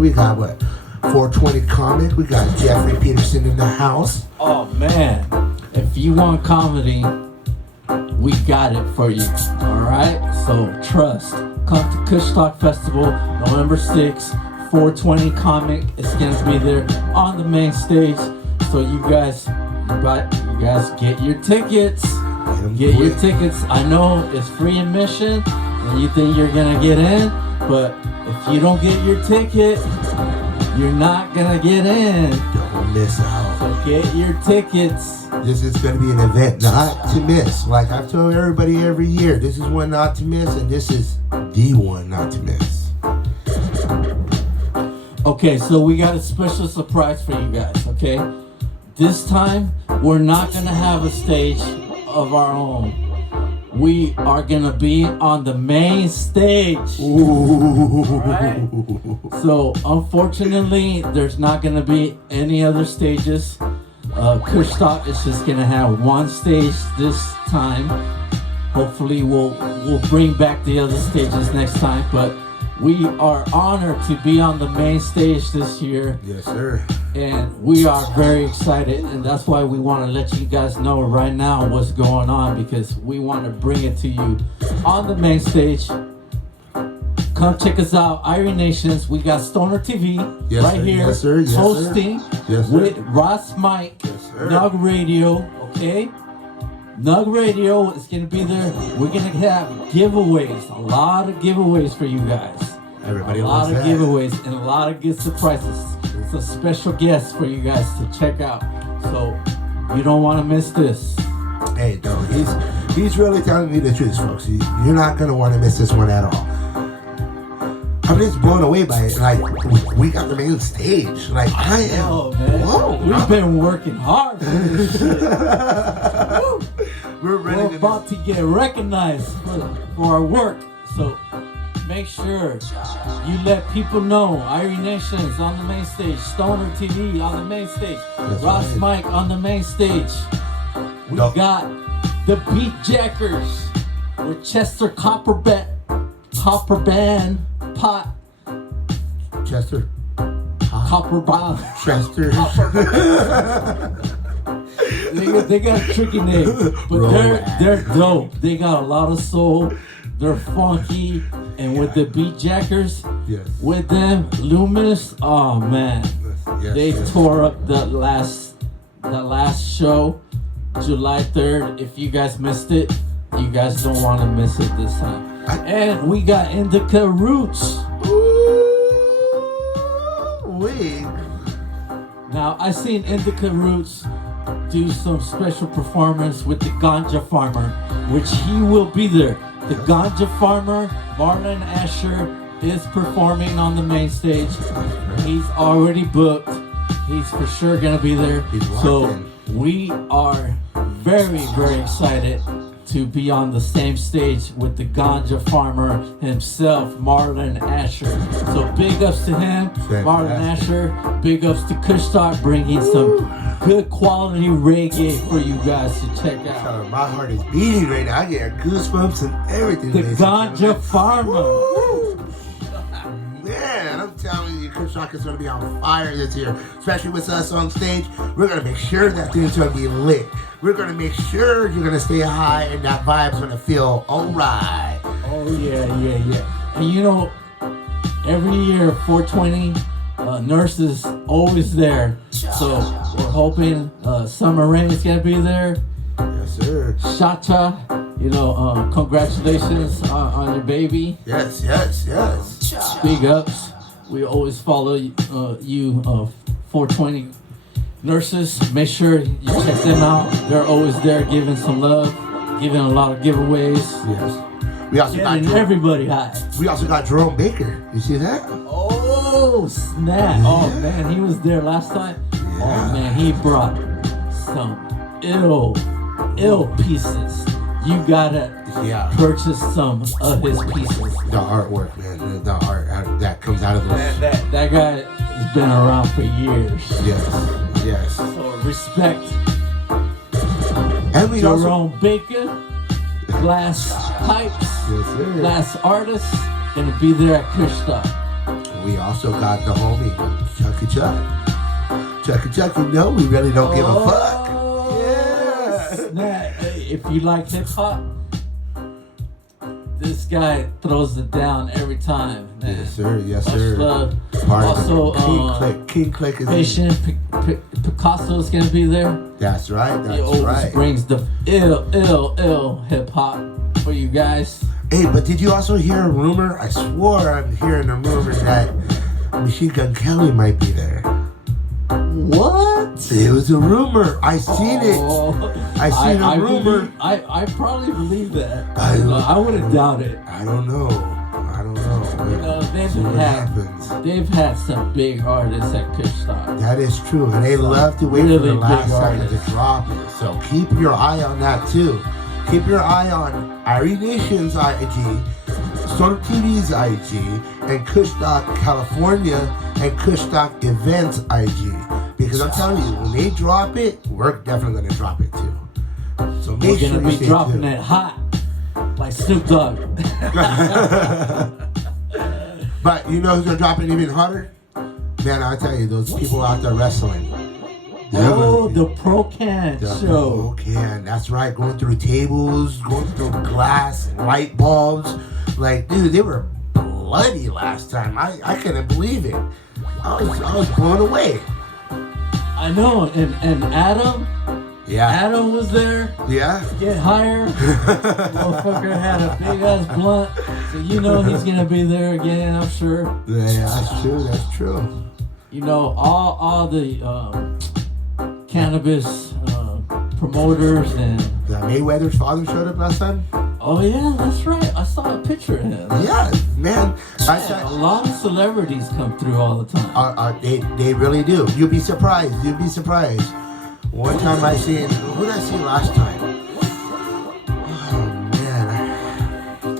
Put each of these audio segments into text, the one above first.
We got what? 420 comic. We got Jeffrey Peterson in the house. Oh man, if you want comedy, we got it for you. All right, so trust. Come to Kushstock Festival, November 6th. 420 comic is gonna be there on the main stage. So you guys get your tickets. Get your tickets. I know it's free admission, and you think you're gonna get in, but if you don't get your ticket, you're not gonna get in. Don't miss out. So get your tickets. This is going to be an event not to miss. Like I've told everybody every year, this is one not to miss, and this is the one not to miss. Okay, so we got a special surprise for you guys, okay? This time, we're not gonna have a stage of our own. We are gonna be on the main stage. Ooh. Right? So, unfortunately, there's not gonna be any other stages. Kushstock is just gonna have one stage this time. Hopefully, we'll bring back the other stages next time, but we are honored to be on the main stage this year. Yes, sir. And we are very excited, and that's why we want to let you guys know right now what's going on, because we want to bring it to you on the main stage. Come check us out, Irie Nationz. We got Stoner TV right sir. here, Yes, sir. Yes, hosting sir. Yes, sir. with Ross Mike, Yes, sir. Nug Radio, okay? Nug Radio is going to be there. We're going to have giveaways, a lot of giveaways for you guys. Everybody a lot loves of that. giveaways and a lot of good surprises. Some special guests for you guys to check out. So you don't want to miss this. Hey, no, he's really telling me the truth, folks. You're not gonna want to miss this one at all. I'm just blown away by it. Like we got the main stage. Like I am. Oh man, Whoa, we've been working hard for this shit. We're ready We're about to get recognized for our work. So make sure you let people know. Irie Nationz on the main stage, Stoner TV on the main stage, That's Ross right. Mike on the main stage. We No. got the Beat Jackers with Chester Copperband Pot Chester. Copperband. Chester. They got a tricky name, but they're dope. They got a lot of soul. They're funky, and with the Beat Jackers, Yes. with them, Loomis. Oh man, Yes, they yes. tore up the last show, July 3rd. If you guys missed it, you guys don't want to miss it this time. And we got Indica Roots. Wait. Now I seen Indica Roots do some special performance with the Ganja Farmer, which he will be there. The Ganja Farmer, Marlon Asher, is performing on the main stage. He's already booked. He's for sure gonna be there. He's locked So in. we are very, very excited to be on the same stage with the Ganja Farmer himself, Marlon Asher. So big ups to him, Marlon Asher. Big ups to Kushstock, bringing some good quality reggae for you guys to check out. My heart is beating right now. I get goosebumps and everything. The ladies and Ganja gentlemen. Farmer. Woo! Man, I'm telling you, Kushstock is going to be on fire this year, especially with us on stage. We're going to make sure that thing's going to be lit. We're going to make sure you're going to stay high and that vibe's going to feel alright. Oh yeah. And you know, every year 420 Nurses always there. So we're hoping Summer Rain is gonna be there. Yes, sir. Shata, congratulations on your baby. Yes. Big ups. We always follow you, 420 Nurses. Make sure you check them out. They're always there giving some love, giving a lot of giveaways. Yes. We also Getting got everybody high. We also got Jerome Baker. You see that? Oh, snap. Oh, man, he was there last time. Yeah. Oh, man, he brought some ill pieces. You gotta purchase some of his pieces. The artwork, man. The art that comes out of those. That guy has been around for years. Yes. So respect. And we also. Jerome Baker, glass pipes, Yes, sir. glass artists, gonna be there at Kushstock. we also got the homie, Chucky Chuck. Chucky Chuck, you know we really don't give a fuck. Yeah. If you like hip hop, this guy throws it down every time. Man. Yes, sir. Yes, Much sir. love. Part Also, of King Click is Patient Picasso is gonna be there. That's right. He That's always right. brings the ill hip hop for you guys. Hey, but did you also hear a rumor? I swore I'm hearing a rumor that Machine Gun Kelly might be there. What? It was a rumor. I seen it. I seen a rumor. I probably believe that. I wouldn't doubt it. I don't know. You know, they've had some big artists at Kushstock. That is true, and they love to wait really for the last second artists. to drop it. So keep your eye on that too. Keep your eye on Irie Nationz IG, Storm TV's IG, and Kushstock California and Kushstock Events IG. Because I'm telling you, when they drop it, we're definitely gonna drop it too. So make We're sure gonna you be stay dropping tuned. it hot, like Snoop Dogg. But you know who's gonna drop it even harder? Man, I tell you, those people out there wrestling. The Pro Can show. Can. That's right. Going through tables, going through glass, light bulbs. Like, dude, they were bloody last time. I couldn't believe it. I was blown away. I know, and Adam. Yeah. Adam was there. Yeah. Get higher. Motherfucker had a big ass blunt, so you know he's gonna be there again. I'm sure. Yeah, that's true. That's true. You know, all the cannabis promoters and. Mayweather's father showed up last time. Oh yeah, that's right. I saw a picture of him. Yeah, man. A lot of celebrities come through all the time. They really do. You'll be surprised. You'll be surprised. One time I seen, who did I see last time? Oh man,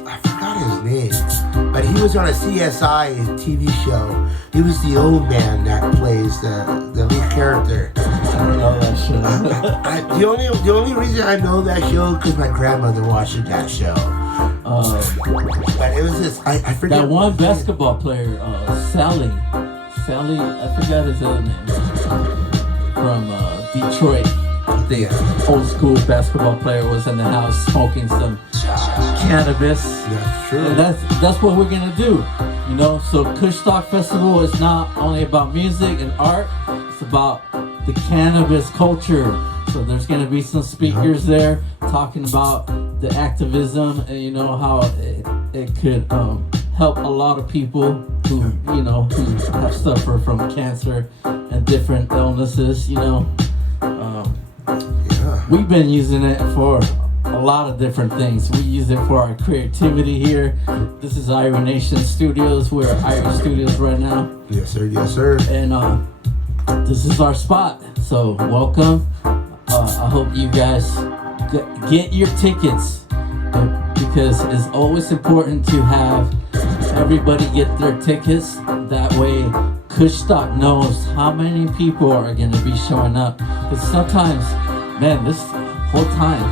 I forgot his name. But he was on a CSI TV show. He was the old man that plays the lead character. I don't know that show. The only reason I know that show because my grandmother watched that show. But it was this, I forget. That one basketball player, Sally, I forgot his other name. From Detroit. The old school basketball player was in the house smoking some cannabis. That's true. And that's what we're gonna do. You know, so Kushstock Festival is not only about music and art, it's about the cannabis culture. So there's gonna be some speakers there talking about the activism and you know how it could help a lot of people who have suffered from cancer and different illnesses. You know, we've been using it for a lot of different things. We use it for our creativity here. This is Irie Nationz Studios. We're at Irie Studios right now. Yes, sir. Yes, sir. And this is our spot. So welcome. I hope you guys get your tickets because it's always important to have everybody get their tickets. That way Kushstock knows how many people are going to be showing up. Because sometimes, man, this whole time,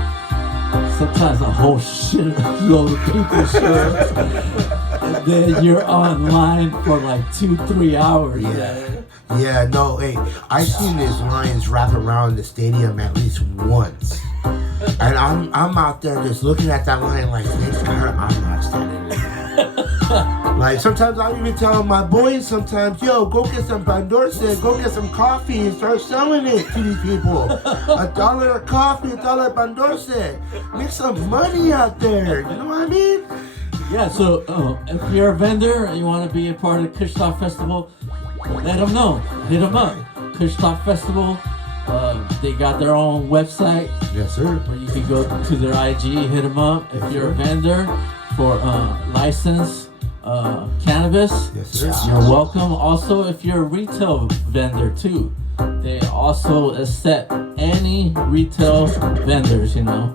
sometimes a whole shitload of people show up. And then you're online for like 2-3 hours. Yeah, no, hey, I've seen these lions wrap around the stadium at least once. And I'm out there just looking at that line like, thank God I'm not standing there. Like, sometimes I'll even tell my boys sometimes, yo, go get some Bandorse, go get some coffee and start selling it to these people. $1 a coffee, $1 Bandorse. Make some money out there, you know what I mean? Yeah, so if you're a vendor and you want to be a part of the Kushstock Festival, let them know. Hit them up. Kushstock Festival. They got their own website. Yes, sir. Where you can go to their IG, hit them up. If you're a vendor for licensed cannabis, yes, sir. You're welcome. Also, if you're a retail vendor too, they also accept any retail vendors, you know.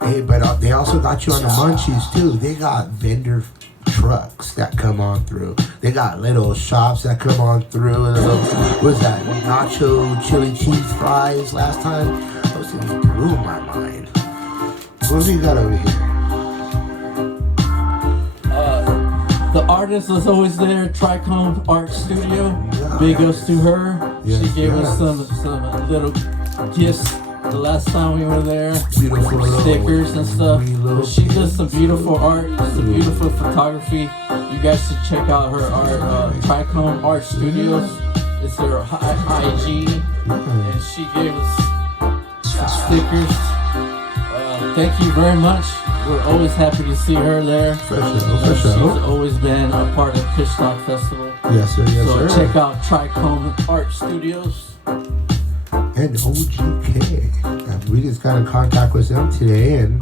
Hey, but they also got you on the munchies too. They got vendor trucks that come on through. They got little shops that come on through. What's that? Nacho chili cheese fries last time? Those things blew my mind. What do you got over here? The artist is always there. Trichome Art Studio. Big ups to her. Yes, She gave yes. us some little gifts the last time we were there. Beautiful little- Stickers and stuff. little But she does some beautiful art, some beautiful photography. You guys should check out her art. Trichome Art Studios. It's her IG, and she gave us some stickers. Thank you very much. We're always happy to see her there. For sure. She's always been a part of Kushstock Festival. Yes, sir. Yes, So sir. check out Trichome Art Studios. And OGK. And we just got in contact with them today, and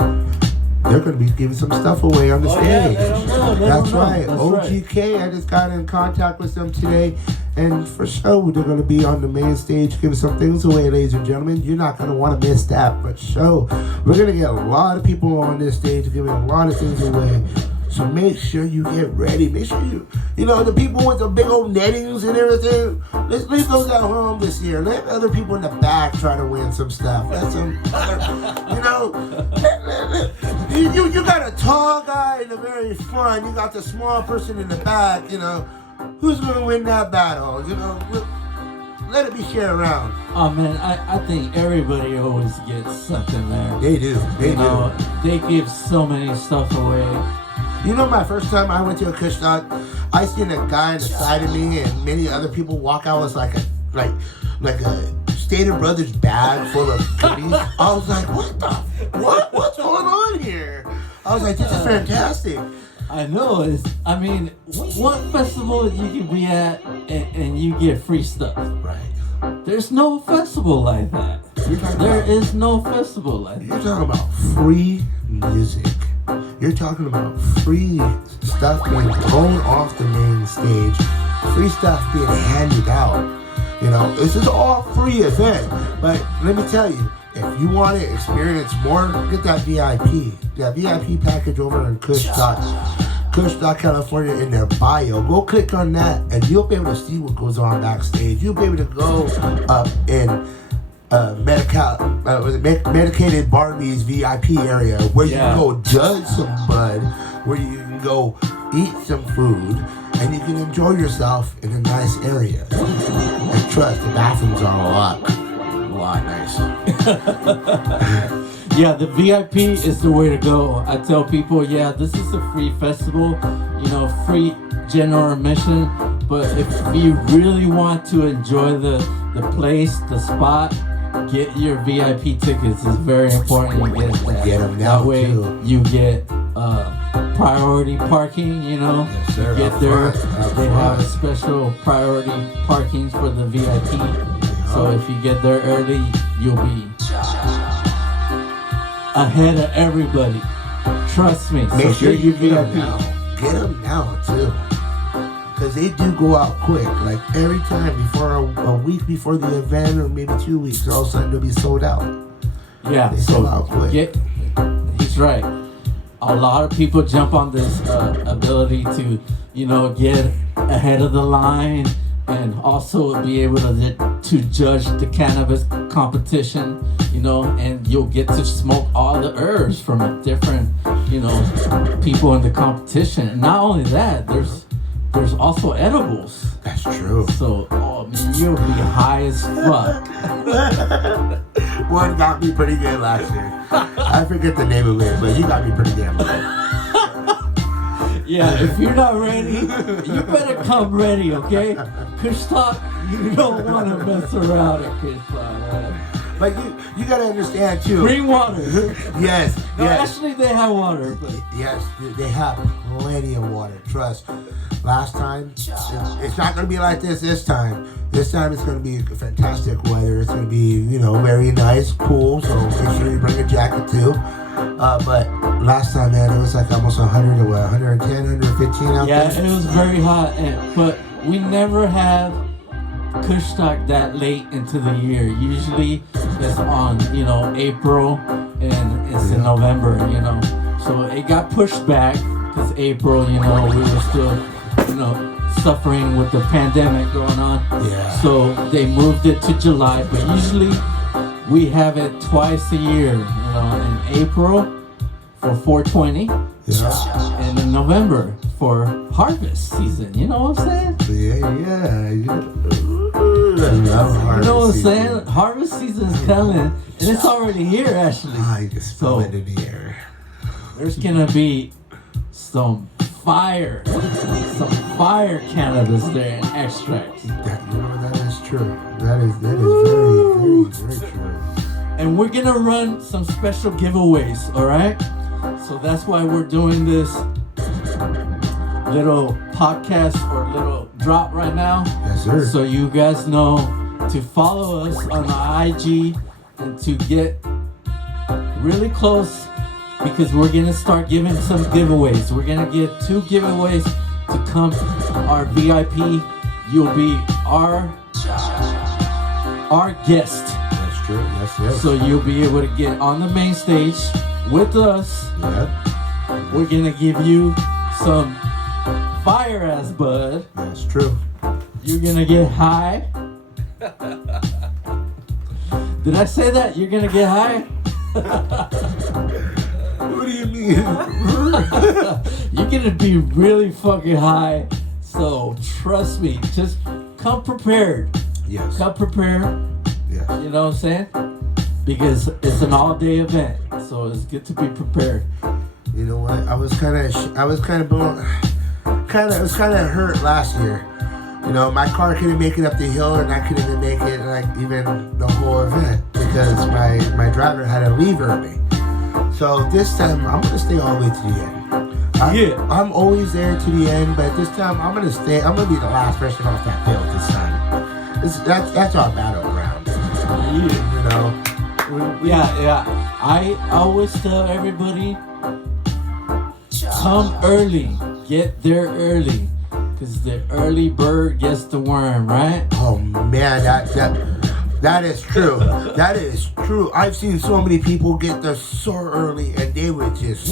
they're going to be giving some stuff away on the Oh, yeah, stage. let 'em know, let 'em That's know. right. That's OGK. I just got in contact with them today, and for sure they're going to be on the main stage giving some things away, ladies and gentlemen. You're not going to want to miss that. But show, we're going to get a lot of people on this stage giving a lot of things away. So make sure you get ready. Make sure you know, the people with the big old nettings and everything, let's leave those at home this year. Let other people in the back try to win some stuff. Let some other, you know, you got a tall guy in the very front. You got the small person in the back, you know. Who's going to win that battle? You know, let it be shared around. Oh man, I think everybody always gets something there. They do. They You know, they give so many stuff away. You know, my first time I went to a Kushstock, I seen a guy on the side of me, and many other people walk out with like a Stater Brothers bag full of goodies. I was like, what's going on here? I was like, this is fantastic. I know. I mean, what festival you can be at and you get free stuff? Right. There's no festival like that. There is no festival like that. You're talking about free music. You're talking about free stuff being thrown off the main stage, free stuff being handed out. You know, this is all free event. But let me tell you, if you want to experience more, get that VIP package over in Kushstock, California, in their bio. Go click on that, and you'll be able to see what goes on backstage. You'll be able to go up in medicated Barbie's VIP area, where you can go judge some bud, where you can go eat some food, and you can enjoy yourself in a nice area. And trust, the bathrooms are a lot nice. Yeah, the VIP is the way to go. I tell people, yeah, this is a free festival, you know, free general admission. But if you really want to enjoy the place, the spot, get your VIP tickets. It's very important you get that. Get them now, that way too. you get priority parking, you know. Yes, sir. Get Up there. front. They have a special priority parking for the VIP. So if you get there early, you'll be ahead of everybody. Trust me. Make So sure get you your get them VIP. now. Get them now, too. Because they do go out quick. Like every time, before a week before the event, or maybe 2 weeks, all of a sudden they'll be sold out. Yeah, They so sell out quick. he's right. A lot of people jump on this ability to, you know, get ahead of the line and also be able to judge the cannabis competition, you know, and you'll get to smoke all the herbs from different, you know, people in the competition. And not only that, there's also edibles. That's true. So, oh man, you'll be high as fuck. One got me pretty good last year. I forget the name of it, but he got me pretty damn good. Yeah, if you're not ready, you better come ready, okay? Kushstock, you don't want to mess around at Kushstock, man. But you gotta understand too. Bring water. Yes, No, yes, actually they have water, but yes. They have plenty of water. Trust. Last time, it's not gonna be like this time. This time it's gonna be fantastic weather. It's gonna be, you know, very nice, cool. So make sure you bring a jacket too. But last time, man, it was like almost 100 or 110, 115 out yeah, there. it was very hot. But we never have Kushstock that late into the year. Usually it's on, you know, April and it's in November, you know. So it got pushed back because April, you know, we were still, you know, suffering with the pandemic going on. Yeah. So they moved it to July, but usually we have it twice a year, you know, in April for 420 Yeah. And in November for harvest season. You know what I'm saying? Yeah. You know what I'm saying? Harvest season is coming, and it's already here, actually. I just feel it in the air. There's gonna be some fire cannabis there and extracts. That is true. That is very, very, very true. And we're gonna run some special giveaways, all right? So that's why we're doing this little podcast or little drop right now. Yes, sir. So you guys know to follow us on the IG and to get really close, because we're gonna start giving some giveaways. We're gonna give 2 giveaways to come our VIP. You'll be our guest. That's true. Yes. So you'll be able to get on the main stage with us. Yep. We're gonna give you some fire ass bud. That's true. You're gonna get high. Did I say that? You're gonna get high? What do you mean? You're gonna be really fucking high. So trust me, just come prepared. Yes. Come prepared. Yes. You know what I'm saying? Because it's an all-day event, so it's good to be prepared. You know what? I was kind of hurt last year. You know, my car couldn't make it up the hill, and I couldn't even make it like even the whole event because my driver had to leave early. So this time I'm gonna stay all the way to the end. I'm always there to the end, but this time I'm gonna stay. I'm gonna be the last person off that hill this time. That's our battleground. Yeah. You know. Yeah. I always tell everybody, come early, get there early, because the early bird gets the worm, right? Oh man, that is true. That is true. I've seen so many people get there so early, and they were just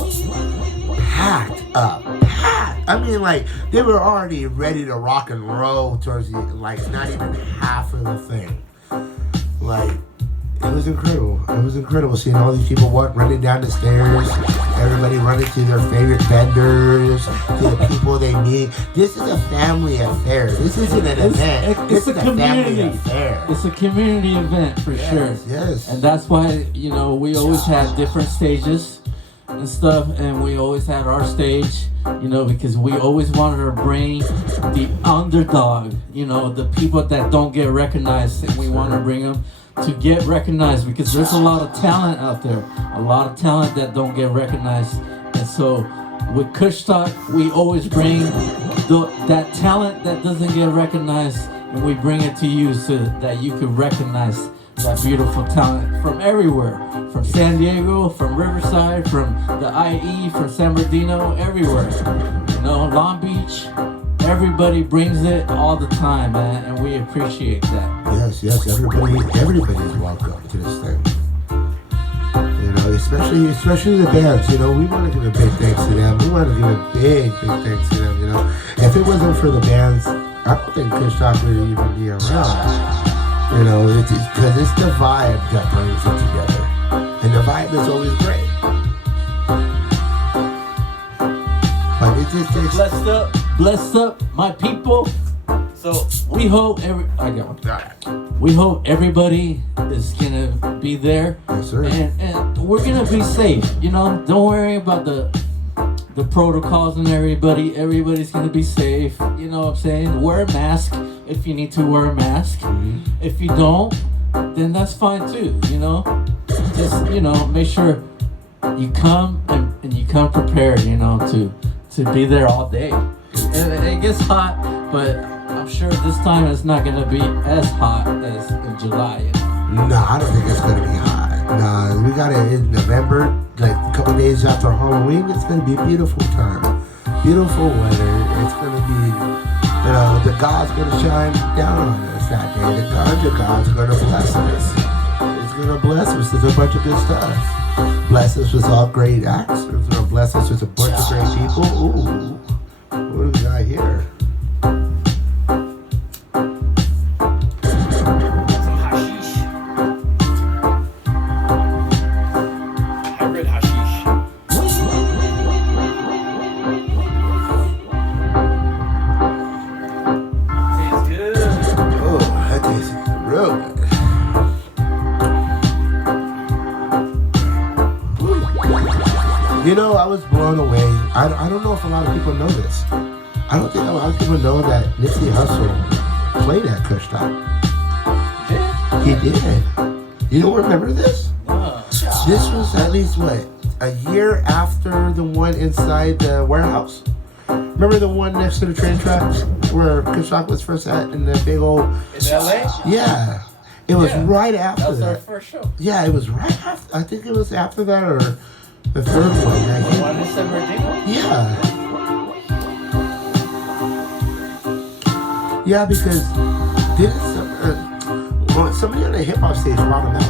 packed up. I mean, like they were already ready to rock and roll towards the not even half of the thing. Like. It was incredible. It was incredible seeing all these people running down the stairs, everybody running to their favorite vendors, to the people they meet. This is a family affair. This isn't an event. It's a community affair. It's a community event for sure. Yes. And that's why, we always had different stages and stuff, and we always had our stage, because we always wanted to bring the underdog, the people that don't get recognized, and we want to bring them to get recognized, because there's a lot of talent out there, a lot of talent that don't get recognized. And so with Kushstock, we always bring that talent that doesn't get recognized, and we bring it to you so that you can recognize that beautiful talent from everywhere, from San Diego, from Riverside, from the IE, from San Bernardino, everywhere. Long Beach. Everybody brings it all the time, man, and we appreciate that. Yes, everybody's welcome to this thing. Especially the bands. We want to give a big thanks to them. We want to give a big thanks to them. If it wasn't for the bands, I don't think Kushstock would even be around. Because it's the vibe that brings it together, and the vibe is always great. But it's Blessed up, my people. So we hope we hope everybody is gonna be there. Yes, sir. And we're gonna be safe. Don't worry about the protocols and everybody's gonna be safe. You know what I'm saying? Wear a mask if you need to wear a mask. Mm-hmm. If you don't, then that's fine too. Just make sure you come and you come prepared. To be there all day. It gets hot, but I'm sure this time it's not gonna be as hot as in July. No, I don't think it's gonna be hot. No, we got it in November, like a couple days after Halloween. It's gonna be a beautiful time, beautiful weather. It's gonna be, the God's gonna shine down on us that day. The ganja God's gonna bless us. It's gonna bless us with a bunch of good stuff. Bless us with all great acts. It's gonna bless us with a bunch of great people. Ooh, what do we got here? Some hashish. Hybrid hashish. I was blown away. I don't know if a lot of people know this. I don't think a lot of people know that Nipsey Hussle played at Kushstock. He did. You don't remember this? This was at least, what, a year after the one inside the warehouse? Remember the one next to the train tracks where Kushstock was first at in the big old... In L.A.? Yeah. It was right after that. Was that. our first show. Yeah, it was right after... I think it was after that or the third one. The one in San Bernardino? Yeah. Yeah, because didn't somebody on the hip hop stage brought him out?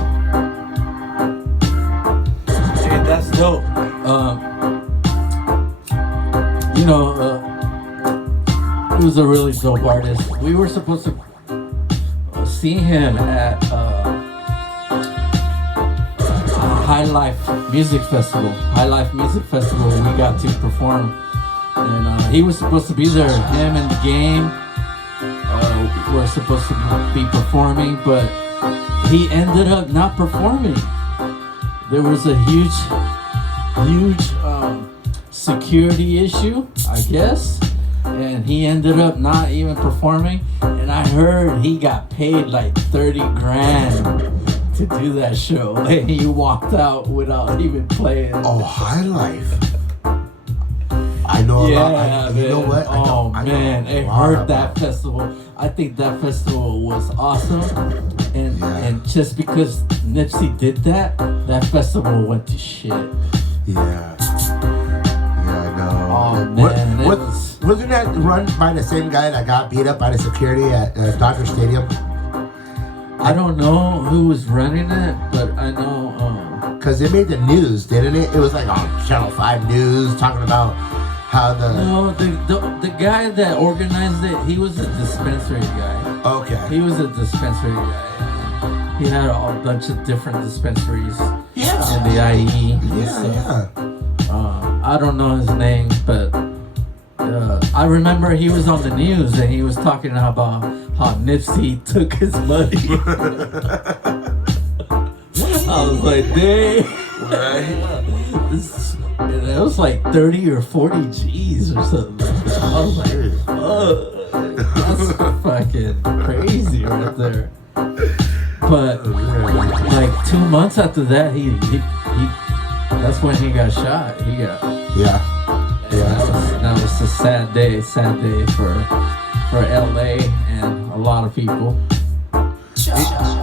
Dude, that's dope. He was a really dope artist. We were supposed to see him at High Life Music Festival. High Life Music Festival. We got to perform, and he was supposed to be there. Him and the Game were supposed to be performing, but he ended up not performing. There was a huge security issue, I guess, and he ended up not even performing. And I heard he got paid like 30 grand to do that show, and he walked out without even playing. Oh, High Life. I know a lot. You know what? I heard that festival. I think that festival was awesome, and just because Nipsey did that festival went to shit. Yeah, I know. Oh man, wasn't that run by the same guy that got beat up by the security at Dodger Stadium? I don't know who was running it, but I know. Because it made the news, didn't it? It was like on Channel 5 News talking about how the... No, the guy that organized it, he was a dispensary guy. Okay. He was a dispensary guy. He had a bunch of different dispensaries in the IE. Yeah. I don't know his name, but I remember he was on the news and he was talking about how Nipsey took his money. I was like, dang. Right. It was like 30 or 40 G's or something like that. I was like, that's fucking crazy right there. But like 2 months after that, he that's when he got shot. That was a sad day for LA and a lot of people.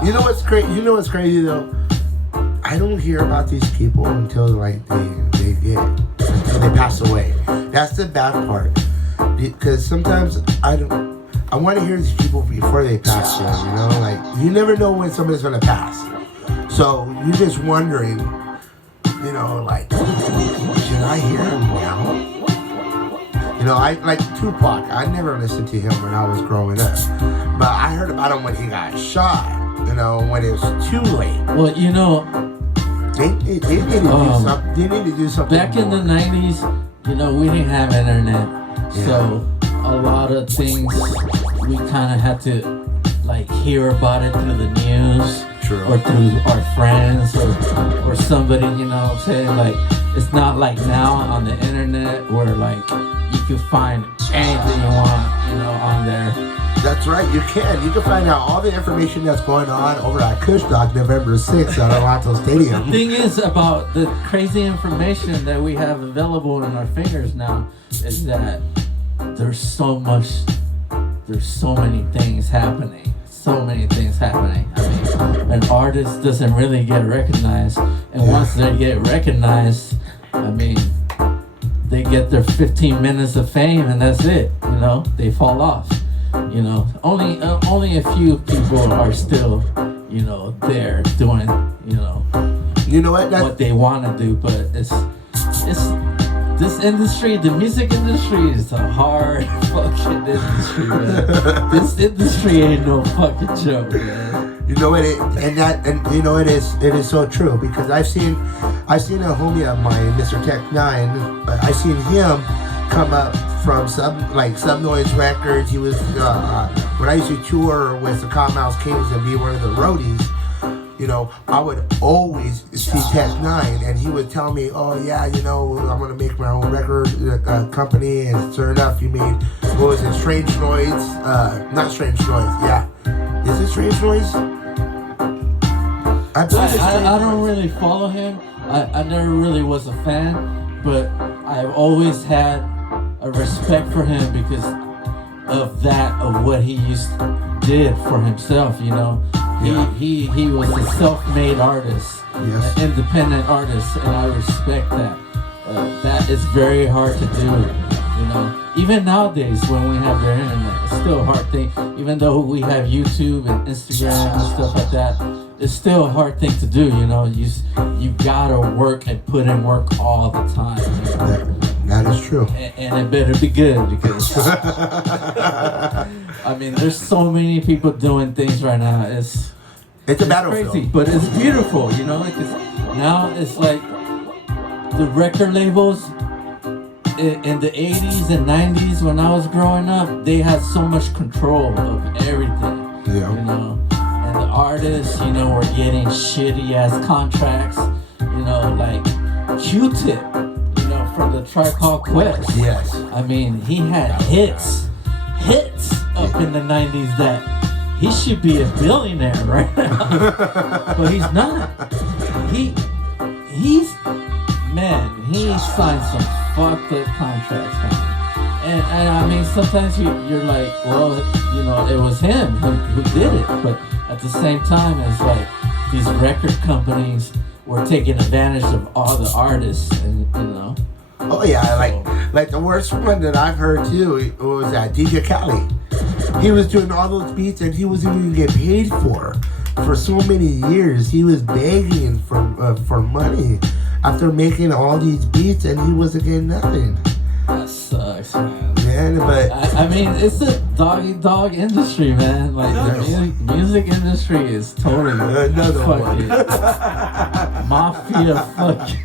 You know what's great? You know what's crazy though? I don't hear about these people until like until they pass away. That's the bad part. Because sometimes I want to hear these people before they pass away. You know, like you never know when somebody's gonna pass. So you're just wondering, you know, like, should I hear him now? You know, I like Tupac. I never listened to him when I was growing up, but I heard about him when he got shot. You know, when it was too late. Well, you know, they need to do something. They need to do something. Back in the 90s, you know, we didn't have internet, so a lot of things we kind of had to like hear about it through the news. True. Or through our friends or somebody, you know what I'm saying? Like, it's not like now on the internet where like you can find anything you want, you know, on there. That's right, you can. You can find out all the information that's going on over at Kushstock November 6th at Toronto Stadium. The thing is about the crazy information that we have available in our fingers now is that there's so many things happening. So many things happening. I mean, an artist doesn't really get recognized, and once they get recognized, I mean, they get their 15 minutes of fame, and that's it. You know, they fall off. You know, only a few people are still, you know, there doing, you know what they want to do. But it's this industry, the music industry, is a hard fucking industry, man. This industry ain't no fucking joke, man. You know it, and you know it is so true because I've seen a homie of mine, Mr. Tech 9. I seen him come up from Sub Noise Records. He was when I used to tour with the Cottonmouth Kings and be one of the roadies. you know, I would always see Tech Nine, and he would tell me, "Oh yeah, you know, I'm gonna make my own record company." And sure enough, he made what was it, Strange Noise? Not Strange Noise. Yeah, is it Strange Noise? I don't really follow him. I never really was a fan, but I've always had a respect for him because of what he did for himself, you know. He was a self-made artist, yes, an independent artist, and I respect that. That is very hard to do, you know. Even nowadays when we have their internet, it's still a hard thing. Even though we have YouTube and Instagram and stuff like that, it's still a hard thing to do, you know. You gotta work and put in work all the time. You know? That is true. And it better be good because I mean, there's so many people doing things right now. It's a battlefield, crazy, but it's beautiful, you know. Because now it's like the record labels in the 80s and 90s when I was growing up, they had so much control of everything. Yeah. You know, and the artists, you know, were getting shitty ass contracts. You know, like Q-Tip. From the Tribe Called Quest. Yes. I mean, he had hits up in the 90s that he should be a billionaire right now. But he's not. He signed some fucked up contracts, man. And I mean, sometimes you're like, well, you know, it was him who did it. But at the same time, it's like these record companies were taking advantage of all the artists, and you know. Oh yeah, like the worst one that I've heard too was that DJ Khaled. He was doing all those beats and he wasn't even getting paid for so many years. He was begging for money after making all these beats and he wasn't getting nothing. That sucks, man. But I mean, it's a dog industry, man. Like the music industry is totally fucking mafia fucking.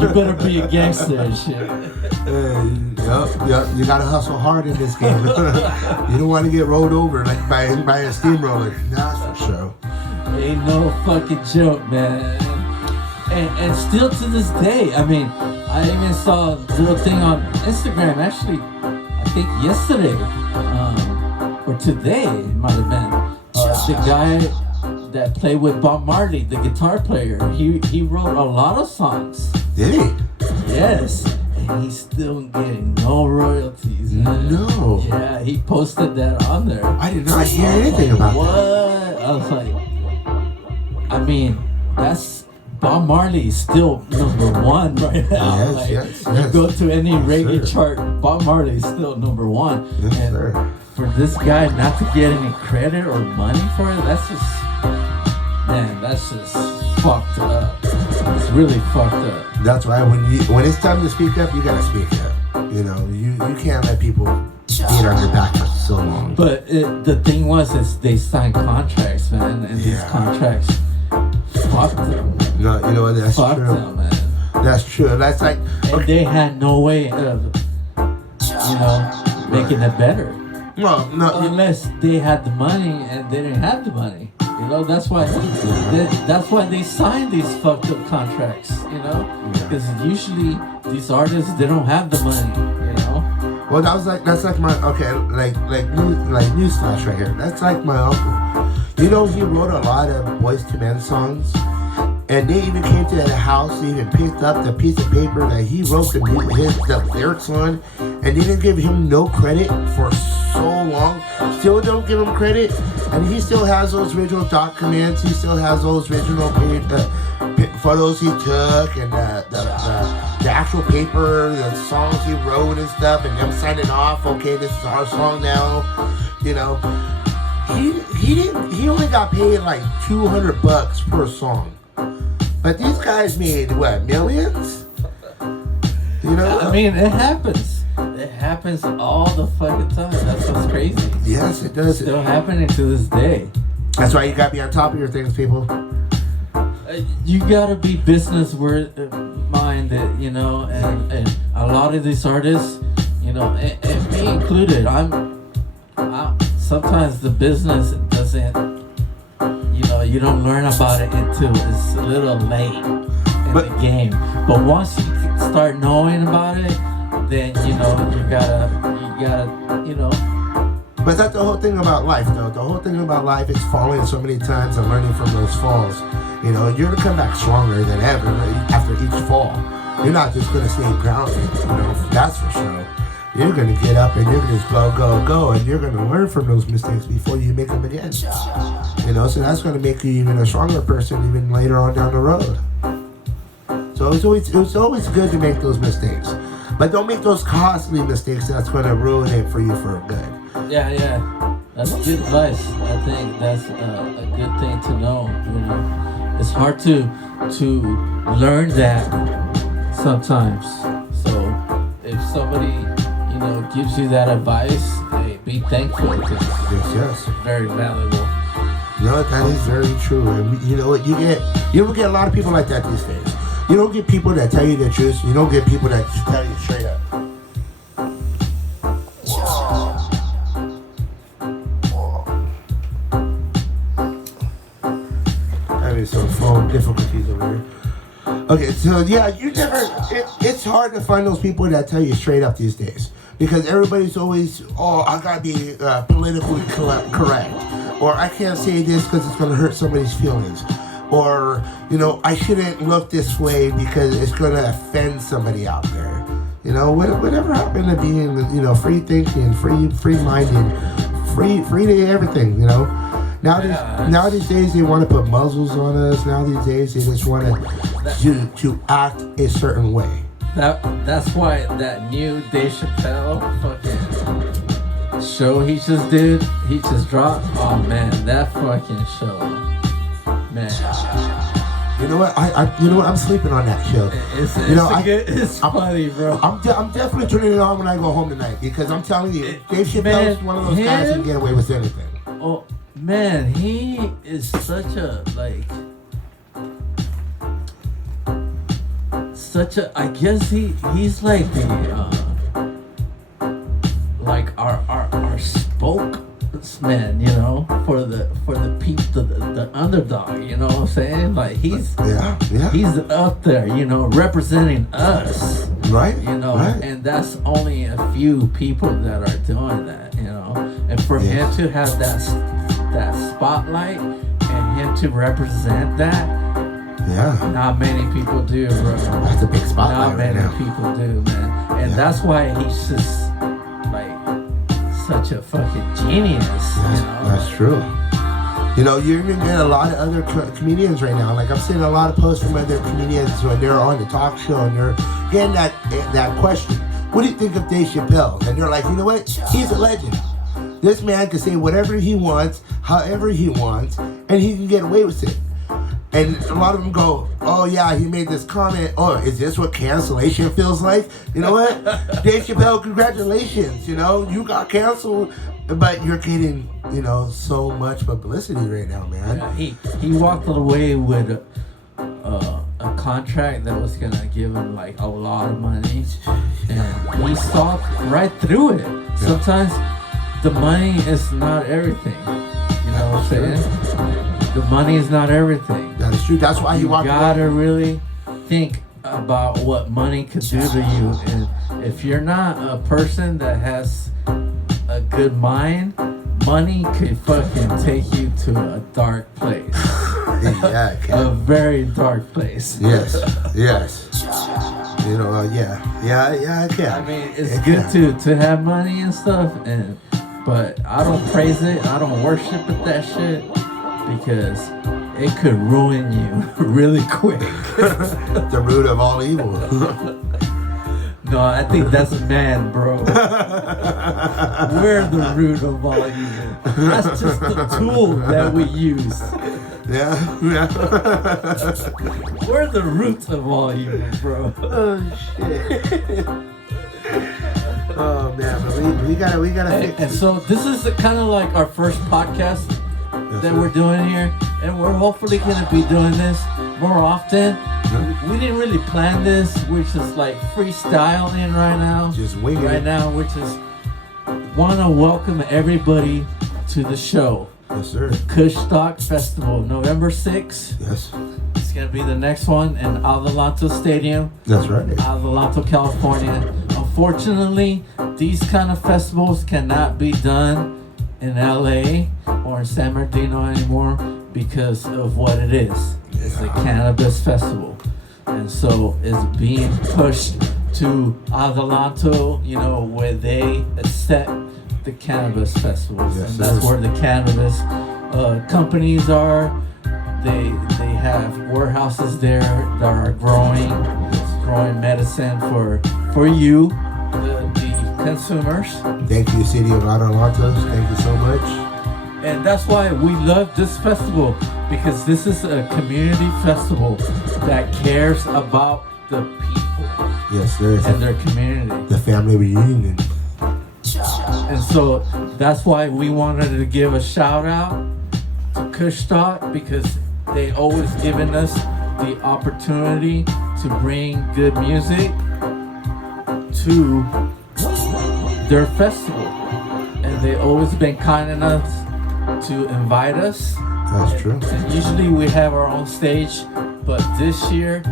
You better be a gangster and shit. Yep. You gotta hustle hard in this game. You don't want to get rolled over like by a steamroller. That's for sure. Ain't no fucking joke, man. And still to this day, I mean, I even saw a little thing on Instagram. Actually, I think yesterday or today it might have been. The guy that played with Bob Marley, the guitar player, he wrote a lot of songs. Did he? Yes. And he's still getting no royalties, man. No. Yeah, he posted that on there. I did not hear anything about what? that. I was like, I mean, that's Bob Marley is still number one right now. Yes. You go to any reggae chart, Bob Marley is still number one. Yes, and sir. For this guy not to get any credit or money for it, that's just fucked up. It's really fucked up. That's why when it's time to speak up, you gotta speak up. You know, you can't let people beat on your back for so long. But the thing is they signed contracts, man, and these contracts fucked them. No, you know what? That's fucked true. Them, man. That's true. That's like, and they had no way of, you know, making it better. No. Unless they had the money and they didn't have the money. You know, that's why they signed these fucked up contracts, you know? Because usually these artists, they don't have the money, you know? Well, that's like my, newsflash right here. That's like my uncle. You know, he wrote a lot of Boys to Men songs. And they even came to that house, they even picked up the piece of paper that he wrote the lyrics on, and they didn't give him no credit for so long. Still don't give him credit, and he still has those original documents, he still has those original photos he took, and the actual paper, the songs he wrote and stuff, and them signing off, okay, this is our song now, you know. He only got paid like $200 per song. But these guys made, what, millions? You know? I mean, it happens. It happens all the fucking time. That's what's crazy. Yes, it does. It's still happening to this day. That's why you gotta be on top of your things, people. You gotta be business minded, you know, and a lot of these artists, you know, and me included, I'm sometimes the business doesn't, you know, you don't learn about it until it's a little late in the game. But once you start knowing about it, then you gotta, But that's the whole thing about life, though. The whole thing about life is falling so many times and learning from those falls. You're gonna come back stronger than ever after each fall. You're not just gonna stay grounded, that's for sure. You're gonna get up and you're gonna just go, and you're gonna learn from those mistakes before you make them again. So that's gonna make you even a stronger person even later on down the road. So it's always good to make those mistakes. But don't make those costly mistakes that's gonna ruin it for you for good. Yeah. That's good advice. I think that's a good thing to know. It's hard to learn that sometimes. So if somebody gives you that advice, hey, be thankful because yes, it's very valuable. That is very true. And you know what? You don't get a lot of people like that these days. You don't get people that tell you the truth. You don't get people that tell you straight up. Having some phone difficulties over here. Okay, so yeah, it's hard to find those people that tell you straight up these days. Because everybody's always, I gotta be politically correct. Or I can't say this because it's gonna hurt somebody's feelings. Or, I shouldn't look this way because it's gonna offend somebody out there. Whatever happened to being, free thinking, free-minded, free to everything, Now these days they want to put muzzles on us. Now these days they just want to act a certain way. That's why that new Dave Chappelle fucking show he just dropped. Oh man, that fucking show, man. You know what? I'm sleeping on that show. It's funny, bro. I'm definitely turning it on when I go home tonight because I'm telling you, Dave Chappelle is one of those guys who can get away with anything. Oh man, he is such a I guess he's like the like our spokesman, for the people, the underdog, you know what I'm saying? Like he's up there, representing us. Right. Right. And that's only a few people that are doing that, And for him to have that spotlight and him to represent that, not many people do, bro. That's a big spotlight. Not many people do, man. And that's why he's just like such a fucking genius. That's true. You're even getting a lot of other comedians right now. Like I'm seeing a lot of posts from other comedians when they're on the talk show and they're getting that question. What do you think of Dave Chappelle? And they're like, you know what? He's a legend. This man can say whatever he wants, however he wants, and he can get away with it. And a lot of them go, oh yeah, he made this comment. Oh, is this what cancellation feels like? You know what? Dave Chappelle, congratulations. You got canceled, but you're getting, so much publicity right now, man. Yeah, he walked away with a contract that was gonna give him like a lot of money, and he saw right through it. Sometimes the money is not everything. You know what I'm saying? The money is not everything. That is true. That's why he walked away. You gotta really think about what money could do to you. And if you're not a person that has a good mind, money could fucking take you to a dark place. Yeah, it can. A very dark place. Yes. Yeah, it can. I mean, it's good to have money and stuff, but I don't praise it. I don't worship it, that shit. Because it could ruin you really quick. The root of all evil. No, I think that's man, bro. We're the root of all evil. That's just the tool that we use. Yeah. We're the root of all evil, bro. Oh shit. Oh man, but we gotta fix it. And so this is kind of like our first podcast that we're doing here, and we're hopefully gonna be doing this more often. We didn't really plan this. We're just like freestyling right now. Just winging it. Right now, we just want to welcome everybody to the show. Yes, sir. Kushstock Festival, November 6th. Yes. It's gonna be the next one in Adelanto Stadium, That's right. Adelanto, California. Unfortunately, these kind of festivals cannot be done in LA or in San Bernardino anymore because of what it is. It's a cannabis festival. And so it's being pushed to Adelanto, you know, where they accept the cannabis festivals. Yes, And that's sir. where the cannabis companies are. They have warehouses there that are growing medicine for you, the consumers. Thank you, City of Adelanto. Thank you so much. And that's why we love this festival, because this is a community festival that cares about the people Yes, sir. It's and their community. the family reunion. And so that's why we wanted to give a shout out to Kushstock, because they always given us the opportunity to bring good music to their festival. And they always been kind enough to invite us. That's true. And usually we have our own stage, but this year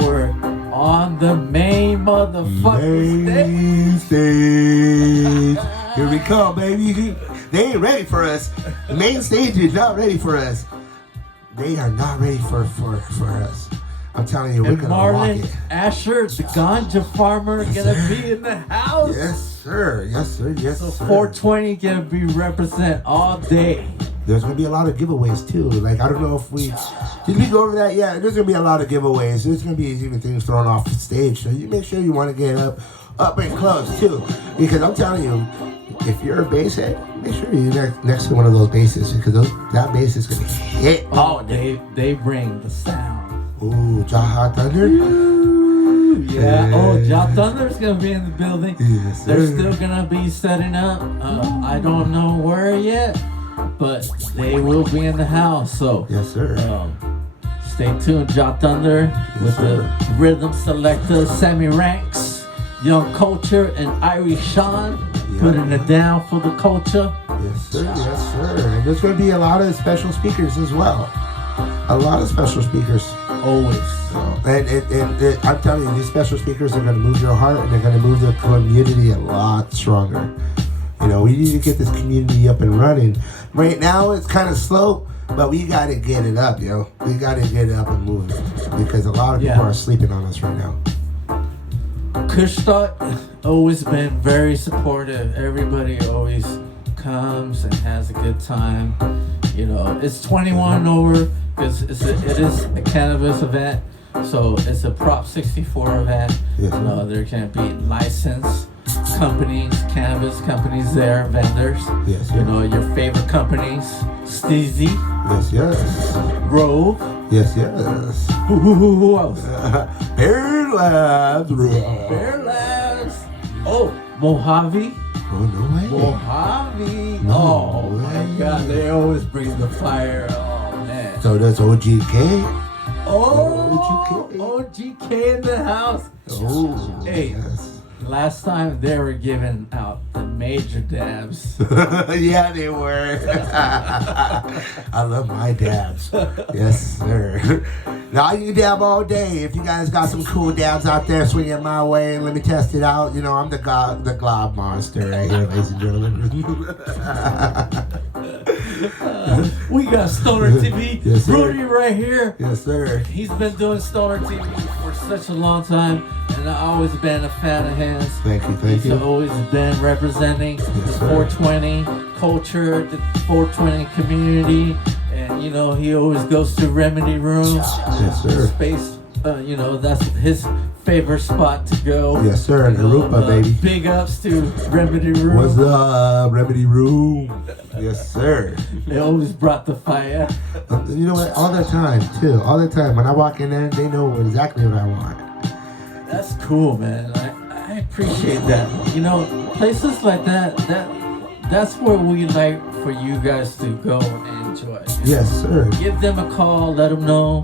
we're on the main motherfucking stage. Main stage. Here we come, baby. They ain't ready for us. The main stage is not ready for us. They are not ready for us. I'm telling you, we're And gonna rock Marlon it. Asher, the ganja farmer, gonna be in the house. Yes, sir. Yes, sir. Yes, So sir. 420 gonna be represent all day. There's gonna be a lot of giveaways too. Like, I don't know if did we go over that? Yeah, there's gonna be a lot of giveaways. There's gonna be even things thrown off the stage. So you make sure you want to get up and close too, because I'm telling you, if you're a bass head, make sure you're next to one of those basses, because that bass is gonna hit. Oh, they bring the sound. Ooh, Jaha Thunder. Ooh, yeah. Yeah. Oh, Ja Thunder's gonna be in the building. Yes, They're sir. still gonna be setting up. I don't know where yet, but they will be in the house. So Yes, sir. stay tuned, Ja Thunder, with sir. the rhythm selector Sammy Ranks, Young Culture, and Irie Sean putting it down for the culture. Yes, sir. Yes, sir. And there's gonna be a lot of special speakers as well. A lot of special speakers. Always. And I'm telling you, these special speakers are going to move your heart, and they're going to move the community a lot stronger. You know, we need to get this community up and running. Right now, it's kind of slow, but we got to get it up, yo. We got to get it up and moving, because a lot of people are sleeping on us right now. Kushstock always been very supportive. Everybody always comes and has a good time. You know, it's 21 and over, because it is a cannabis event. So it's a Prop 64 event. Yes, You know, there can be licensed companies, cannabis companies there, vendors. Yes, You yes. know, your favorite companies, Steezy, Yes, yes. Rove. Yes, yes. Who else? Bear Labs. Bear Labs. Oh, Mojave. Oh, no way. Mojave. No Oh my way. God, they always bring the fire. Oh man. So that's OGK. Oh, OGK in the house. Oh, Hey. yes. Last time they were giving out the major dabs. Yeah, they were. I love my dabs. Yes, sir. Now you can dab all day. If you guys got some cool dabs out there, swing it my way and let me test it out. You know, I'm the glob monster right here, ladies and gentlemen. We got Stoner TV. Yes, sir. Rudy right here. Yes, sir. He's been doing Stoner TV for such a long time, and I've always been a fan of his. Thank you, thank He's you. always been representing the sir. 420 culture, the 420 community, and you know he always goes to Remedy Room. Yes, sir. Space, you know that's his favorite spot to go. Yes, sir. In Aruba, baby. Big ups to Remedy Room. What's up, Remedy Room? Yes, sir. They always brought the fire. You know what? All the time, too. All the time. When I walk in there, they know exactly what I want. That's cool, man. I appreciate that. You know, places like that's where we like for you guys to go and enjoy. Yes, sir. Give them a call, let them know.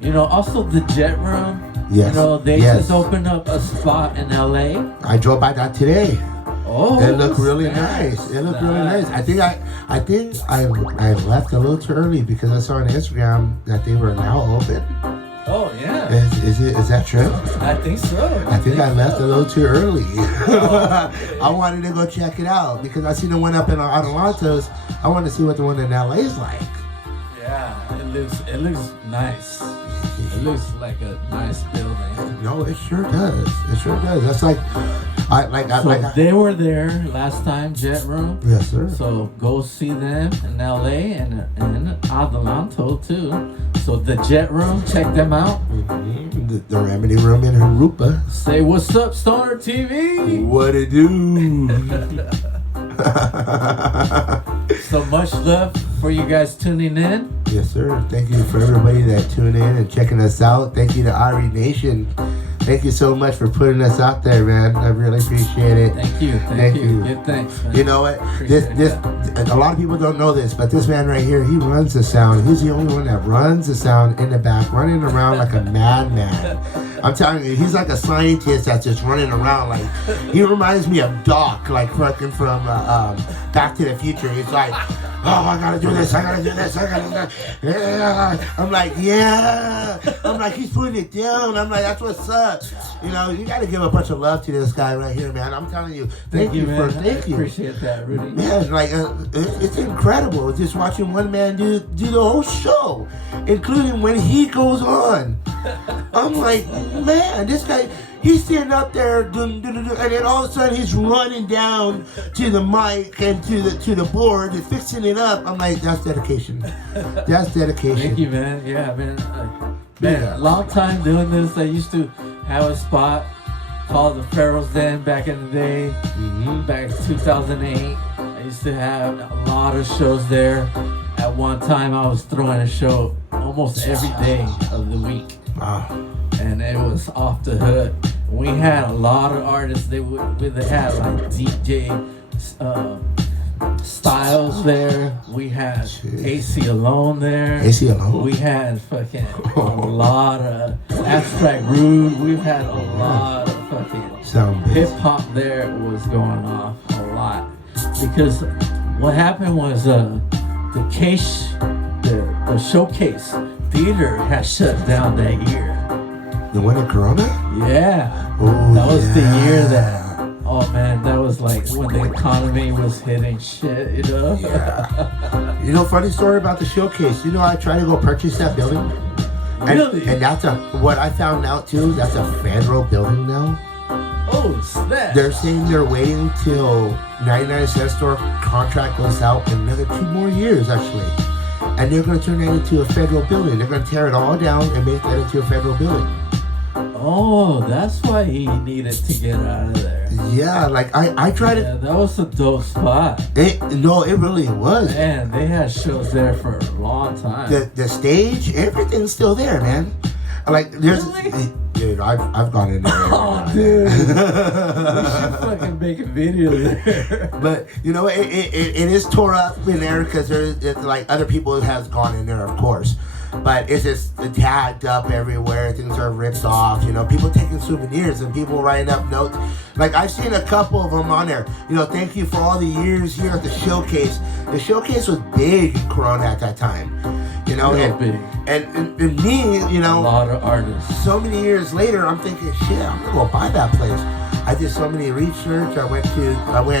You know, also the Jet Room. Yes. You know, they Yes. just opened up a spot in LA. I drove by that today. Oh, Oh, it looked really nice. nice. It looked really nice. I think I left a little too early because I saw on Instagram that they were now open. Oh yeah. Is that true? I think so. I think I left a little too early. I wanted to go check it out because I seen the one up in Adelantos. I wanted to see what the one in LA is like. Yeah, it looks nice. It looks like a nice building. No, it sure does. It sure does. That's like, they were there last time, Jet Room. Yes, sir. So go see them in LA and Adelanto too. So the Jet Room, check them out. Mm-hmm. The Remedy Room in Harupa. Say what's up, Stoner TV. What it do? So much love for you guys tuning in. Yes, sir. Thank you for everybody that tuned in and checking us out. Thank you to Irie Nation. Thank you so much for putting us out there, man. I really appreciate it. Thank you. Thank you. Good thanks, man. You know what? This a lot of people don't know this, but this man right here, he runs the sound. He's the only one that runs the sound in the back, running around like a madman. I'm telling you, he's like a scientist that's just running around. Like, he reminds me of Doc, like fucking from Back to the Future. He's like, oh, I gotta do this, I gotta do this, I gotta do that. Yeah. I'm like, yeah. I'm like, he's putting it down. I'm like, that's what's up. You know, you gotta give a bunch of love to this guy right here, man. I'm telling you, thank you, man. Thank you. Appreciate that, Rudy. Man, like, it's incredible just watching one man do the whole show, including when he goes on. I'm like, man, this guy, he's sitting up there, and then all of a sudden he's running down to the mic and to the board and fixing it up. I'm like, that's dedication. That's dedication. Thank you, man. Yeah, man. Man, long time doing this. I used to have a spot called the Pharaoh's Den back in the day, back in 2008. I used to have a lot of shows there. At one time, I was throwing a show almost every day of the week. Wow. And it was off the hook. We had a lot of artists. They had like DJ Styles there. We had AC Alone there. AC Alone. We had fucking a lot of Abstract Rude. We've had a lot of fucking hip hop there. Was going off a lot because what happened was the Showcase Theater had shut down that year. The one in Corona? Yeah. Oh, that was the year that, oh man, that was like when the economy was hitting shit, you know? Yeah. You know, funny story about the Showcase. You know, I tried to go purchase that building. Really? And that's what I found out too, that's a federal building now. Oh, snap. They're saying they're waiting till 99 cent store contract goes out in another 2 more years, actually. And they're going to turn that into a federal building. They're going to tear it all down and make that into a federal building. Oh, that's why he needed to get out of there. Yeah, like I tried it. That was a dope spot. It really was. Man, they had shows there for a long time. The stage, everything's still there, man. Like there's, really? Dude, I've gone in there. Oh, dude, we should fucking make a video there. But you know, it is tore up in there because it's like other people has gone in there, of course. But it's just tagged up everywhere. Things are ripped off. You know, people taking souvenirs and people writing up notes. Like I've seen a couple of them on there. You know, thank you for all the years here at the Showcase. The Showcase was big in Corona at that time. You know, big. And me, you know, a lot of artists. So many years later, I'm thinking, shit, I'm gonna go buy that place. I did so many research. I went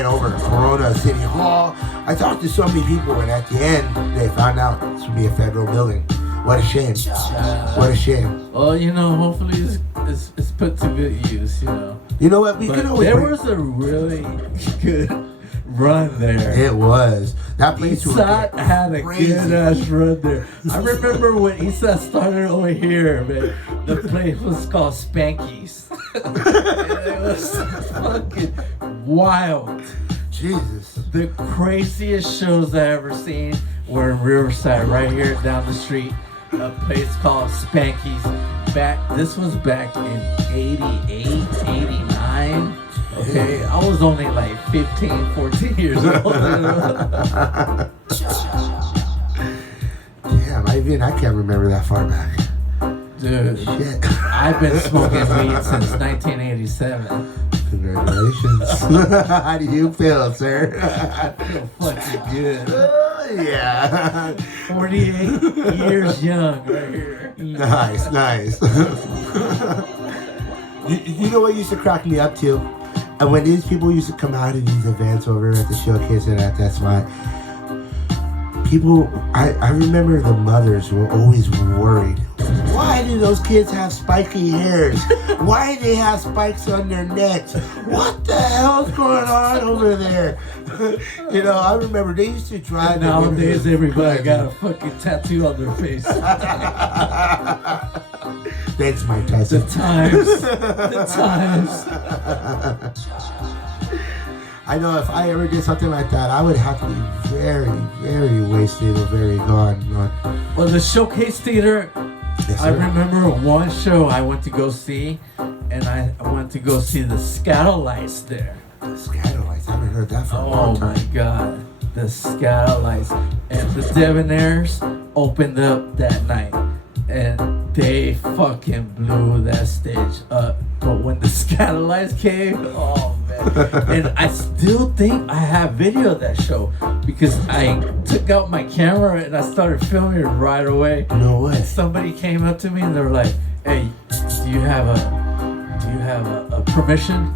over to Corona City Hall. I talked to so many people, and at the end, they found out this would be a federal building. What a shame. What a shame. Well, you know, hopefully it's put to good use, you know. You know what? We can always. There was a really good run there. It was. That place had a good ass run there. I remember when Eastside started over here, man. The place was called Spanky's. It was fucking wild. Jesus. The craziest shows I ever seen were in Riverside, right here down the street. A place called Spanky's. This was back in 88, 89. Okay, I was only like 15, 14 years old. Damn, I can't remember that far back. Dude, shit. I've been smoking weed since 1987. Congratulations. How do you feel, sir? I feel fucking good. Yeah. 48 years young right here. Nice. You know what used to crack me up too? And when these people used to come out of these events over at the showcase and at that spot, people, I remember the mothers were always worried. Why do those kids have spiky hairs? Why do they have spikes on their necks? What the hell's going on over there? You know, I remember they used to drive. Nowadays, everybody got a fucking tattoo on their face. Thanks, Mike Tyson. The times. I know if I ever did something like that, I would have to be very, very wasted or very gone. Well, the Showcase Theater, Yes, I remember one show I went to go see, and I went to go see the Scatolites there. Scatolites, I haven't heard that for a Oh long my time. God, the Scatolites. And the Debonaires opened up that night, and they fucking blew that stage up. But when the Scatolites came, oh man. And I still think I have video of that show because I took out my camera and I started filming it right away. No way. Somebody came up to me and they're like, "Hey, do you have a permission?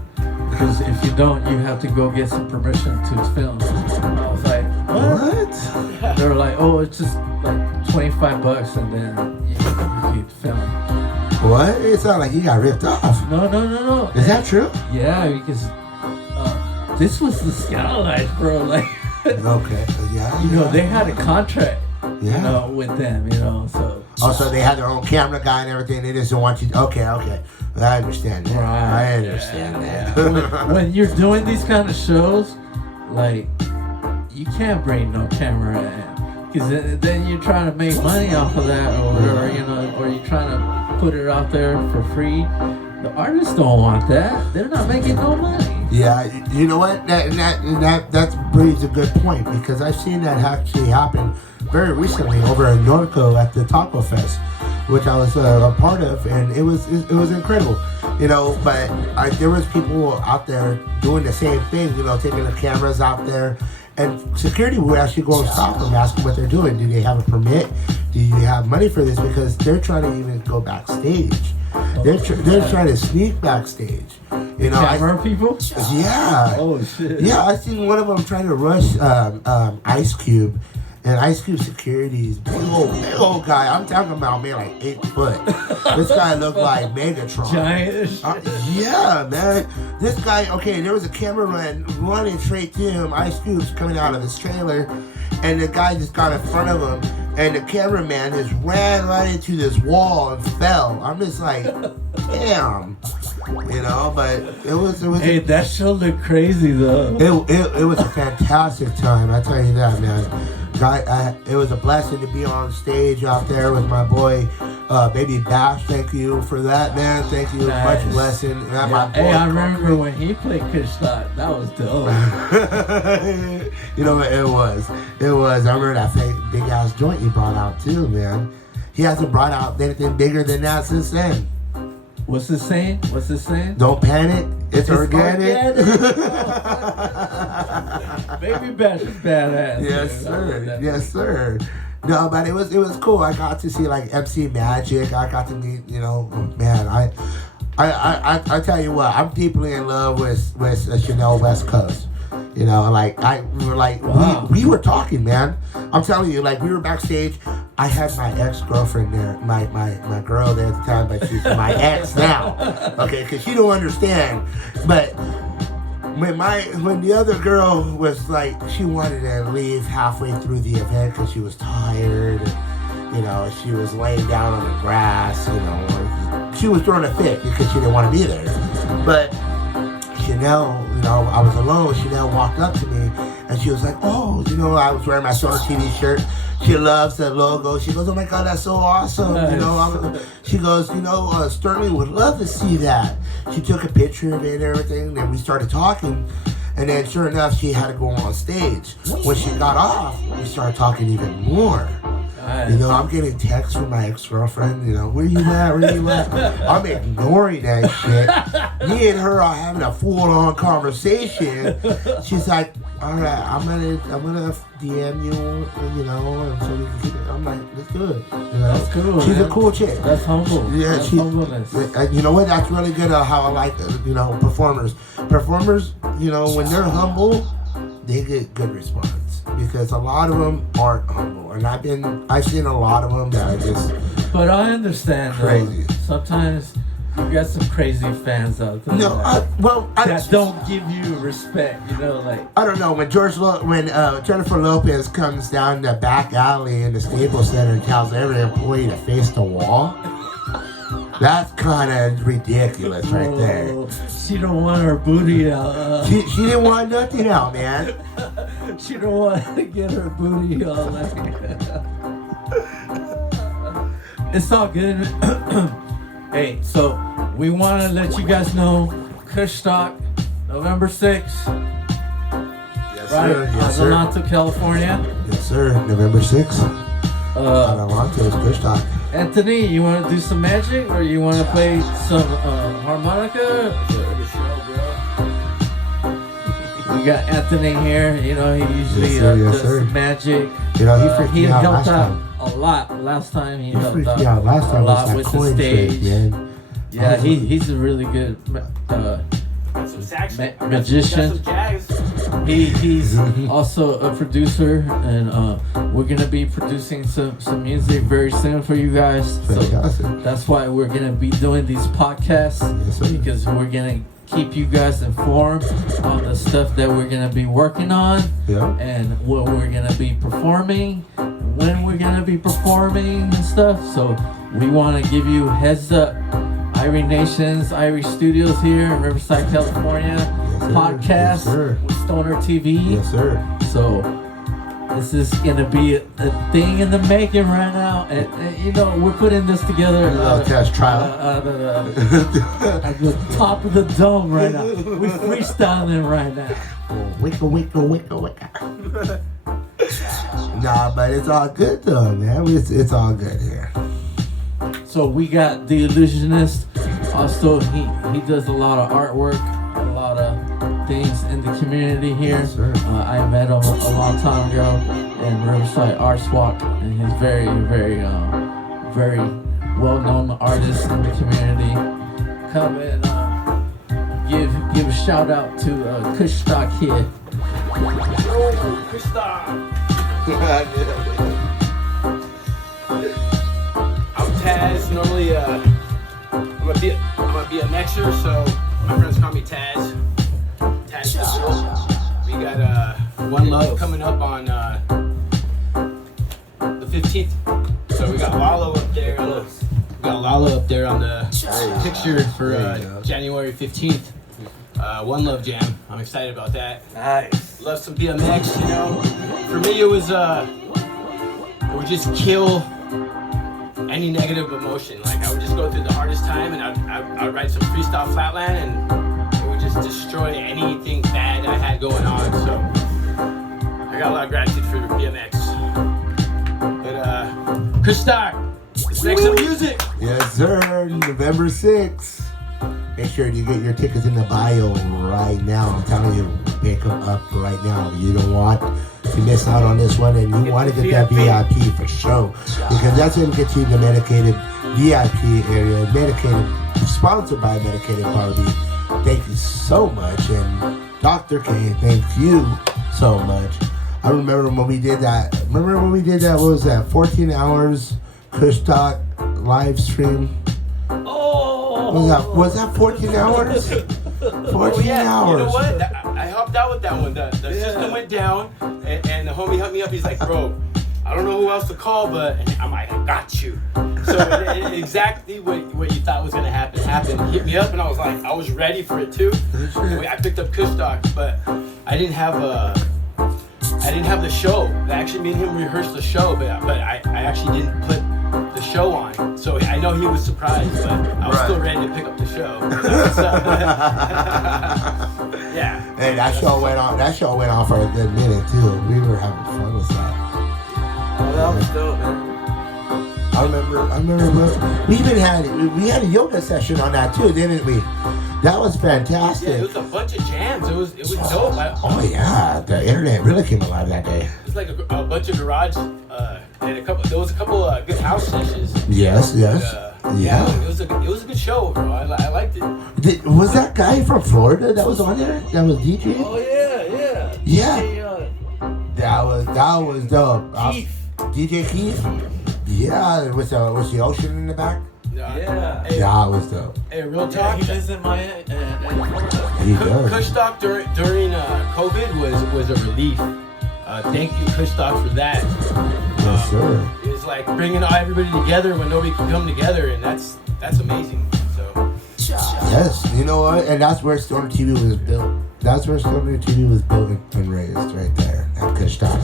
Because if you don't, you have to go get some permission to film." I was like, What? They were like, "Oh, it's just like $25 and then you can film." What? It sounded like you got ripped off. No. Is that true? Yeah, because this was the Scatolites, bro. Like, Okay. Yeah. you know, they had a contract, Yeah. you know, with them, you know, so. Also, they had their own camera guy and everything. They just don't want you. Okay. I understand that. Right. I understand Yeah. that. When you're doing these kind of shows, like, you can't bring no camera in. Because then you're trying to make money off of that or whatever, you know, or you're trying to put it out there for free. The artists don't want that. They're not making no money. Yeah, you know what? That brings a good point because I've seen that actually happen very recently over in Norco at the Taco Fest, which I was a part of, and it was incredible, you know. But there was people out there doing the same thing, you know, taking the cameras out there, and security would actually go and stop them, ask them what they're doing. Do they have a permit? Do you have money for this? Because they're trying to even go backstage. They're trying to sneak backstage. You know, Camera people? Yeah. Oh shit. Yeah, I seen one of them trying to rush Ice Cube, and Ice Cube security's big old guy. I'm talking about man like 8 foot. This guy looked like Megatron. Giant. Yeah, man. This guy. Okay, there was a camera running straight to him. Ice Cube's coming out of his trailer, and the guy just got in front of him. And the cameraman just ran right into this wall and fell. I'm just like, damn, you know. But it was. Hey, that show looked crazy though. It was a fantastic time. I tell you that, man. It was a blessing to be on stage out there with my boy, Baby Bash. Thank you for that, man. Thank you. Nice. Much blessing. And Yeah. my boy, Hey, I remember when he played Kushstock. That was dope. You know what? It was. I remember that fake big ass joint he brought out too, man. He hasn't brought out anything bigger than that since then. What's it saying? Don't panic. It's organic. Baby Bash is badass. Yes, dude. sir. Yes, sir. No, but it was cool. I got to see like MC Magic. I got to meet, you know, man. I tell you what, I'm deeply in love with Chanel West Coast. You know, Wow. we were talking, man. I'm telling you, like we were backstage. I had my ex-girlfriend there, my girl there at the time, but she's my ex now. Okay, because she don't understand. But when the other girl was like, she wanted to leave halfway through the event because she was tired. And, you know, she was laying down on the grass. You know, she was throwing a fit because she didn't want to be there. But Chanel, you know, I was alone. Chanel walked up to me and she was like, "Oh, you know, I was wearing my Soda TV shirt. She loves the logo." She goes, "Oh my God, that's so awesome." Nice. You know, she goes, "You know, Sterling would love to see that." She took a picture of it and everything. Then we started talking. And then sure enough, she had to go on stage. When she got off, we started talking even more. Nice. You know, I'm getting texts from my ex-girlfriend, you know, where you at, where you at? I'm ignoring that shit. Me and her are having a full-on conversation. She's like, all right, I'm gonna DM you, you know, and so we can keep it. I'm like, that's good. You know? That's cool. She's man. a cool chick. That's humble. Yeah, that's humbleness. You know what? That's really good. How I like, you know, performers. Performers, you know, when they're humble, they get good response because a lot of them aren't humble, and I've seen a lot of them that are just. But I understand. Crazy. Though, sometimes you got some crazy fans out there. No, that don't give you respect. You know, like I don't know when Jennifer Lopez comes down the back alley in the Staples Center and tells every employee to face the wall. That's kind of ridiculous, right there. She don't want her booty out. She didn't want nothing out, man. She don't want to get her booty out. Like, it's all good. Hey, so we want to let you guys know, Kushstock, November 6th. Yes, right? sir. Yes, sir. Atlanta, California. Yes, sir. November 6th. Atlanta is Kushstock. Anthony, you want to do some magic or you want to play some harmonica? We got Anthony here. You know, he usually does some magic. You know, he helped out time. a lot last time. He freaked helped me out last a time lot was with that the coin stage. trick, man. Yeah, he's a really good magician. He's also a producer, and we're gonna be producing some music very soon for you guys. Fantastic. So that's why we're gonna be doing these podcasts, because we're gonna keep you guys informed on the stuff that we're gonna be working on, and what we're gonna be performing, when we're gonna be performing and stuff. So we want to give you heads up. Irie Nationz, Irie Studios here in Riverside, California. Podcast with Stoner TV. Yes, sir. So this is gonna be a thing in the making right now, and you know we're putting this together. A little test trial. At the top of the dome right now. We're freestyling right now. Wicka. Nah, but it's all good though, man. It's all good here. So we got the illusionist. Also, he does a lot of artwork, a lot of things in the community here. Yes, sir. I met him a long time ago in Riverside Arts Walk, and he's very, very, very well-known artist in the community. Come and give a shout out to Kushstock here. Yo, Kushstock. I'm Taz. Normally, I'm a BMXer, so my friends call me Taz. Taz Deville. We got One Love coming up on the 15th. So we got Lalo up there. On the picture for January 15th. One Love Jam. I'm excited about that. Nice. Love some BMX, you know. For me, it would just kill any negative emotion. Like I would just go through the hardest time, and I'd write some freestyle flatland, and it would just destroy anything bad I had going on. So I got a lot of gratitude for BMX. But Kushstock, let's make some music. Yes, sir. November 6th. Make sure you get your tickets in the bio right now. I'm telling you, pick them up right now. You don't want to miss out on this one, and you want to get that VIP for sure, because that's going to get you the medicated VIP area. Medicated, sponsored by Medicated Barbie. Thank you so much, and Dr. K, thank you so much. I remember when we did that. What was that? 14 hours Kushstock live stream. Was that 14 hours? 14 hours. You know what? I helped out with that one. The system went down, and the homie helped me up. He's like, bro, I don't know who else to call, but I'm like, I got you. So exactly what you thought was gonna happen happened. He hit me up, and I was ready for it too. I picked up Kushstock, but I didn't have the show. Actually, me and him rehearsed the show, but I actually didn't put the show on, so I know he was surprised, but I was still ready to pick up the show. Yeah. Hey, that show went on. That show went on for a good minute too. We were having fun with that. Oh, that was dope, man. I remember we had a yoga session on that too, didn't we? That was fantastic. Yeah, it was a bunch of jams. It was dope. Oh yeah, the internet really came alive that day. It was like a bunch of garage and there was a couple good house sessions. Yes. But, yeah, it was a good show, bro. I liked it. Was that guy from Florida that was on there? That was DJ? Oh yeah. Yeah. DJ, That was dope. Keith. DJ Keith? Yeah, with the ocean in the back? Yeah. Hey, Yeah, it was dope. Hey, real Yeah, talk. he lives in Miami. He does. Kushstock during COVID was a relief. Thank you, Kushstock, for that. Yes, sir. It was like bringing everybody together when nobody could come together, and that's amazing. So. Yes, you know what? And that's where Stoner TV was built. That's where Stoner TV was built and raised, right there at Kushstock.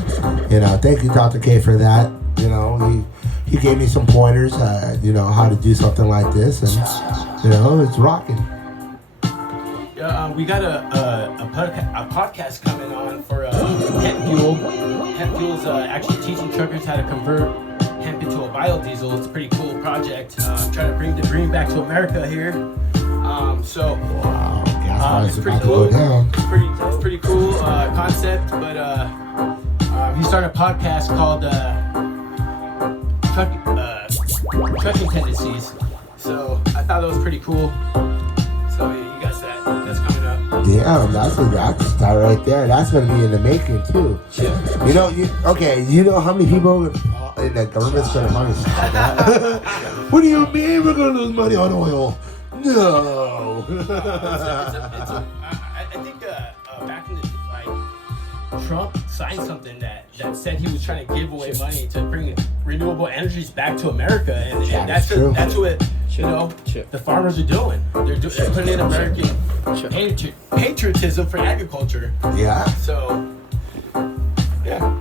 You know, thank you, Dr. K, for that. You know, he gave me some pointers, you know, how to do something like this, and you know, it's rocking. We got a podcast coming on for hemp fuel. Hemp fuel's actually teaching truckers how to convert hemp into a biodiesel. It's a pretty cool project. Trying to bring the dream back to America here. So Wow, gas prices it's pretty about to cool. go down. It's pretty cool concept. But he started a podcast called Trucking Tendencies. So I thought that was pretty cool. So you got that's coming up. Damn, that's that right there. That's gonna be in the making too. Yeah. You know, you know how many people in the government's gonna money on that? What do you mean we're gonna lose money on oil? No. I think back in the Trump signed something that said he was trying to give away money to bring renewable energies back to America, and that's what the farmers are doing. They're putting in American patriotism for agriculture. Yeah. So yeah,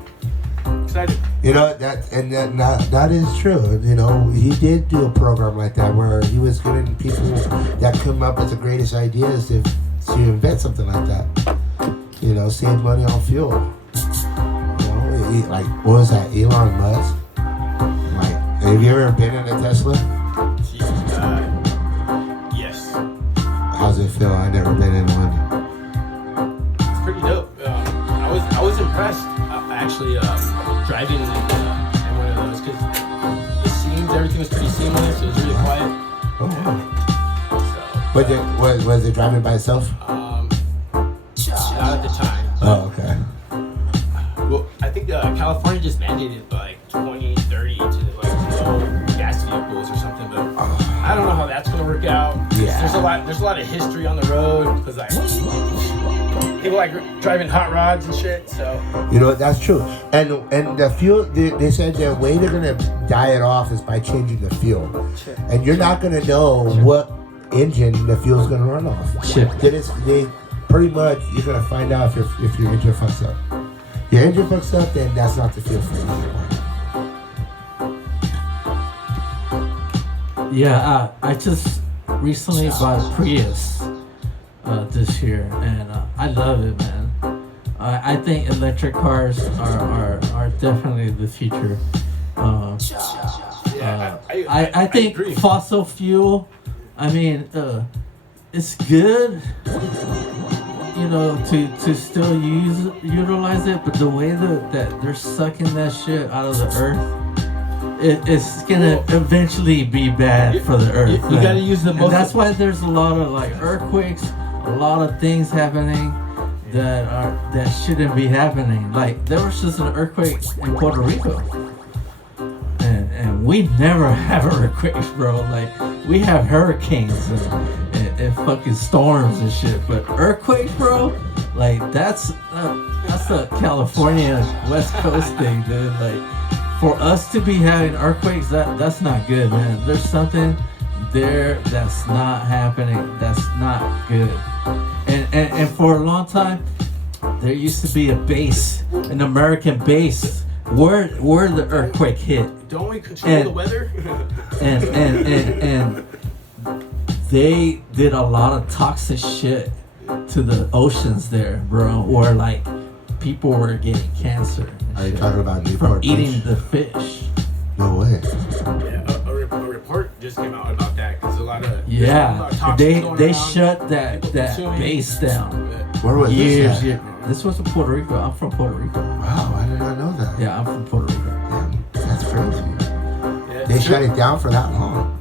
excited. You know that is true. You know, he did do a program like that where he was giving people that come up with the greatest ideas to invent something like that. You know, save money on fuel. You know, like what was that? Elon Musk. Like, have you ever been in a Tesla? Yes. How's it feel? I never been in one. It's pretty dope. I was impressed actually driving in one of those because everything was pretty seamless. It was really quiet. Oh wow. So, Was it driving by itself? not at the time. Oh, okay. Well, I think California just mandated like 2030 to like no gas vehicles or something, but I don't know how that's gonna work out. Yeah. There's a lot of history on the road because like people like driving hot rods and shit. So You know, that's true. And the fuel, they said the way they're gonna die it off is by changing the fuel, and you're not gonna know what engine the fuel's gonna run off. They pretty much you're gonna find out if your engine fucks up. Your engine fucks up, then that's not the fuel for you anymore. Yeah, I just recently bought a Prius this year, and I love it, man. I think electric cars are definitely the future. I think agree. fossil fuel, I mean, it's good, you know, to still utilize it, but the way that they're sucking that shit out of the earth, it's gonna eventually be bad for the earth. You gotta use the most. And that's why there's a lot of like earthquakes, a lot of things happening that shouldn't be happening. Like there was just an earthquake in Puerto Rico, and we never have earthquakes, bro. Like we have hurricanes and fucking storms and shit, but earthquakes, bro, like that's a California West Coast thing, dude. Like for us to be having earthquakes, that's not good, man. There's something there that's not happening. That's not good. And for a long time, there used to be a base, an American base, where the earthquake hit. Don't we control the weather? and they did a lot of toxic shit to the oceans there, bro. Or like people were getting cancer. Are you talking about from Newport eating Beach? the fish? No way. Yeah, a report just came out about that because a lot of They around, shut that consuming. base down. Where was Years. this at? This was in Puerto Rico. I'm from Puerto Rico. Wow, I did not know that. Yeah, I'm from Puerto Rico. Damn, that's crazy. Yeah, They shut it down for that long.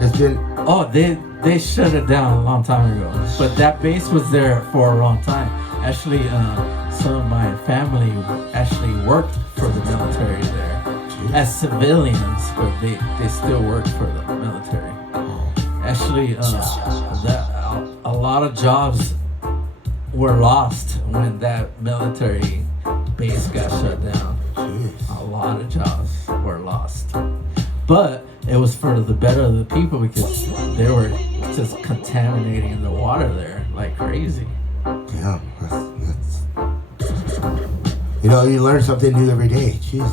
It's been. Oh, they shut it down a long time ago. But that base was there for a long time. Actually, some of my family actually worked for the military there as civilians, but they still work for the military. Actually, a lot of jobs were lost when that military base got shut down. Jeez. A lot of jobs were lost. But it was for the better of the people because they were just contaminating the water there like crazy. Damn, that's. You learn something new every day. Jesus.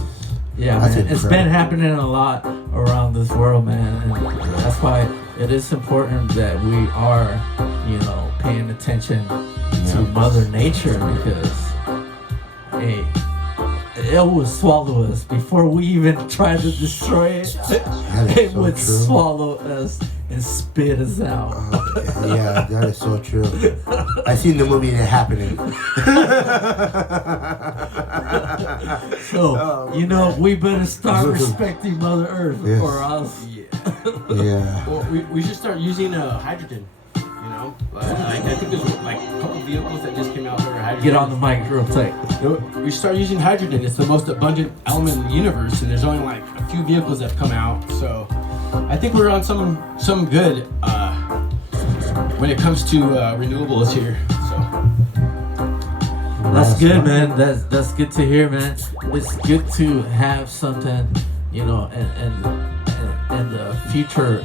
Yeah, That's man. It's incredible. been happening a lot around this world, man. And that's why it is important that we are, paying attention to Mother Nature because, hey, it will swallow us before we even try to destroy it. That is It so would true. swallow us and spit us out. Yeah, that is so true. I seen the movie and it happening. So, we better start respecting Mother Earth Yes. or else. Yeah. Well, we should start using hydrogen. I think there's like a couple vehicles that just came out that are hydrogen. Get on the mic real tight. We should start using hydrogen. It's the most abundant element in the universe, and there's only like a few vehicles that have come out. So I think we're on some good when it comes to renewables here. So That's good, man. That's good to hear, man. It's good to have something, and the future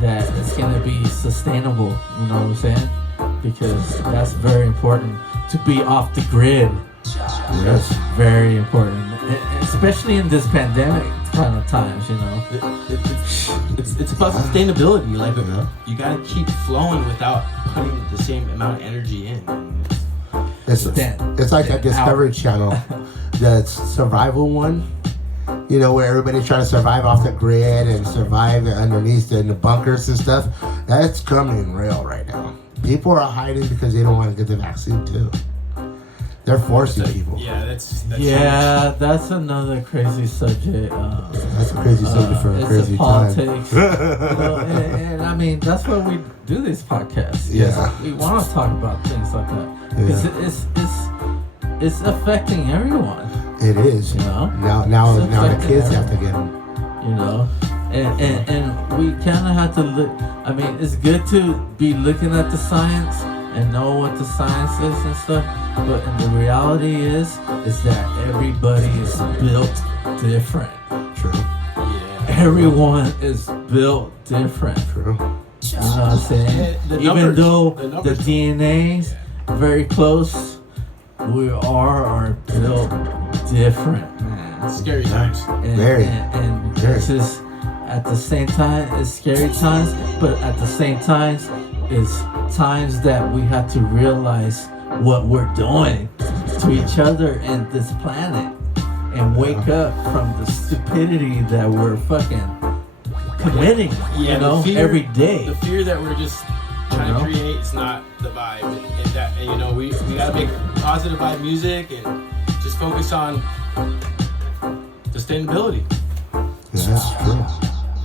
that is gonna be sustainable. You know what I'm saying? Because that's very important to be off the grid. That's very important, especially in this pandemic kind of times. it's about sustainability. Like you gotta keep flowing without putting the same amount of energy in. It's like that Discovery Channel, the survival one. Where everybody's trying to survive off the grid and survive underneath in the bunkers and stuff. That's coming real right now. People are hiding because they don't want to get the vaccine too. They're forcing people. Yeah, that's that's another crazy subject. That's a crazy subject for a crazy time. Politics. And I mean, that's why we do these podcasts. Yeah. We want to talk about things like that because it's affecting everyone. It is. Now the kids have to get them. And we kind of have to look. I mean, it's good to be looking at the science and know what the science is and stuff. But the reality is that everybody is built different. True. Yeah. Everyone is built different. True. You know what I'm saying? The Even numbers- though the the numbers- DNA's very close, we are built different, man. Scary times. And, Very. and Very. it's just at the same time it's scary times, but at the same time it's times that we have to realize what we're doing to each other and this planet and wake up from the stupidity that we're fucking committing, the fear, every day. The fear that we're just trying to create is not the vibe, and we gotta make positive vibe music and just focus on sustainability. Yeah, that's true.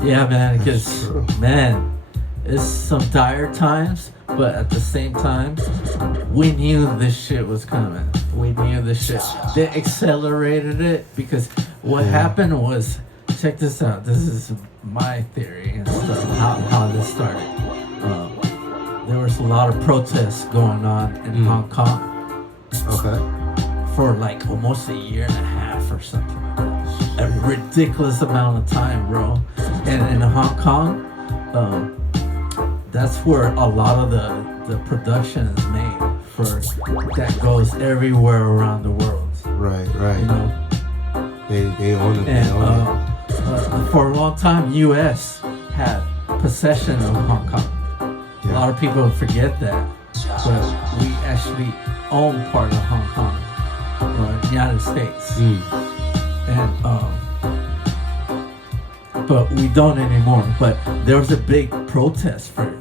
Yeah, man, because, true. man, it's some dire times, but at the same time, we knew this shit was coming. We knew this shit. They accelerated it because what happened was, check this out. This is my theory and stuff, how this started. There was a lot of protests going on in Hong Kong Okay. for like almost a year and a half or something like that. A ridiculous amount of time, bro. And in Hong Kong, that's where a lot of the production is made for that goes everywhere around the world. Right. They own it. And for a long time, U.S. had possession of Hong Kong. A lot of people forget that, but we actually own part of Hong Kong. United States. And but we don't anymore. But there was a big protest for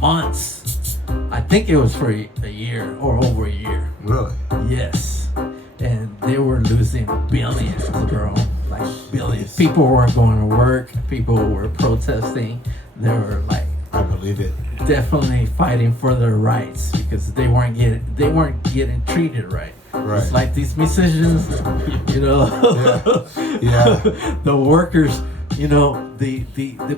months. I think it was for a year or over a year. Really? Yes. And they were losing billions, bro. Like billions. People weren't going to work. People were protesting. They were like, I believe it. definitely fighting for their rights because they weren't getting treated right. Right. It's like these musicians, you know, Yeah. the workers, you know, the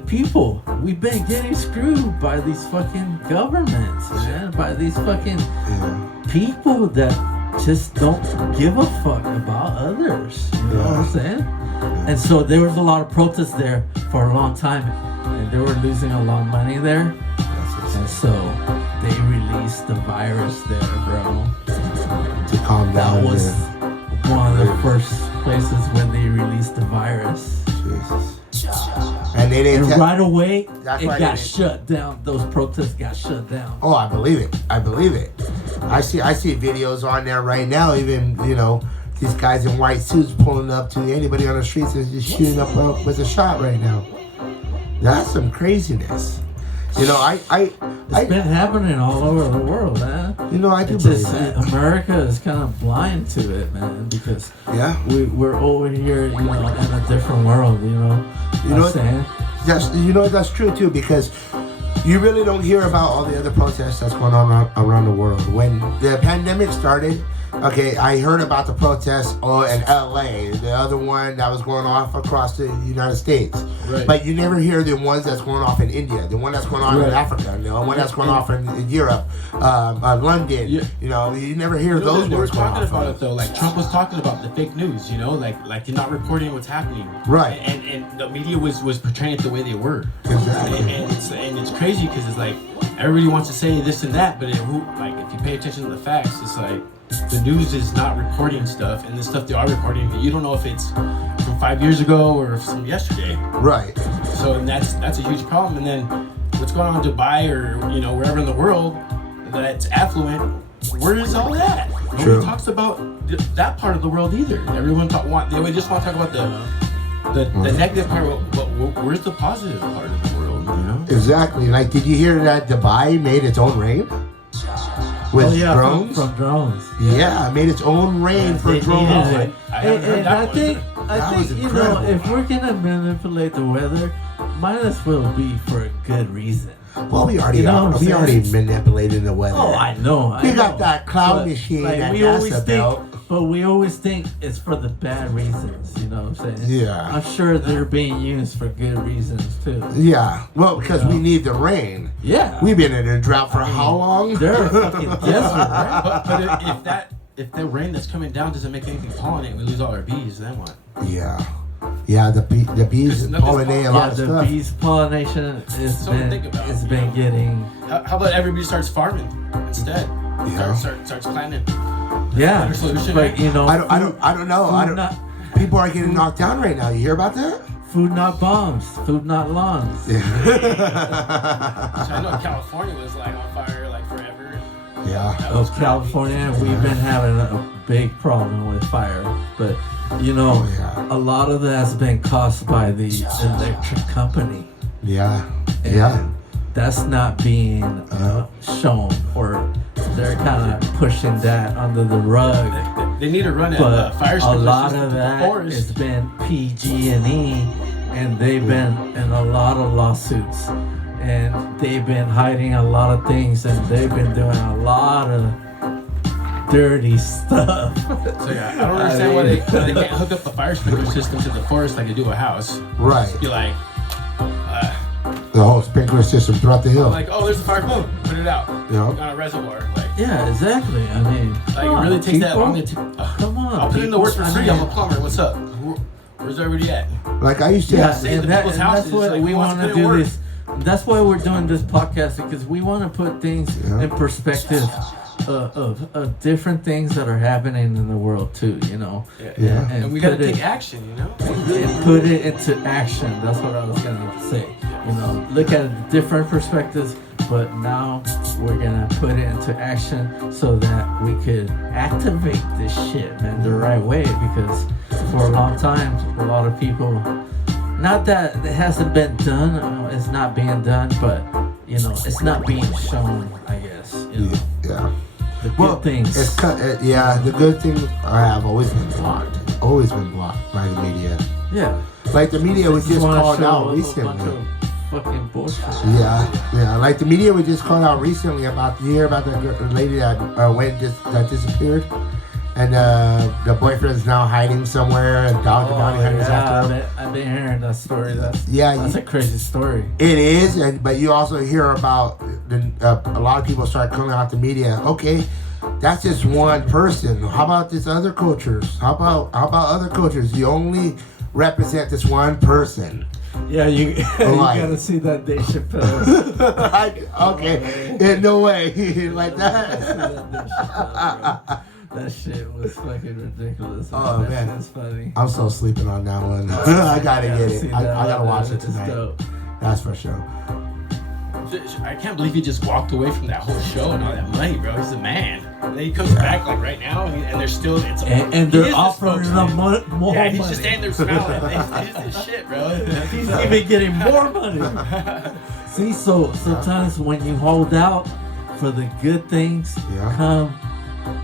people. We've been getting screwed by these fucking governments, man, by these fucking people that just don't give a fuck about others. You know what I'm saying? And so there was a lot of protests there for a long time, and they were losing a lot of money there. And so they released the virus there, bro. To calm down. That was one of the first places where they released the virus. Jesus. And they didn't. And right away, it why got shut down. Those protests got shut down. Oh, I believe it. I believe it. I see videos on there right now. Even these guys in white suits pulling up to anybody on the streets and just shooting up with a shot right now. That's some craziness. It's been happening all over the world, man. I do It's believe just that. America is kind of blind to it, man, because we're over here, in a different world, You know what I'm saying? That's true too, because you really don't hear about all the other protests that's going on around the world. When the pandemic started, okay, I heard about the protests in LA, the other one that was going off across the United States. Right. But you never hear the ones that's going off in India, the one that's going on in Africa, the one that's going off in Europe, London. Yeah. You never hear those they were ones going talking off. about it though. Like Trump was talking about the fake news, like you're not reporting what's happening. Right. And the media was portraying it the way they were. Exactly. And it's crazy because it's like everybody wants to say this and that, but if you pay attention to the facts, it's like the news is not reporting stuff, and the stuff they are reporting, you don't know if it's from 5 years ago or from yesterday. Right. So and that's a huge problem. And then what's going on in Dubai or wherever in the world that's affluent, where is all that? True. Nobody talks about that part of the world either. Everyone they just want to talk about the negative part, but where's the positive part of the world? Exactly. Like, did you hear that Dubai made its own rain? With drones? From drones. Yeah, it made its own rain for They drones. needed it. And I think was incredible. if we're gonna manipulate the weather, might as well be for a good reason. Well, we already what I'm already manipulated the weather. Oh, I know. We got that cloud machine that NASA built. But we always think it's for the bad reasons. You know what I'm saying? Yeah. I'm sure they're being used for good reasons too. Yeah. Well, because we need the rain. Yeah. We've been in a drought for how long? They're a fucking desert, right? But if that rain that's coming down doesn't make anything pollinate, we lose all our bees. Then what? Yeah. Yeah, the bees pollinate a lot of the stuff. bees pollination has been getting. How about everybody starts farming instead? Yeah. Starts planting. Yeah, Better solution, but right? I don't know. People are getting knocked down right now. You hear about that? Food not bombs, food not lawns. So I know California was like on fire like forever. Yeah. Of California, we've been having a big problem with fire, but a lot of that's been caused by the electric company. Yeah. And Yeah. that's not being shown, or they're kind of pushing that under the rug. They need to run But fire a sprinkler lot system of to the that forest. has been PG&E, and they've been in a lot of lawsuits, and they've been hiding a lot of things, and they've been doing a lot of dirty stuff. So yeah, I don't understand why they can't hook up the fire sprinkler system to the forest like they do a house. Right. Be like, The whole sprinkler system throughout the hill. like, oh, there's a fire, boom, put it out Yeah. on a reservoir. Like, Yeah, exactly. I mean, it really takes that long to. Come on, I'll put in the work for people. free. I'm a plumber. What's up? Where's everybody at? Like I used to Yeah, have. and people's houses, that's what like, we who wants want to to put in do work? this. That's why we're doing this podcast, because we want to put things in perspective of different things that are happening in the world too. Yeah. And we gotta put take it- action. and put it into action. That's what I was gonna say. Look at different perspectives, but now we're gonna put it into action so that we could activate this shit, man, the right way. Because for a long time, a lot of people, not that it hasn't been done, it's not being done, but you know, it's not being shown, I guess. You know, Yeah. the good things. The good things have always been blocked. Always been blocked by the media. Yeah. Like the media was just wanna called show out a recently. bunch of fucking bullshit. Yeah. Like the media was just called out recently about the year about the lady that that disappeared, and the boyfriend's now hiding somewhere, and dog bounty hunters after him. I've been hearing that story. That's Yeah, a crazy story. it is, but you also hear about a lot of people start calling out the media. Okay, that's just one person. How about this other cultures? How about other cultures? You only represent this one person. Yeah, you Like- gotta see that Dave Chappelle. Okay, in no way like that. That shit was fucking ridiculous. Oh, that man. That's funny. I'm still sleeping on that one. I gotta get see it. I that gotta one, watch it it's tonight. dope. That's for sure. I can't believe he just walked away from that whole show and all that money, bro. He's the man. And then he comes back like right now, and they're still. And he they're is the offering them spokesman. more Yeah, he's money. just standing there smiling. He's his shit, bro. He's even getting more money. See, so sometimes when you hold out for the good things, Yeah. come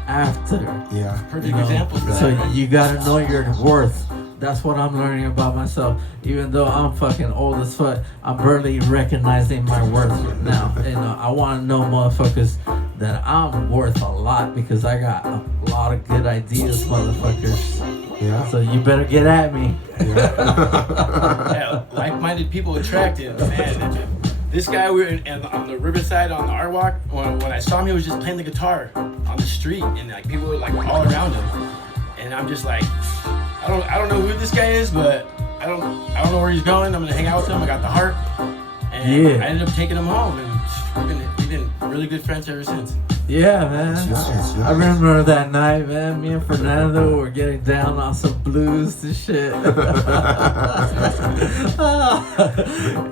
after. Yeah. Perfect You know? example for So that. Right? you gotta know your worth. That's what I'm learning about myself. Even though I'm fucking old as fuck, I'm barely recognizing my worth now. And I want to know, motherfuckers, that I'm worth a lot because I got a lot of good ideas, motherfuckers. Yeah. So you better get at me. Yeah, like-minded people attracted, man. This guy, we were on the riverside on the art walk. When I saw him, he was just playing the guitar on the street, and like people were like all around him. And I'm just like, I don't know who this guy is, but I don't know where he's going. I'm gonna hang out with him. I got the heart, and Yeah. I ended up taking him home, and we've been really good friends ever since. Yeah, man. Nice. I remember that night, man. Me and Fernando were getting down on some blues and shit.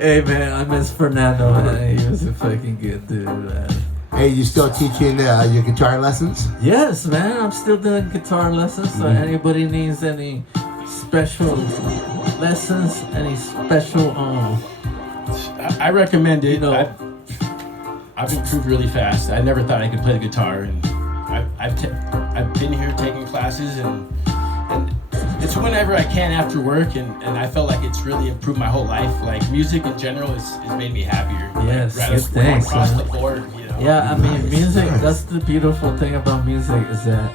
Hey, man, I miss Fernando, man. He was a fucking good dude, man. Hey, you still teaching your guitar lessons? Yes, man. I'm still doing guitar lessons. So anybody needs any special lessons, any special, I recommend it. You know. I've improved really fast. I never thought I could play the guitar, and I've been here taking classes, and it's whenever I can after work, and I felt like it's really improved my whole life. Like music in general has made me happier. Yes, Like, good things, across man. the board, you know. yeah, I mean, music, that's the beautiful thing about music is that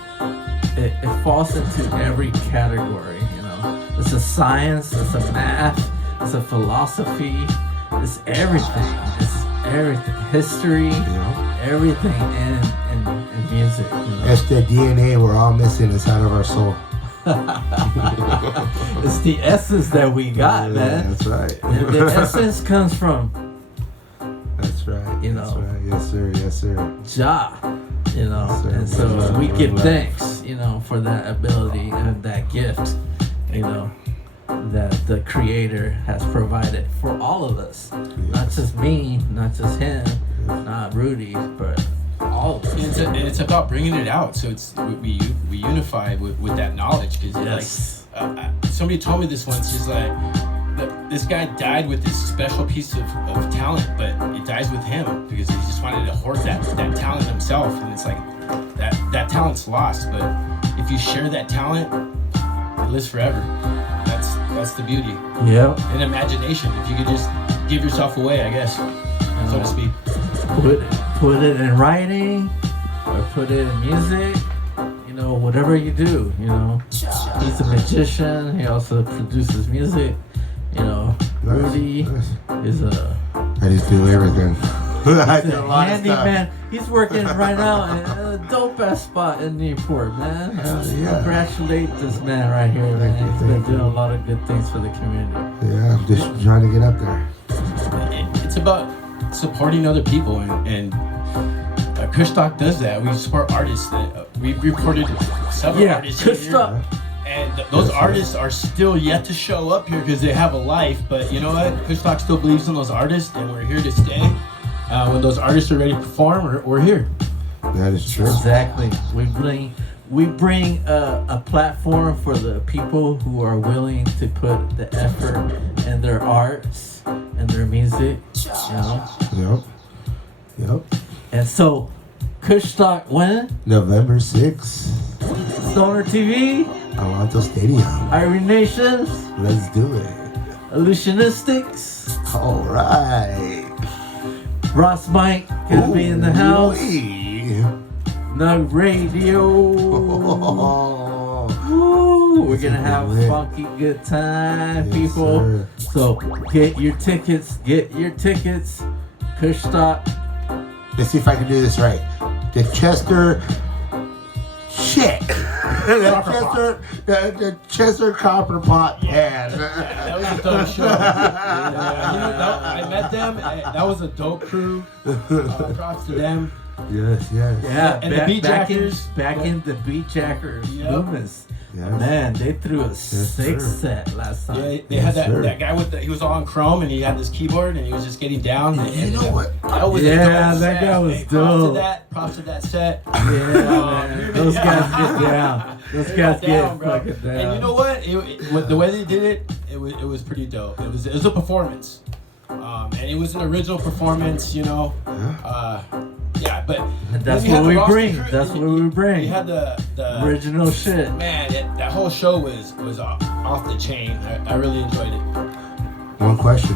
it falls into every category, you know. It's a science, it's a math, it's a philosophy, it's everything. It's everything. History, Yeah. everything in music, you know. It's the DNA we're all missing inside of our soul. It's the essence that we got, Yeah, man. That's right. And the essence comes from That's right. You That's know. right. Yes, sir. Yes, sir. Jah, you know. Yes, sir. And so Well, we give well. thanks, you know, for that ability and that gift, you know, that the Creator has provided for all of us. Not just me, not just him, not Rudy, but all of us. And it's about bringing it out, so it's we unify with that knowledge. Because Yes. like somebody told me this once. She's like, this guy died with this special piece of talent, but it dies with him because he just wanted to hoard that talent himself. And it's like that talent's lost, but if you share that talent, it lives forever. That's the beauty. Yep. And imagination. If you could just give yourself away, I guess, so to speak. Put it in writing or put it in music, you know, whatever you do, you know. He's a magician, he also produces music, you know. Rudy is a I just do everything. I do a lot of stuff. handyman. He's working right now in a dope ass spot in Newport, man. Hell yeah. Congratulate this man right here, man. He's been doing a lot of good things for the community. Yeah, I'm just trying to get up there. It's about supporting other people, and Kushstock does that. We support artists. We've recorded several Yeah, artists here, Kushstock. and those Yes, artists are still yet to show up here because they have a life. But you know what? Kushstock still believes in those artists, and we're here to stay. when those artists are ready to perform, we're here. That is true. Exactly. We bring a platform for the people who are willing to put the effort in their arts and their music. You know. Yep. And so, Kushstock when? November 6th, Stoner TV, Alonso Stadium. Irie Nationz, Let's do it. Illusionistics, All right. Ross Mike gonna be in the house. Ooh-wee. Nug Radio. Woo, we're gonna have a funky good time, Yes, people. sir. So get your tickets. Kushstock. Let's see if I can do this right. The Chester shit. the Chester Copper Pot Band. That was a dope show. I met them. That was a dope crew. Props to them. Yes. Yeah, And the Beat Jackers. Back in the Beat Jackers movements. Yes. Man, they threw a sick sir. set last time. Yeah, they had that guy he was all on chrome and he had this keyboard and he was just getting down. You know what? That was a Yeah, dope that set. guy was Hey, dope. Props to that set. Yeah, man. Those guys get down. Those guys Down, get bro. fucking down. And you know what? With the way they did it was pretty dope. It was a performance, and it was an original performance. Yeah, but that's then you had what the we roster bring. crew, That's and what we bring. You had the Original shit. man. That whole show was off the chain. I really enjoyed it. One question.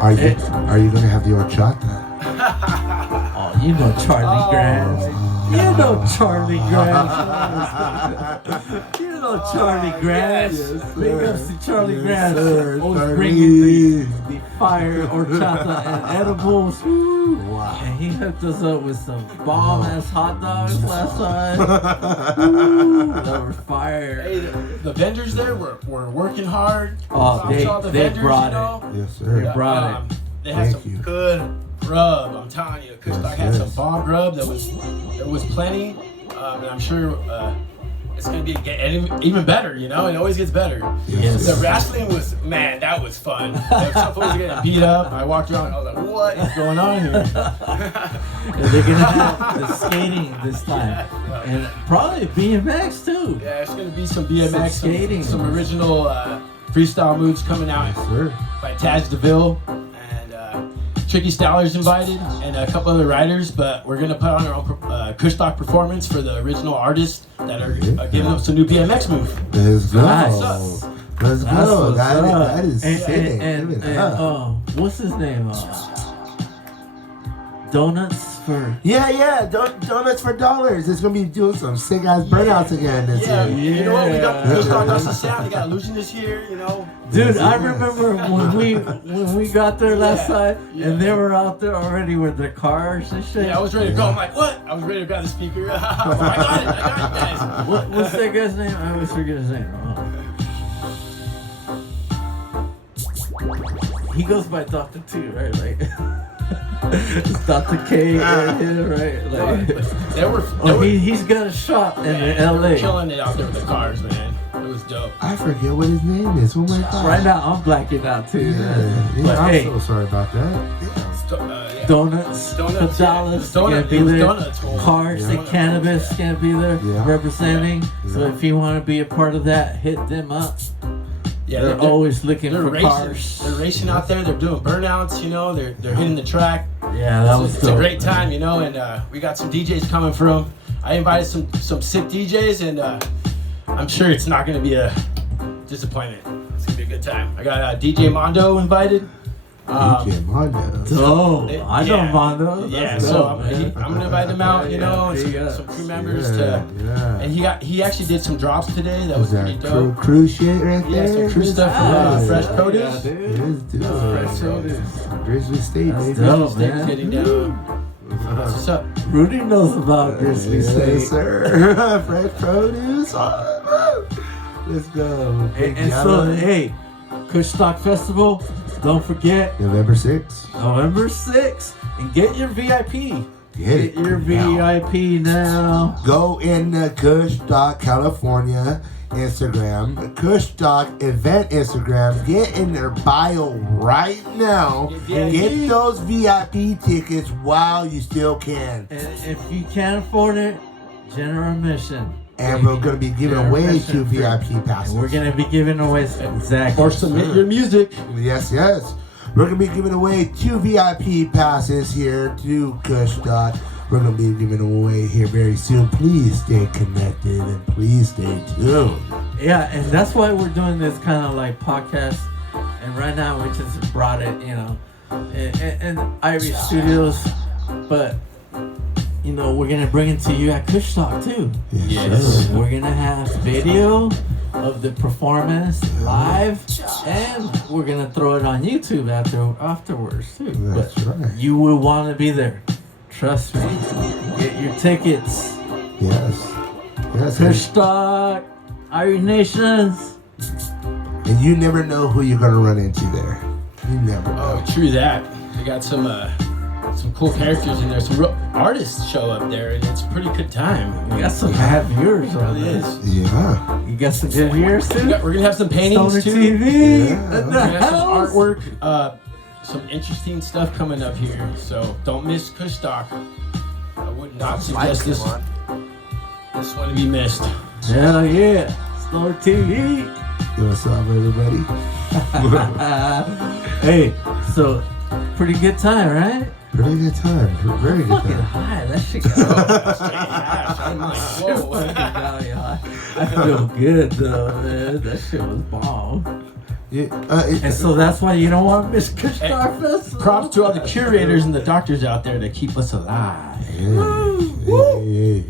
Are you gonna have the horchata? Oh, you know Charlie Grant. You know Charlie Grant. You know Charlie Grant. Yes, Big sir. ups to Charlie Yes, Grant. sir. Always Charlie. bringing the fire, horchata, and edibles. Woo. Wow. And he hooked us up with some bomb-ass hot dogs last time. Woo, that were fire. Hey, the vendors there were working hard. Oh, So I'm sure all the they vendors, brought you know, Yes, They sir. brought it. They had Thank some you. good grub. I'm telling you, Kushstock had some bomb grub. There was plenty, and I'm sure it's gonna be even better. You know, it always gets better. Yes. The wrestling was that was fun. There was some folks getting beat up. I walked around. I was like, what is going on here? And they're gonna have the skating this time, and probably BMX too. Yeah, it's gonna be some BMX, Some skating. some original freestyle moves coming out Yes, sir. by Deville and Tricky Stowler's invited and a couple other writers, but we're gonna put on our own Kushstock performance for the original artists that are giving up some new BMX move. Let's go. Nice. Let's That's go. what's up. That is sick. And Give it up. what's his name? Donuts for. Yeah. Donuts for dollars. It's gonna be doing some sick ass burnouts again this Yeah, year. you know what? We got Yeah. Kushstock got some sound. We got Illusionist here, you know. Dude, I Yes. remember when we got there last time, Yeah. and they were out there already with their cars and shit. Yeah, I was ready to go. I'm like, what? I was ready to grab the speaker. I got it, guys. What's that guy's name? I always forget his name. He goes by Dr. T, right? Like, it's Dr. K right here, right? Like, he's got a shop in They were LA. killing it out there with the cars, man. It was dope. I forget what his name is. Oh my god. Right now, I'm blacking out too. Yeah, But I'm hey, so sorry about that. Yeah. donuts, Donuts, dollars, yeah. gonna be It was there. donuts, well, Cars yeah. and cannabis gonna be there Yeah. representing. So Yeah. if you want to be a part of that, hit them up. Yeah, They're always looking they're for racing. cars. They're racing out there. They're doing burnouts. You know, they're hitting the track. Yeah, that was It's a dope. great time, you know, and we got some DJs coming from. I invited some sick DJs, and I'm sure it's not going to be a disappointment. It's going to be a good time. I got DJ Mondo invited. DJ Mondo. Dope. I know Yeah. Mondo. Yeah, That's so dope, I'm man. going to invite him out, you know, and big ups. some crew members Yeah. and he actually did some drops today. That was Is pretty that dope. crew shit right Yeah, there? some crew stuff from Nice. Fresh Yeah, Produce. dude. It is, dude. Fresh Produce. Grizzly State, That's baby. dope, Stay man. getting down. What's up? Rudy knows about Grizzly State. Yes, sir. Fresh Produce. Let's go. And so, hey, Kushstock Festival, don't forget, November 6th. November 6th, and get your VIP. Get it. You're now. VIP now. Go in the Kushstock, California Instagram, Kushstock event Instagram. Get in their bio right now. Get those VIP tickets while you still can. And if you can't afford it, general admission. And we're going to be giving away 2 VIP passes. And we're going to be giving away exactly. Or submit your music. Yes, yes. We're going to be giving away 2 VIP passes here to Kushstock. We're going to be giving them away here very soon. Please stay connected and please stay tuned. Yeah, and that's why we're doing this kind of like podcast. And right now we just brought it, you know, in Irie Studios. But, you know, we're going to bring it to you at Kushstock too. Yes. We're going to have video of the performance live, and we're going to throw it on YouTube afterwards too. That's But right. you will want to be there. Trust me. Get your tickets. Yes. Yes. Kushstock, Irie Nationz. And you never know who you're going to run into there. You never know. Oh, true that. They got some cool characters in there. Some real artists show up there, and it's a pretty good time. You got some bad viewers It on really this. is. Yeah. You got some good viewers too? We're gonna have some paintings Stoner too. TV. Yeah. What We're the gonna have some hell? artwork. Some interesting stuff coming up here. So don't miss Kushstock. I would not suggest this one to be missed. Hell yeah. Stoner TV. What's up, everybody? Hey, so pretty good time, right? Pretty good time. Very good Fucking time. high. That shit got I'm like, whoa. I feel good though, man. That shit was bomb. Yeah, And so that's why you don't want to miss Kushstock Festival. Props to all the curators and the doctors out there that keep us alive. yeah.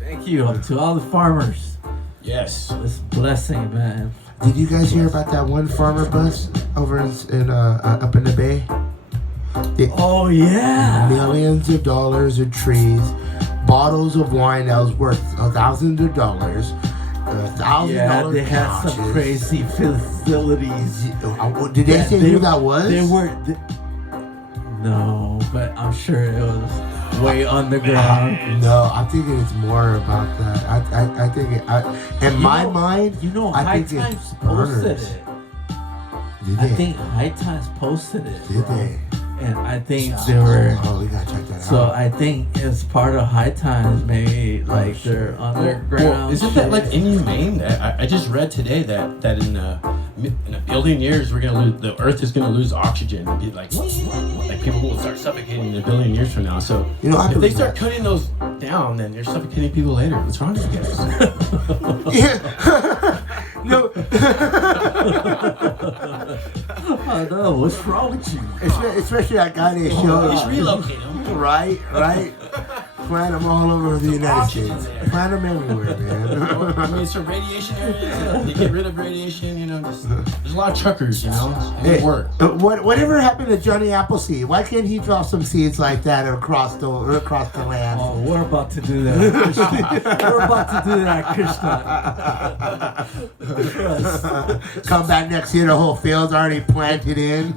Thank you to all the farmers. Yes. It's a blessing, man. Did you guys hear about that one farmer bus over in up in the bay? Oh yeah. Millions of dollars of trees, bottles of wine that was worth thousands of dollars, $1,000 Yeah, they had some couches. crazy facilities. Did they Yeah, say who that was? They were. No, but I'm sure it was way underground. No, I'm thinking it's more about that. I think in my mind, You know, I High think Times it's posted burners. it. Did I they? think High Times posted it. Did bro. they? And I think they were. Oh, we gotta check that So out. I think it's part of High Times, maybe like their underground. Well, isn't that shit. like inhumane? I just read today that in a billion years the Earth is gonna lose oxygen and be like people will start suffocating in a billion years from now. So You know, I if they believe start that. cutting those down, then you're suffocating people later. What's wrong with you guys? Yeah. No. I know. What's wrong with you? Especially that guy they showed. Just relocate them. Right. Plant them all over the United Oxygen States. there. Plant them everywhere, man. I mean, some radiation areas. They get rid of radiation. You know, there's a lot of truckers. You know, and Hey, it work. whatever happened to Johnny Appleseed? Why can't he drop some seeds like that across the land? Oh, we're about to do that. We're about to do that, Kushstock. Come back next year, the whole field's already planted in.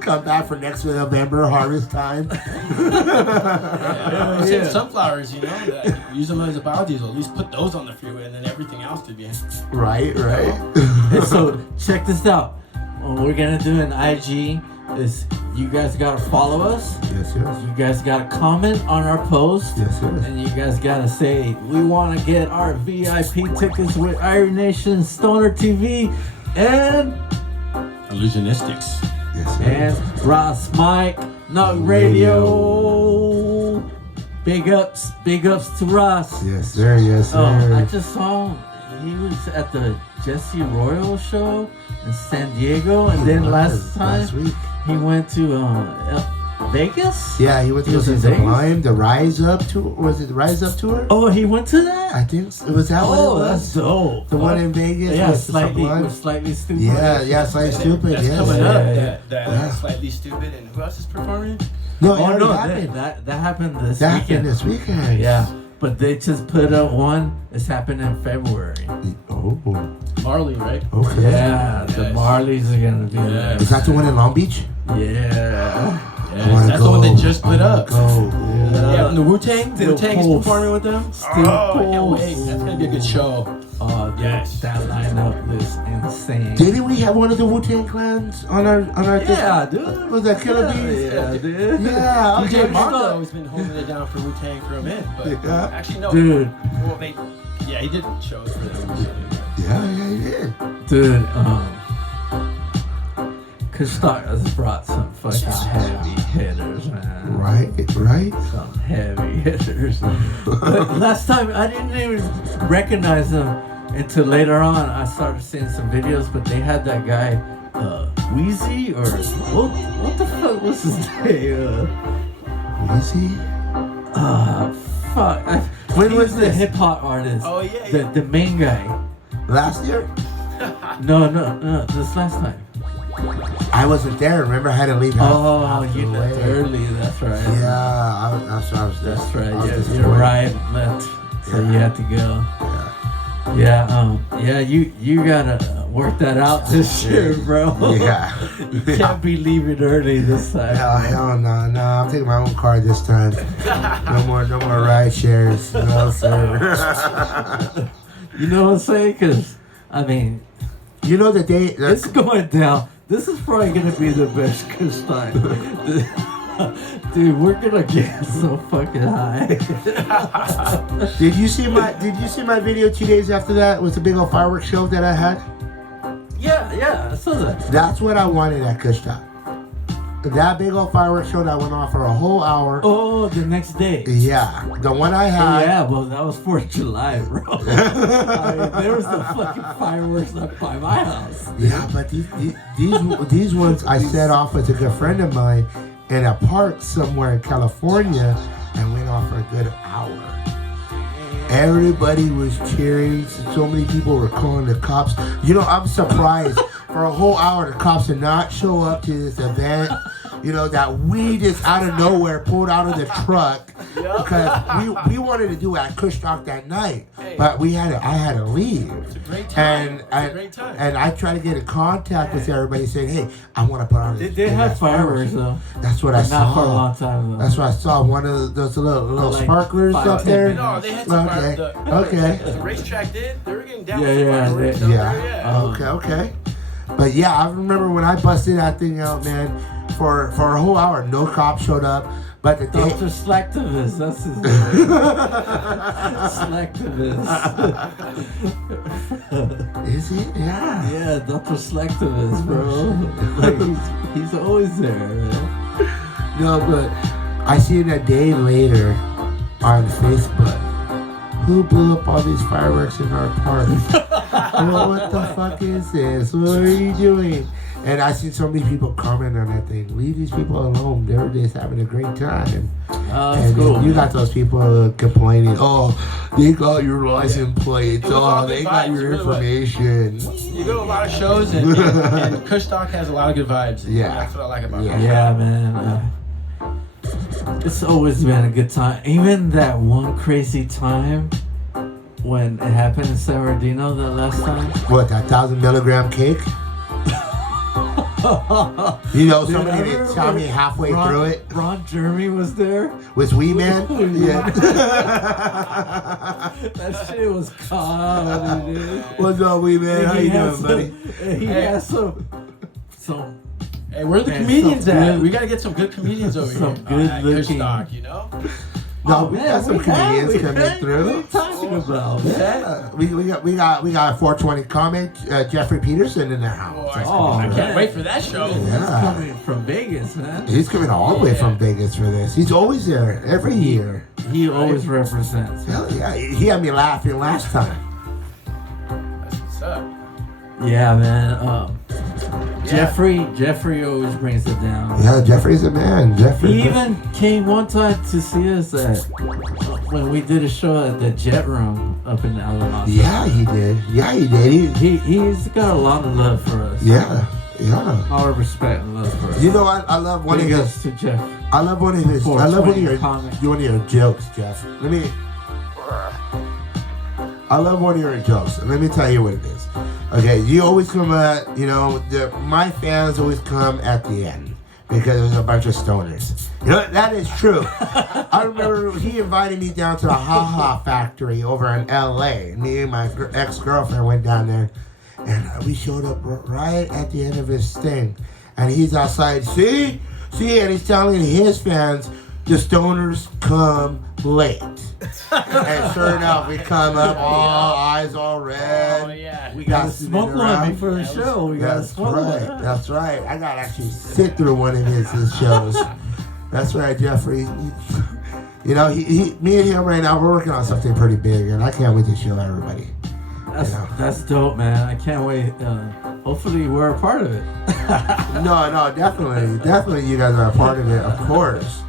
Come back for next November harvest time. I'm saying sunflowers, you know, that use them as a biodiesel. At least put those on the freeway, and then everything else could be. Right. And so check this out. What we're gonna do in IG is you guys gotta follow us. Yes. You guys gotta comment on our post. Yes. And you guys gotta say, we want to get our VIP tickets with Irie Nationz, Stoner TV, and Illusionistics. Yes. Ross Mike, Nug Radio. Big ups to Ross. Yes, sir. Yes, sir. Oh, I just saw him. He was at the Jesse Royal show in San Diego, and then last week. he went to Vegas. Yeah, he went to He go was see in Sublime, the Rise Up tour. Was it the Rise Up tour? Oh, he went to that. I think it was that one. Oh, that's dope. The one in Vegas. Yeah, with Sublime? slightly stupid. Yeah, slightly stupid. That's Yes. coming Yeah, up. yeah. That Slightly Stupid, and who else is performing? No, it Oh already no, happened. that happened this That weekend. happened this weekend. Yeah, but they just put up one. It's happening in February. Oh, Marley, right? okay. Yeah, the Yes. Marleys are gonna be there. Is that the one in Long Beach? Yeah. Yes, that's the one that just split up. Go. Yeah, and the Wu-Tang is Pulse. performing with them. Still I can't Pulse. wait. That's gonna be a good show. Oh, Yes. that lineup is insane. Didn't we have one of the Wu-Tang clans on our Yeah, dude. Was that CANNABIS? Yeah, dude. Yeah, DJ okay. Mondo has been holding it down for Wu-Tang for a minute, but Yeah. actually no. Dude. Well, he did shows for them recently. Yeah, yeah. Dude, Kushstock has brought some fucking heavy hitters, man. Right. Some heavy hitters. But last time I didn't even recognize them until later on. I started seeing some videos, but they had that guy, Wheezy, or what the fuck was his name? Easy. Fuck. When He was the this? hip hop artist. Oh, yeah. The main guy. Last year? No, this last time. I wasn't there. Remember, I had to leave. Oh, half you the left way. early. That's right. Yeah, that's what I was. That's right. I was Yeah, disappointed. you're right. Left. So you Yeah. had to go. Yeah. You gotta work that out this year, bro. Yeah. You can't be leaving early this time. Hell no. I'm taking my own car this time. No more ride shares. No sir. You know what I'm saying? Because I mean, You know the day. it's going down. This is probably gonna be the best Kush time. Dude, we're gonna get so fucking high. Did you see my video 2 days after that with the big old fireworks show that I had? Yeah, I saw that. That's what I wanted at Kushstock. That big old fireworks show that went on for a whole hour. Oh, the next day. Yeah, the one I had. Yeah, well, that was 4th of July, bro. I mean, there was the fucking fireworks up by my house. Yeah, but these ones I set off with a good friend of mine in a park somewhere in California and went off for a good hour. Everybody was cheering. So many people were calling the cops. You know, I'm surprised for a whole hour the cops did not show up to this event. You know, that we just out of nowhere pulled out of the truck because we wanted to do it at Kushstock that night, but I had to leave. It's a great time. And I tried to get in contact with everybody saying, hey, I want to put on this. They had fireworks, though. That's what I saw. Not for a long time, though. That's what I saw. One of those little Like sparklers 5, up 10 there. minutes. No, they had some Okay. The racetrack did. They were getting down. Yeah, with yeah, fireworks they- out Yeah. there, yeah. Okay. But yeah, I remember when I busted that thing out, man, for a whole hour, no cop showed up. But the day. Dr. Slacktivist, that's his name. Slacktivist. Is he? Yeah. Yeah, Dr. Slacktivist, bro. Like, he's always there, man. No, but I seen a day later on Facebook. Who blew up all these fireworks in our park? Well, what the fuck is this? What are you doing? And I seen so many people comment on that thing. Leave these people alone. They were just having a great time. That's And cool. you got those people complaining, oh, they got your license plates. It was all Oh, good they got vibes, your really was. information. You go to a lot of shows, and Kushstock has a lot of good vibes. Yeah. That's what I like about it. Yeah, man. It's always been a good time. Even that one crazy time when it happened in San Bernardino the last time. What, that 1,000 milligram cake? You know, Dude, somebody I didn't remember tell me halfway through it. Ron Jeremy was there. Was Wee Man? Yeah. That shit was comedy, dude. What's up, Wee Man? How you doing, buddy? He had some Hey, where are the Man, comedians some at? good- We gotta get some good comedians over some here. good At looking- Kushstock, you know? No, we got some comedians coming What are through. you talking about, man? Yeah, we got a 420 comic, Jeffrey Peterson in the house. I man. can't wait for that show. He's Yeah. coming from Vegas, man. He's coming all the way from Vegas for this. He's always there every year. He always represents. Hell yeah, he had me laughing last time. That's what's up. Yeah, man. Jeffrey always brings it down. Yeah, Jeffrey's a man. Jeffrey. He even came one time to see us at when we did a show at the Jet Room up in Alabama. Yeah, he did. Yeah, he did. He's got a lot of love for us. Yeah. All respect and love for us. You know, I love one of Big his. ups to Jeff. I love one of his. I love one of your. 420 comic. One of your jokes, Jeff. I love one of your jokes. Let me tell you what it is. Okay, you always come at, you know, my fans always come at the end. because it was a bunch of stoners. You know, that is true. I remember he invited me down to the Ha Ha factory over in L.A. Me and my ex-girlfriend went down there, and we showed up right at the end of his thing. And he's outside, see? And he's telling his fans, the stoners come late. And sure enough, we come up, all eyes all red. Oh, yeah. We got to smoke one before the show. We got to smoke one. That's right. I got to actually sit through one of his shows. That's right, Jeffrey. You know, me and him right now, we're working on something pretty big, and I can't wait to show everybody. That's dope, man. I can't wait. Hopefully, we're a part of it. No, definitely, you guys are a part of it, of course.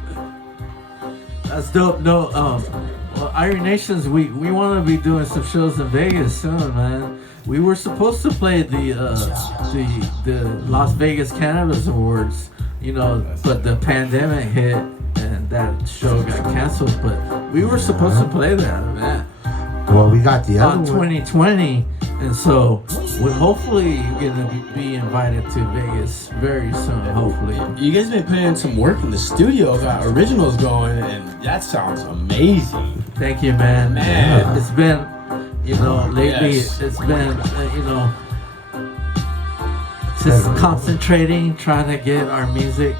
That's dope. No, well, Irie Nationz, we want to be doing some shows in Vegas soon, man. We were supposed to play the Las Vegas Cannabis Awards, you know, but the pandemic hit and that show got canceled. But we were supposed to play that, man. Well, we got the other on 2020, and so we're hopefully gonna be invited to Vegas very soon. Hopefully, You guys been putting in some work in the studio, got originals going, and that sounds amazing. thank you, man. Man. It's been, you know, lately Yes. it's been, you know, just concentrating, trying to get our music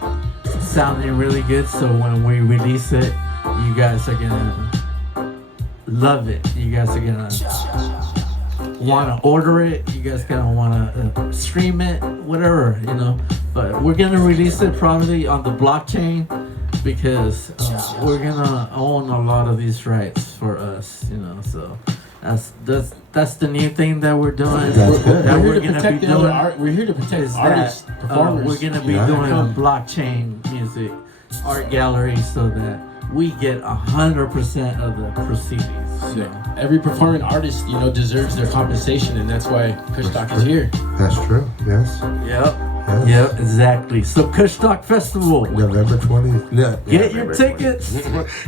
sounding really good. So when we release it, you guys are gonna love it. You guys are gonna want to order it. You guys gonna want to stream it, whatever, you know. But we're gonna release it probably on the blockchain because we're gonna own a lot of these rights for us, you know. So that's the new thing that we're doing. That we're gonna be doing. We're here to protect artists, performers. We're gonna be doing a blockchain music art gallery so that we get 100% of the proceeds. So. Every performing artist, you know, deserves their compensation, and that's why Kushstock is here. That's true. Yes. Yep, exactly. So Kushstock Festival. November 20th. No, Get your tickets.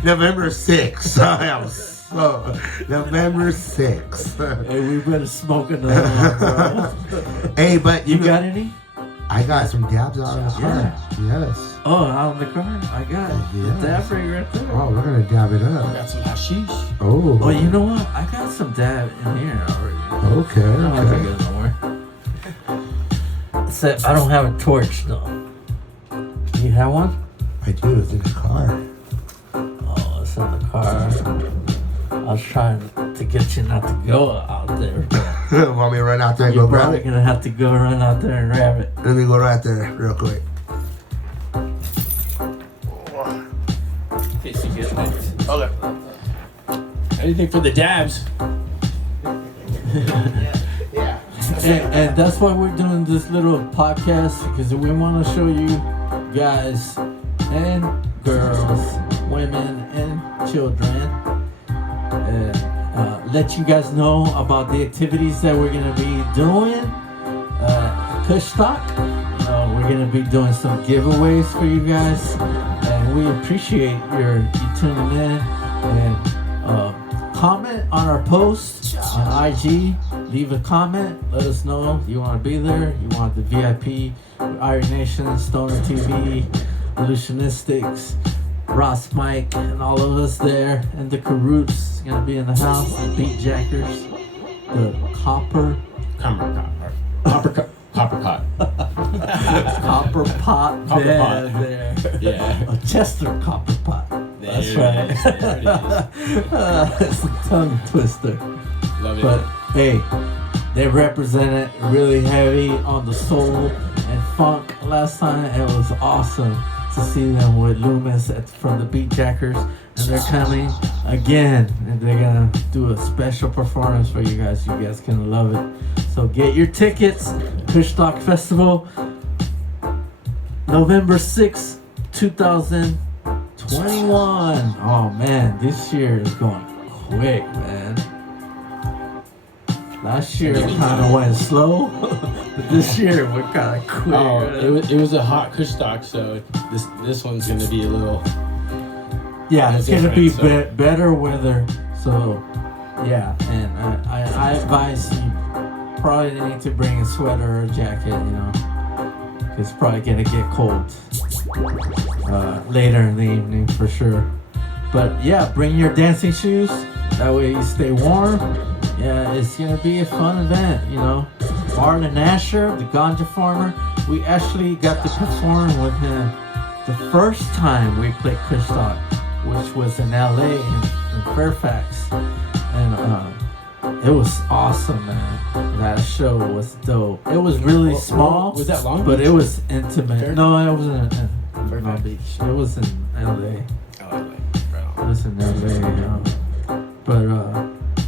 November 6th. I am so. November 6th. Hey, we better smoke another one, bro. Hey, but You got any? I got some dabs out of the car. Yes. Oh, out in the car? I got the dab rig right there. Oh, we're gonna dab it up. Got some hashish. Oh. Oh, you know what? I got some dab in here already. Okay. I don't have to go nowhere. Except I don't have a torch though. You have one? I do. It's in the car. Oh, it's in the car. I was trying to get you not to go out there. But Want me to run out there and you're go grab probably it? gonna have to go run out there and grab it. Let me go right there real quick. In case you get it. Okay. Anything for the dabs. Yeah. And that's why we're doing this little podcast, because we want to show you guys and girls, women and children, let you guys know about the activities that we're going to be doing. Kushstock, we're going to be doing some giveaways for you guys, and we appreciate you tuning in. And comment on our post on IG. Leave a comment. Let us know you want to be there. You want the VIP, Irie Nationz, Stoner TV, Illusionistics, Ross Mike, and all of us there. And the Karoots gonna be in the house. The Beat Jackers, the Copper Pot there. Yeah. A Chester Copper Pot. That's right. There it is. It's a tongue twister. Love it. But hey, they represented really heavy on the soul and funk last time. It was awesome to see them with Loomis from the Beat Jackers, and they're coming again, and they're gonna do a special performance for you guys. You guys can love it. So get your tickets. Kushstock Festival, November 6th, 2021. Oh man, this year is going quick, man. Last year it kind of went slow, but this year we're kind of quick. Oh, it was a hot Kushstock, so this one's gonna be a little. Yeah, it's gonna be different, better weather. So yeah, and I advise you probably need to bring a sweater or a jacket, you know, 'cause it's probably gonna get cold. later in the evening for sure. But yeah, bring your dancing shoes. That way you stay warm. Yeah, it's gonna be a fun event, you know. Marlon Asher, the ganja farmer, we actually got to perform with him the first time we played Kushstock, which was in LA in Fairfax. And it was awesome, man. That show was dope. It was really small. Was that Long But Beach? it was intimate. Fairfax? No, it wasn't in Fairfax? Long Beach. It was in LA. Oh, like, right It on. was in LA. But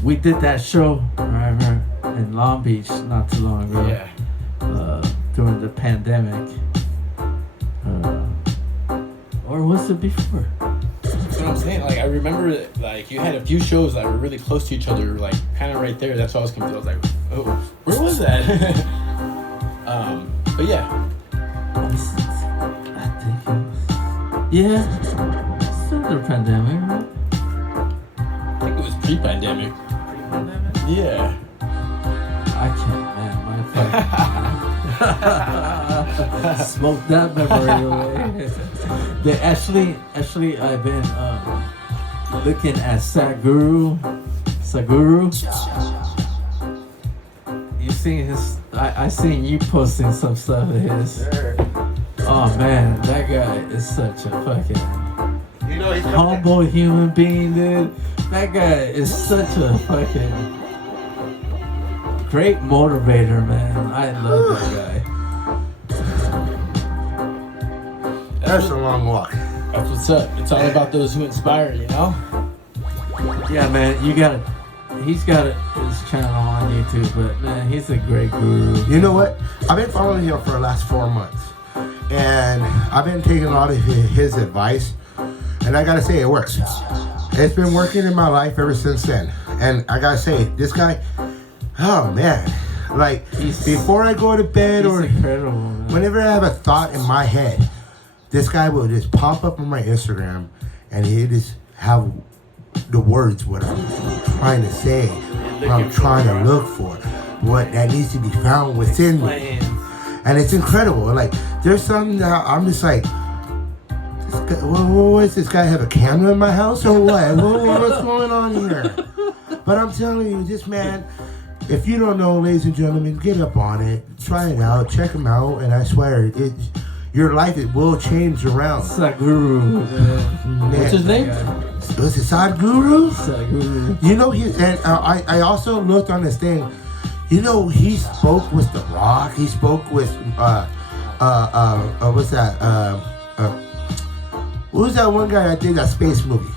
we did that show, remember, in Long Beach not too long ago. Yeah. During the pandemic. Or was it before? That's what I'm saying. Like, I remember, like, you had a few shows that were really close to each other, like, kind of right there. That's why I was confused. I was like, oh, where was that? But yeah. I think it was. Yeah. Still the pandemic, right? I think it was pre-pandemic. Pre-pandemic? Yeah. I can't, man. My fucking smoke that memory away. They actually, I've been looking at Saguru. You seen his? I seen you posting some stuff of his. Sure. Oh man, that guy is such a fucking You know, he's humble human being, dude. That guy is such a fucking great motivator, man. I love that guy. That's a long walk. That's what's up. It's all about those who inspire, you know? Yeah, man, he's got his channel on YouTube, but man, he's a great guru. You know what? I've been following him for the last 4 months. And I've been taking a lot of his advice. And I gotta say, it works. It's been working in my life ever since then. And I gotta say, this guy, oh man. Like, before I go to bed or incredible, man. whenever I have a thought in my head, this guy will just pop up on my Instagram and he just have the words, what I'm trying to say, what I'm trying to look for, what that needs to be found within me. And it's incredible. Like, there's something that I'm just like, this guy, what is this guy have a camera in my house or what? What's going on here? But I'm telling you, this man, if you don't know, ladies and gentlemen, get up on it, try it out, check him out, and I swear, your life, it will change around. Saguru. What's his name? Was it Sadhguru? Saguru. You know, I also looked on this thing. You know, he spoke with The Rock. He spoke with, what's that? What was that one guy that did that space movie?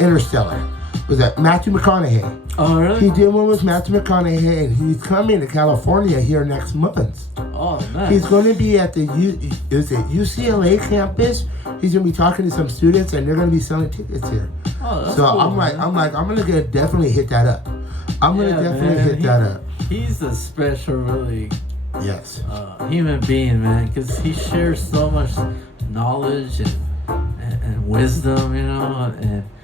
Interstellar. Was that Matthew McConaughey? Oh, really? He did one with Matthew McConaughey, and he's coming to California here next month. Oh, nice. He's going to be at the UCLA campus. He's going to be talking to some students, and they're going to be selling tickets here. Oh, that's So cool, I'm going to definitely hit that up. I'm going to definitely hit that up. He's a special, really Yes. human being, man, because he shares so much knowledge and wisdom, you know,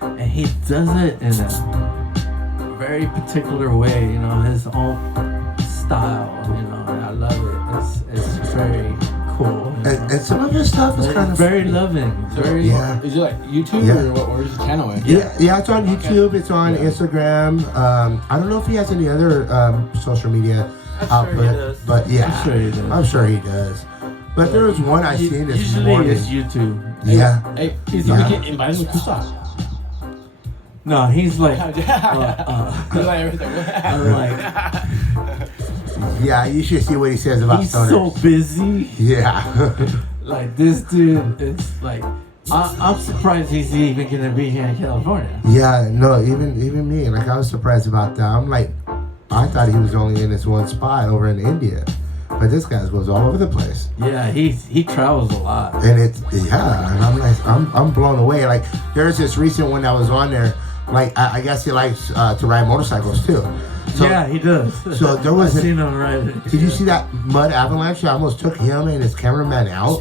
and he does it in a very particular way, you know, his own style, you know, and I love it. It's very cool. And some of his stuff is kind of very loving. Very Yeah. Is it like YouTube or what? Where's his channel at? Yeah, it's on YouTube. It's on Instagram. I don't know if he has any other social media output, but yeah, I'm sure he does. But there was one I seen this usually morning. it's YouTube. Yeah. Hey, He's you like- get invited to Kushstock. No, he's like, He's like everything. like Yeah, you should see what he says about he's stoners. so busy. Yeah. Like this dude, it's like I'm surprised he's even gonna be here in California. Yeah, no, even me. Like, I was surprised about that. I'm like, I thought he was only in this one spot over in India. But this guy goes all over the place. Yeah, he travels a lot. And and I'm like, I'm blown away. Like, there's this recent one that was on there. Like, I guess he likes to ride motorcycles too. So, yeah, he does. So there was I've seen him ride it. Did you see that mud avalanche that almost took him and his cameraman out?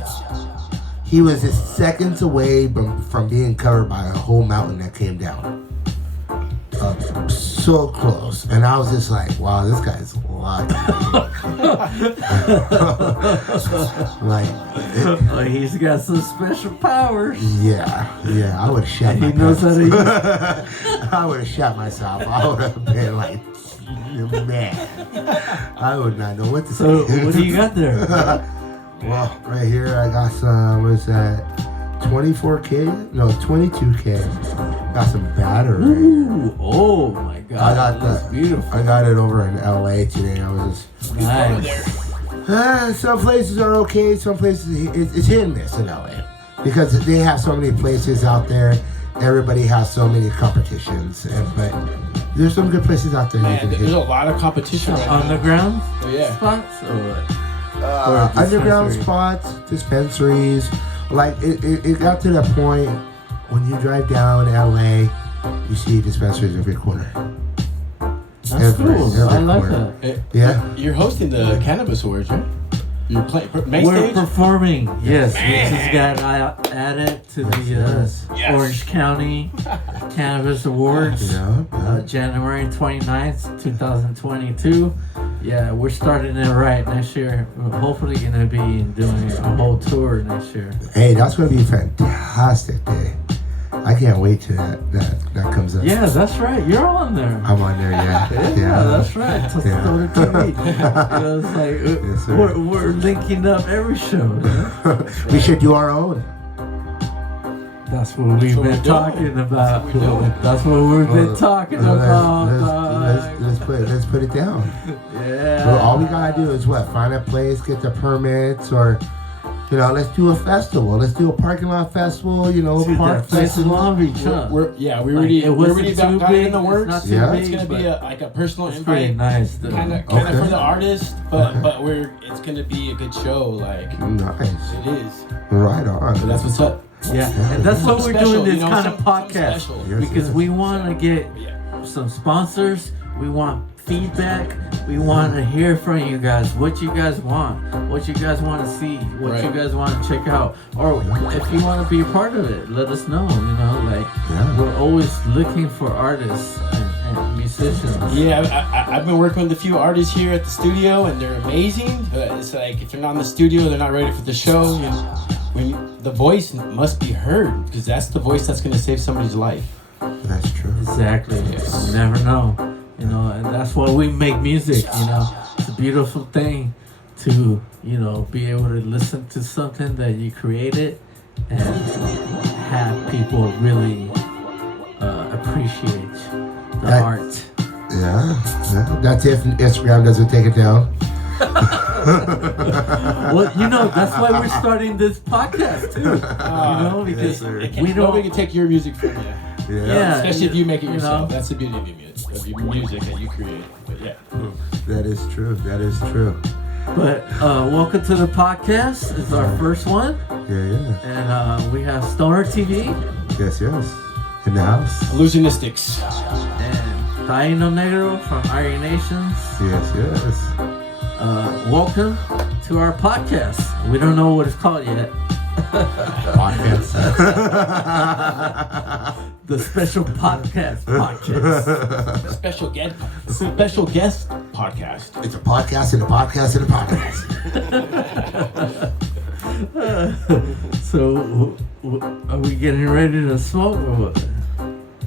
He was just seconds away from being covered by a whole mountain that came down. So close. And I was just like, wow, this guy's lot. Like, Oh, he's got some special powers. yeah, I would have shot He my knows how to use I would have shot myself. I would have been like, man. I would not know what to say. So, what do you got there? Well, right here I got some, what is that, 24K? No, 22K. Got some battery. Ooh, oh my God, I got that's the- beautiful. I got it over in LA today. I was just, Nice. some places are okay, some places it's hit and miss in LA. Because they have so many places out there. Everybody has so many competitions. But there's some good places out there. Man, there's a lot of competition right now. Underground Yeah. spots or what? Underground dispensary. spots, dispensaries. Like it got to the point when you drive down LA, you see dispensaries every corner. That's cool. I like corner. that. Yeah. You're hosting the Cannabis Awards, right? You're playing main We're stage? performing. Yes, we Man. just got added to the Yes. Yes. Orange County Cannabis Awards. Yeah. January 29th, 2022. Yeah, we're starting it right next year. We're hopefully gonna be doing a whole tour next year. Hey, that's gonna be a fantastic day. I can't wait till that comes up. Yeah, that's right. You're on there. I'm on there, yeah. Yeah, that's right. Yeah. Stoner TV. You know, it's like Yes, sir. we're linking up every show. You know? We should do our own. That's what we've what been we're doing. talking about. That's what we're doing. That's what we've been talking about. Let's put it down. Yeah. So all we gotta do is what? Find a place, get the permits, or let's do a festival. Let's do a parking lot festival. Dude, Park that place in festival. Long Beach, huh? We're Like, already it wasn't too got it big, in the works. It's not too Yeah. big, It's gonna be but like a personal it's pretty invite, nice. Though. kind of Okay. for the artist, but Okay. it's gonna be a good show. Like Nice. it is. Right on. But that's what's up. Yeah, and that's what we're Something special, doing this kind something of podcast special. Yes, because yes. we want to get Yeah. some sponsors. We want feedback. We want to hear from you guys. What you guys want. What you guys want to see. What you Right. guys want to check out. Or if you want to be a part of it, let us know. Yeah. We're always looking for artists and musicians. Yeah, I've been working with a few artists here at the studio, and they're amazing. But it's like if they're not in the studio, they're not ready for the show. The voice must be heard because that's the voice that's going to save somebody's life. That's true. Exactly. Yes. You never know. And that's why we make music. It's a beautiful thing to be able to listen to something that you created and have people really appreciate the art. Yeah. That's if Instagram doesn't take it down. Well, that's why we're starting this podcast too. Because Nobody can take your music from you. Yeah, Especially if you make it yourself. know. That's the beauty of your music that you create. But yeah. That is true. That is true. But welcome to the podcast. It's our first one, Yeah. and we have Stoner TV Yes. In the house. Illusionistics. and Taino Negro from Irie Nationz. Yes. Welcome to our podcast. We don't know what it's called yet. Podcast. The special podcast. Special guest podcast. It's a podcast and a podcast and a podcast. So, are we getting ready to smoke or what?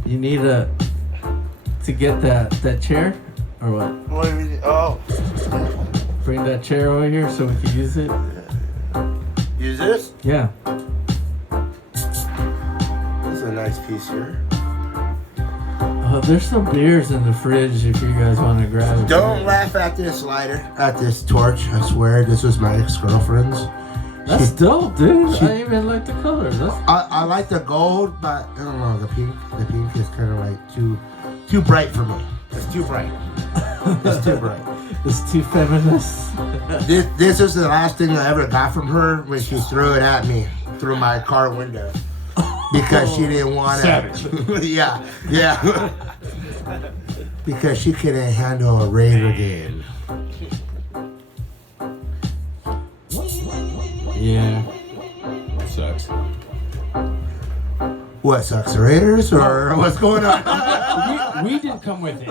You need to get that chair or what? What do we do? Oh. Bring that chair over here so we can use it. Use this? Yeah. This is a nice piece here. There's some beers in the fridge if you guys want to grab it. Don't laugh at this lighter. At this torch. I swear this was my ex-girlfriend's. That's dope, dude. I even like the color. I like the gold, but I don't know, the pink is kind of like too bright for me. It's too bright. It's too bright. It's too feminist. This was the last thing I ever got from her when she threw it at me through my car window because she didn't want it. Savage. Yeah. Because she couldn't handle a Raider game. Yeah. Sucks. What, sucks the Raiders or what's going on? We didn't come with it.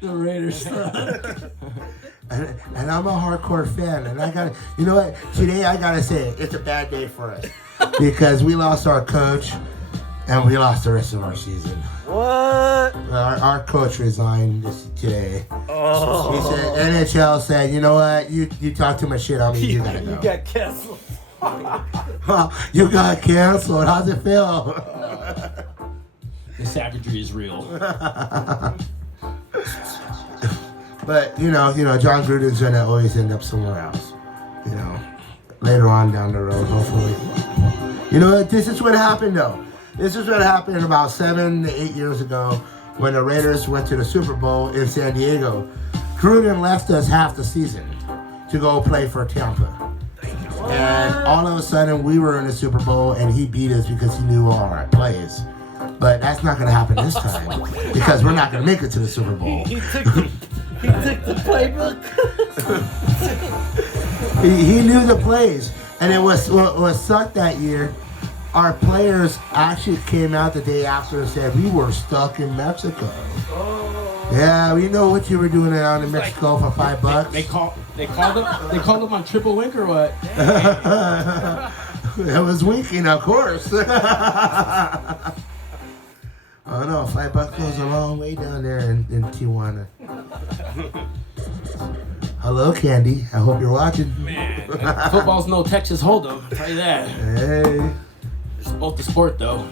The Raiders suck. And I'm a hardcore fan, and I gotta, you know what? Today I gotta say it's a bad day for us because we lost our coach, and we lost the rest of our season. What? Our coach resigned today. Oh. He said NHL said, you know what? You talk too much shit on me. You gotta go. You got canceled. You got canceled. How's it feel? The savagery is real. But you know, John Gruden's gonna always end up somewhere else. You know, later on down the road, hopefully. You know what? This is what happened though. This is what happened about 7 to 8 years ago when the Raiders went to the Super Bowl in San Diego. Gruden left us half the season to go play for Tampa. And all of a sudden we were in the Super Bowl and he beat us because he knew all our plays. But that's not going to happen this time because we're not going to make it to the Super Bowl. He took the playbook. He knew the plays. And it was what sucked that year. Our players actually came out the day after and said, we were stuck in Mexico. Oh. Yeah, we know what you were doing down in Mexico for $5. They called him on triple wink or what? It was winking, of course. Oh no, $5 goes a long way down there in Tijuana. Hello, Candy. I hope you're watching. Man, football's no Texas Hold'em. I'll tell you that. Hey. It's both the sport, though.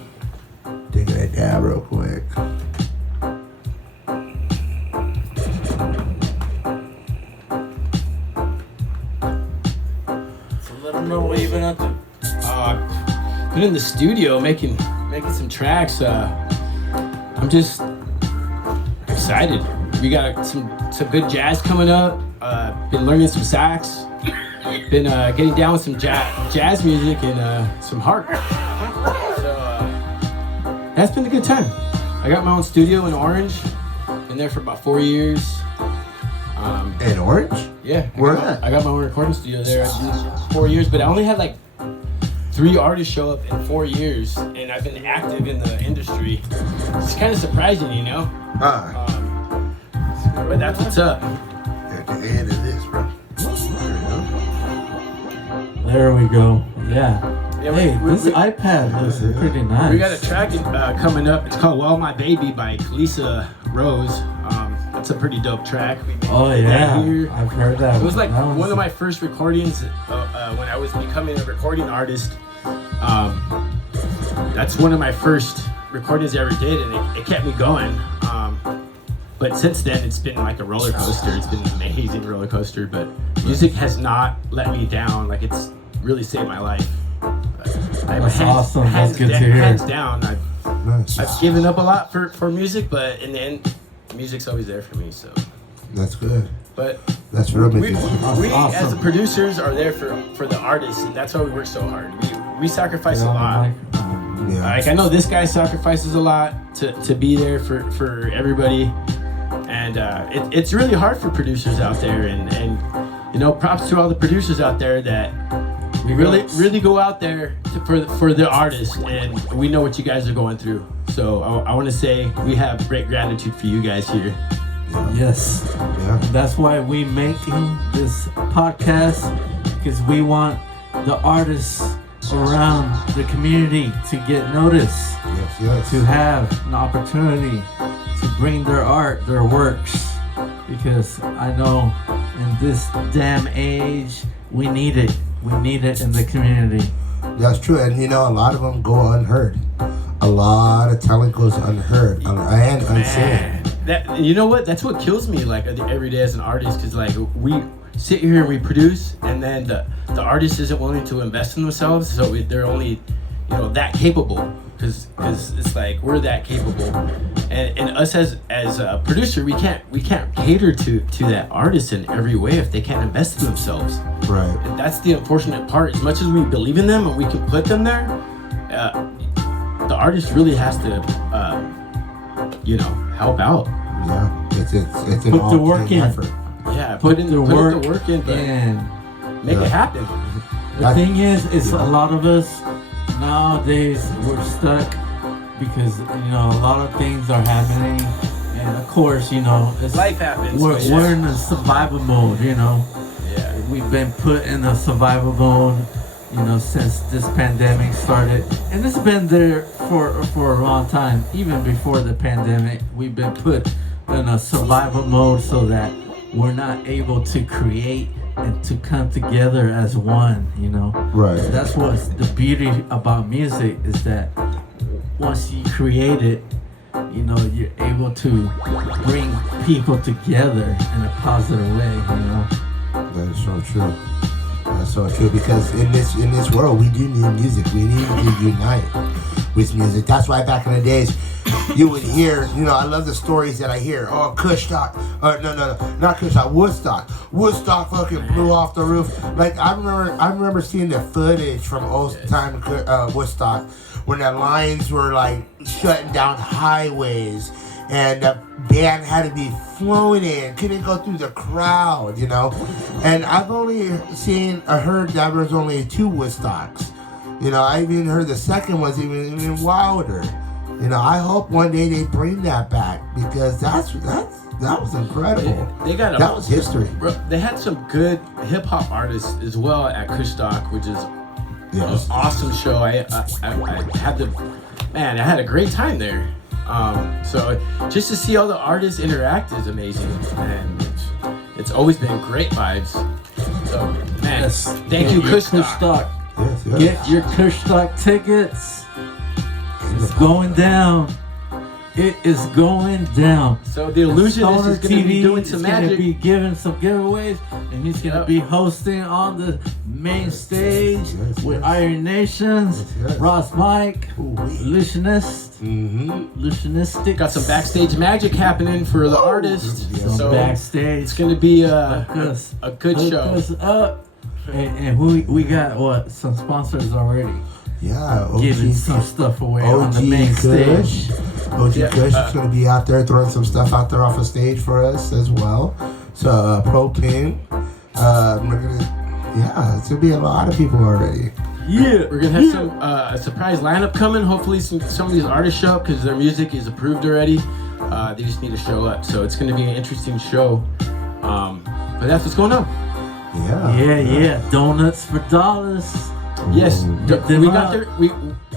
Taking a dab real quick. So let them know what you've been up to. Been in the studio making some tracks. I'm just excited. We got some good jazz coming up. Been learning some sax. Been getting down with some jazz music and some harp. So that's been a good time. I got my own studio in Orange. Been there for about 4 years. In Orange? Yeah. Where at? I got my own recording studio there. 4 years, but I only had like 3 artists show up in 4 years, and I've been active in the industry. It's kind of surprising, you know. But that's what's up. At the end of this, bro. There we go. Yeah. Yeah, Hey, this iPad looks pretty nice. We got a track coming up. It's called "Well My Baby" by Kalisa Rose. That's a pretty dope track. Oh yeah, I've heard that. It was like one of my first recordings when I was becoming a recording artist. That's one of my first recordings I ever did, and it kept me going. But since then, it's been like a roller coaster. It's been an amazing roller coaster. But music has not let me down. Like, it's really saved my life. That's awesome. That's good to hear. Hands down, I've given up a lot for music, but in the end, music's always there for me. So That's good. But That's real we music. as the producers are there for the artists, and that's why we work so hard. We sacrifice a lot. Yeah. Like, I know this guy sacrifices a lot to be there for everybody, and it's really hard for producers out there. And you know, props to all the producers out there that really go out there for the artists, and we know what you guys are going through. So I want to say we have great gratitude for you guys here. Yes. Yeah. That's why we making this podcast, because we want the artists around the community to get noticed, Yes. to have an opportunity to bring their art, their works, because I know in this damn age, we need it. We need it in the community. That's true, and you know, a lot of them go unheard. A lot of talent goes unheard and unseen. That, you know what? That's what kills me, like, every day as an artist, because like we sit here and we produce, and then the artist isn't willing to invest in themselves, so they're only, you know, that capable, because it's like we're that capable, and us as a producer, we can't cater to that artist in every way if they can't invest in themselves. Right. And that's the unfortunate part. As much as we believe in them and we can put them there, the artist really has to, you know, help out. Yeah. It's an Put the work in. effort. Yeah, Put the work in, but in. make it happen. The thing is a lot of us nowadays we're stuck because a lot of things are happening, and of course it's Life happens. We're, but yeah. we're in a survival mode. Yeah. We've been put in a survival mode, since this pandemic started, and it's been there for a long time. Even before the pandemic, we've been put in a survival mode so that we're not able to create and to come together as one. Right. That's what's the beauty about music, is that once you create it, you're able to bring people together in a positive way. That is so true. That's so true, because in this world we do need music. We need to unite with music. That's why back in the days you would hear, I love the stories that I hear. Oh, Kushstock. No, not Kushstock. Woodstock. Woodstock fucking blew off the roof. Like I remember seeing the footage from old time Woodstock when the lines were like shutting down highways. And the band had to be flown in, couldn't go through the crowd, And I've only heard that there was only 2 Woodstocks. I even heard the second was even wilder. I hope one day they bring that back, because that was incredible. That was history. Bro, they had some good hip hop artists as well at Kushstock, which is an awesome show. I had a great time there. So just to see all the artists interact is amazing, and it's always been great vibes. So man, thank you, Kushstock. Yes. Get your Kushstock tickets. It's going down. It is going down. So the Illusionist is going to be doing some magic. He's going to be giving some giveaways, and he's going to be hosting on the main stage with Irie Nationz, Ross Mike, Illusionist, Illusionistic. Got some backstage magic happening for the artists. So backstage. It's going to be a good show. Hook us up. And we got some sponsors already. Yeah, giving some stuff away on the main stage. OG Kush is going to be out there throwing some stuff out there off the stage for us as well. So Pro King, it's going to be a lot of people already. Yeah, we're gonna have some a surprise lineup coming. Hopefully, some of these artists show up because their music is approved already. They just need to show up, so it's gonna be an interesting show. But that's what's going on. Yeah. Donuts for dollars. Yes,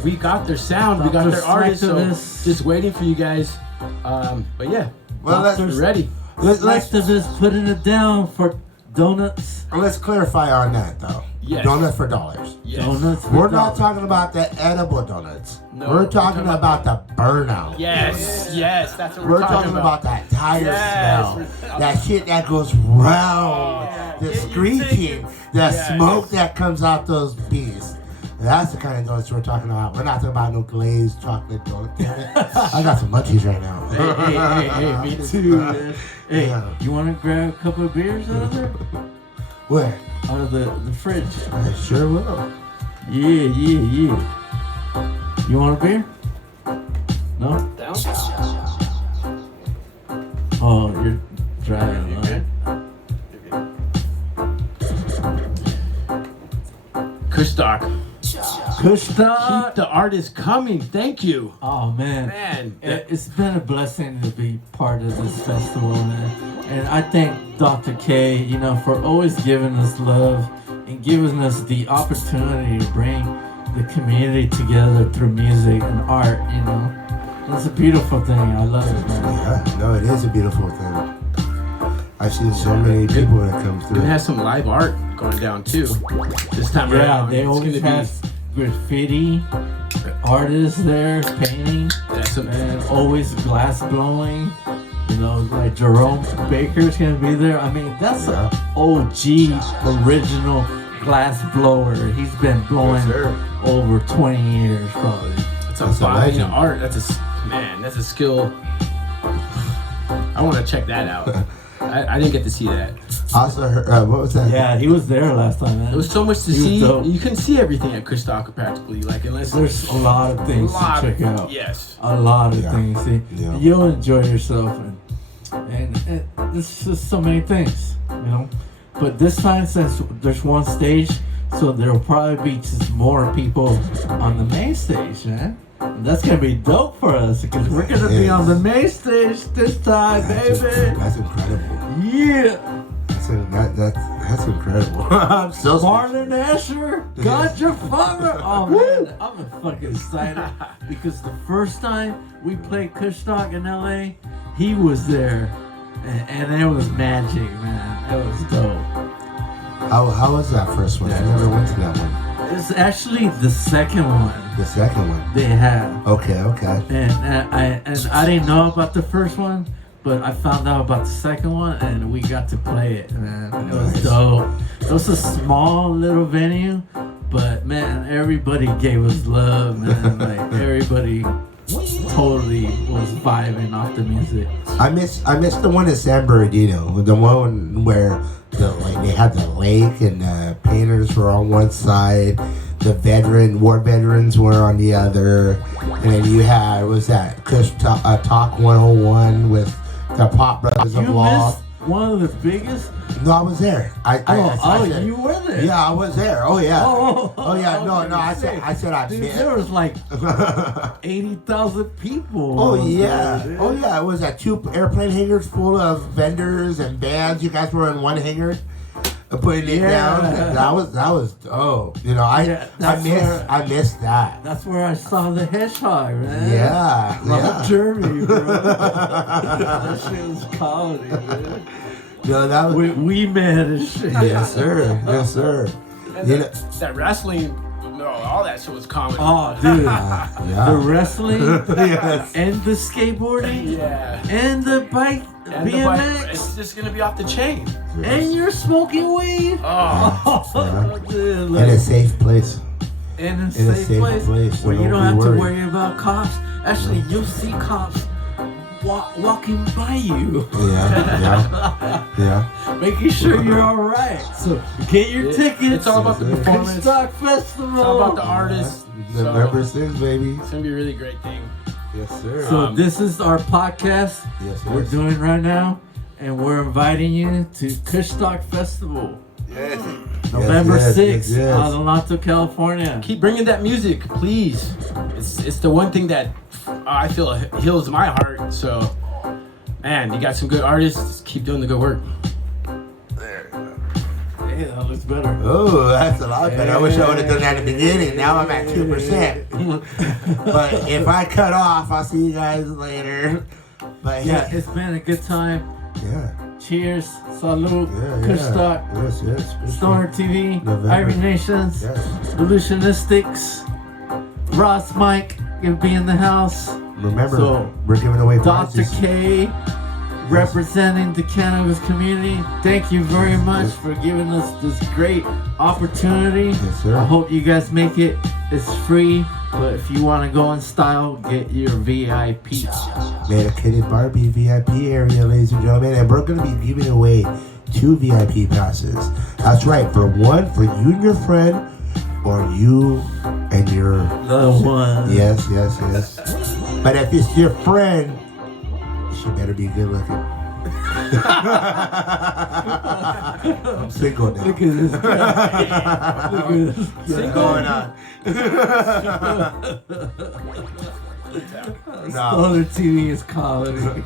we got their sound, we got their artists, so just waiting for you guys. But yeah, we're ready. Let's just putting it down for donuts. Let's clarify on that though. Yes. Donuts for dollars. Yes. Donuts for We're dollars. not talking about the edible donuts. No, we're talking about the burnout. Yes, that's what We're talking about that tire smell. That shit that goes round. The screeching. The smoke that comes out those beasts. That's the kind of donuts we're talking about. We're not talking about no glazed chocolate donut. Damn it. I got some munchies right now. Hey, me too, man. Hey, you want to grab a couple of beers out of there? Where? Out of the fridge. I sure will. Yeah. You want a beer? No? Down. Oh, you're driving, right? Kushstock. Kushstock. Keep the artists coming. Thank you. Oh man, it's been a blessing to be part of this festival, man. And I thank Dr. K, for always giving us love and giving us the opportunity to bring the community together through music and art. It's a beautiful thing. I love it, man. Yeah, no, it is a beautiful thing. I've seen so many people that come through. We're gonna have some live art going down too this time around. They always have graffiti artists there painting, and always glass blowing. Like Jerome Baker's gonna be there. I mean, that's an OG original glass blower. He's been blowing over 20 years probably. It's a fine art. That's a skill. I want to check that out. I didn't get to see that. Also, what was that? Yeah, he was there last time, man. There was so much to see. You couldn't see everything at Kushstock practically, unless there's a lot of things to check out. Yes, a lot of things. See, you'll enjoy yourself, and it's just so many things, But this time, since there's one stage, so there'll probably be just more people on the main stage, man. And that's gonna be dope for us because we're gonna be on the main stage this time, baby. That's incredible. Yeah. That's incredible. I'm so Marlon Asher, Gotcha Farmer. Oh man, I'm fucking excited because the first time we played Kushstock in LA, he was there, and it was magic, man. It was dope. How was that first one? I never went to that one. It's actually the second one The second one. they had, Okay. and I didn't know about the first one. But I found out about the second one, and we got to play it, man. It was Nice. dope. It was a small little venue, but man, everybody gave us love, man. Like everybody totally was vibing off the music. I miss the one in San Bernardino, the one where they had the lake and the painters were on one side, the war veterans were on the other, and then you had Kushstock Talk 101 with the Pop Brothers of You Law. missed one of the biggest. No, I was there. I said, You were there. Yeah, I was there. Oh yeah. Oh, Yeah. No. I okay. said I Dude, missed. there was like 80,000 people. Oh on yeah. there, dude. Oh yeah. It was at 2 airplane hangars full of vendors and bands. You guys were in one hangar, putting it down. That was dope. You know, I missed that. That's where I saw the hedgehog, man. Yeah. Love Jeremy, bro. That shit was comedy, man. No, that was. We met and shit. Yes, sir. Yes, sir. And You know, that wrestling, no, all that shit was comedy. Oh, dude. The yeah. wrestling Yes. and the skateboarding Yeah. and the bike, And the BMX, bike, it's just gonna be off the chain. and you're smoking weed. Oh, Dude, In a like, safe place. in a in a safe safe place place, where so you don't don't be have to worried. worry about cops. Actually, you'll see cops walking by you, Yeah. making sure you're all right. So get your tickets. it's all about the performance. Kushstock Festival. It's all about the artists. November 6th, baby. It's gonna be a really great thing. Yes, sir. So this is our podcast Yes, we're doing right now, and we're inviting you to Kushstock Festival, Yes. November Yes, 6th, yes, yes. Adelanto, California. Keep bringing that music, please. It's the one thing that I feel heals my heart. So, man, you got some good artists. Just keep doing the good work. Hey, that looks better. Oh, that's a lot better. I wish I would have done that at the beginning. Now I'm at 2%. But if I cut off, I'll see you guys later. But Yeah, it's been a good time. yeah. Cheers, salute, Yeah. Kushstock, Yes. Stoner TV, November. Irie Nationz, Yes. Illusionistics, Ross Mike, you'll be in the house. Remember, So, we're giving away Dr. prizes. K, representing the cannabis community. Thank you very much for giving us this great opportunity. Yes, sir. I hope you guys make it. It's free, but if you want to go in style, get your VIP. Medicated Barbie VIP area, ladies and gentlemen. And we're going to be giving away 2 VIP passes. That's right. For one, for you and your friend, or you and your... The one. Yes. But if it's your friend, she better be good looking. I'm single now. Look at this guy. Look at this. What's going on? No, Stoner TV is comedy.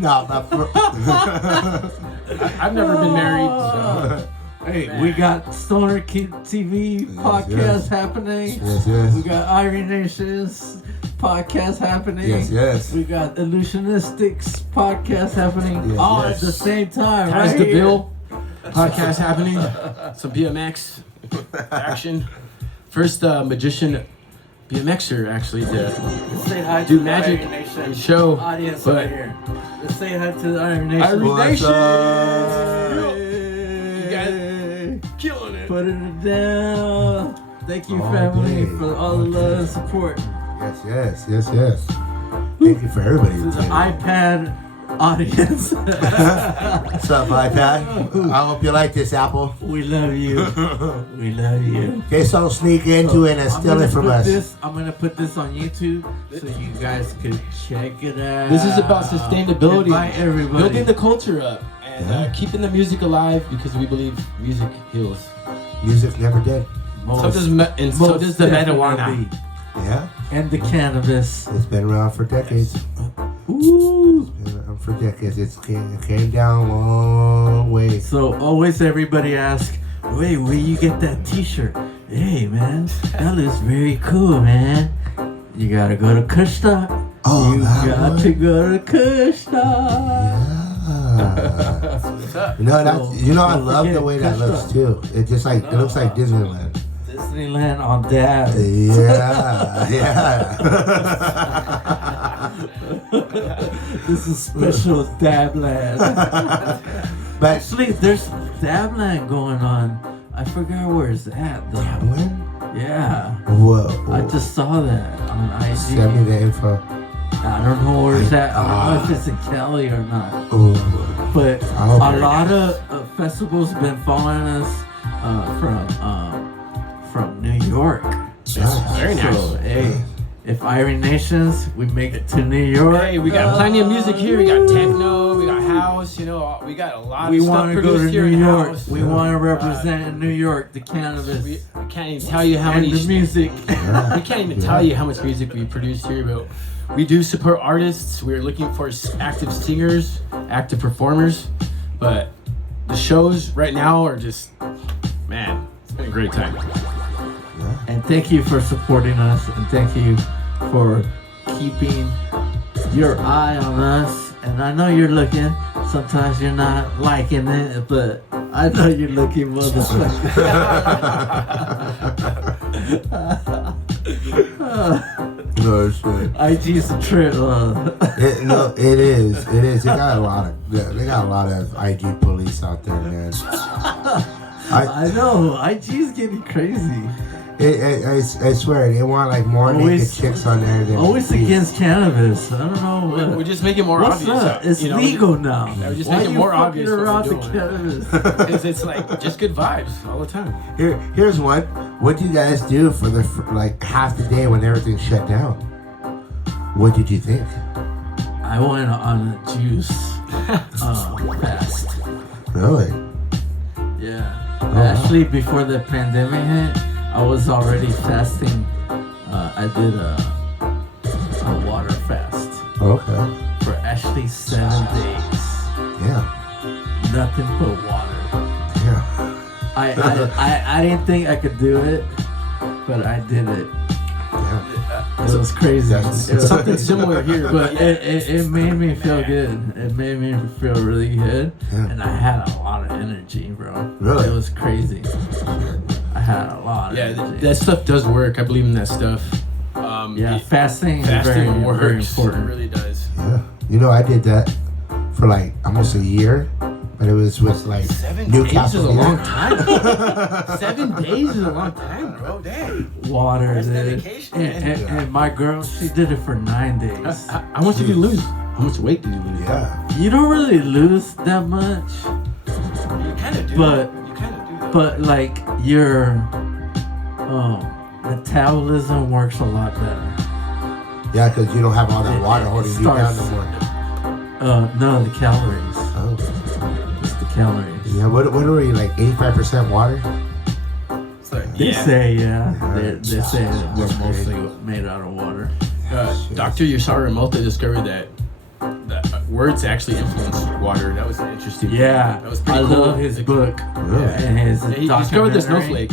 no, but for, I've never been married, so Hey, we got Stoner Kid TV podcast yes. happening. yes. We got Irie Nationz podcast happening. Yes. We got Illusionistics podcast happening Yes, all yes. at the same time. Taz Right here. Deville podcast happening. Some BMX action. First magician BMXer actually to Let's say hi do to magic the Irie Nation and show. audience but right here. Let's say hi to the Irie Nation. Irie What's Nation. up? You guys killing it. Put it down. Thank you, All family, day. for all the love and support. Yes. Thank you for everybody. To the iPad audience, What's up, iPad? I hope you like this, Apple. we love you. We love you. Okay, so sneak into it and I'm steal gonna it from put us. I'm gonna put this on YouTube so you guys could check it out. This is about sustainability, Invite everybody. building the culture up, and Yeah. keeping the music alive because we believe music heals. Music's never dead. So does the marijuana. Yeah, And the cannabis. it's been around for decades. Ooh. It's been around for decades. It came down a long way. So always everybody asks, wait, where you get that t-shirt? Hey man, that looks very cool, man. You gotta go to Kushstock. Oh, You that got one? to go to Kushstock. What's up? I Don't love the forget way that looks Kushstock. too. It just like it looks like Disneyland. Disneyland on dab. Yeah. This is special Dabland. But Actually, there's Dabland going on. I forgot where it's at though. when? Yeah. Whoa. I just saw that on IG. Send me the info. I don't know where it's at. I don't know if it's in Cali or not. Ooh. But I'll a break lot of festivals have been following us from New York. Very nice. So, hey, if Irie Nationz, we make it to New York. Hey, we got plenty of music here. We got techno, we got house. You know, we got a lot We of stuff want to go produced to here New in York. house. We want to represent in New York the cannabis We can't even tell you how and many. the music. Yeah. We can't even tell you how much music we produce here, but we do support artists. We're looking for active singers, active performers. But the shows right now are just, man, it's been a great time. And thank you for supporting us, and thank you for keeping your eye on us. And I know you're looking. Sometimes you're not liking it, but I know you're looking, motherfucker. No shit. IG's a trip. It is. They got a lot of IG police out there, man. I know. IG's getting crazy. I swear they want like more Always- naked chicks on there than Always police. against cannabis. I don't know what. We just make it more What's obvious. up? It's you know, legal now. Yeah, we just Why make it you more fucking obvious what we're around the doing. cannabis? Because it's like just good vibes all the time. Here's one. What do you guys do for like half the day when everything shut down? What did you think? I went on a juice fast. Really? Yeah. wow. Actually, before the pandemic hit, I was already fasting. I did a water fast Okay. for actually 7 days. Yeah. Nothing but water. Yeah. I didn't think I could do it, but I did it. Yeah. It was crazy. That's- It was Something similar here, But it made me feel good. It made me feel really good. Yeah. And I had a lot of energy, bro. Really? It was crazy. I had a lot of Yeah, energy. that stuff does work. I believe in that stuff. Yeah, fasting is fasting very, works. very It important. really does. Yeah. You know, I did that for like almost a year, but it was with like 7 days Newcastle. is a Beer. long time. 7 days is a long time, bro. Dang. Water, That's dude. dedication, And, man. and my girl, she did it for 9 days. How much did you lose? How much weight did you lose? Yeah. You don't really lose that much, You kind of do. But- you kind of do. Though. but like your metabolism works a lot better. Yeah, because you don't have all that water It holding you down starts- no more. No, the calories. Oh. It's the calories. Yeah, what are we, like 85% water? It's like, They yeah. say, yeah. They say that we're That's mostly crazy. made out of water. Dr. Yashara Malta discovered that words actually influence water. That was interesting. Yeah, That was I pretty cool. love his book Really? and his Yeah, he discovered the documentary. snowflake.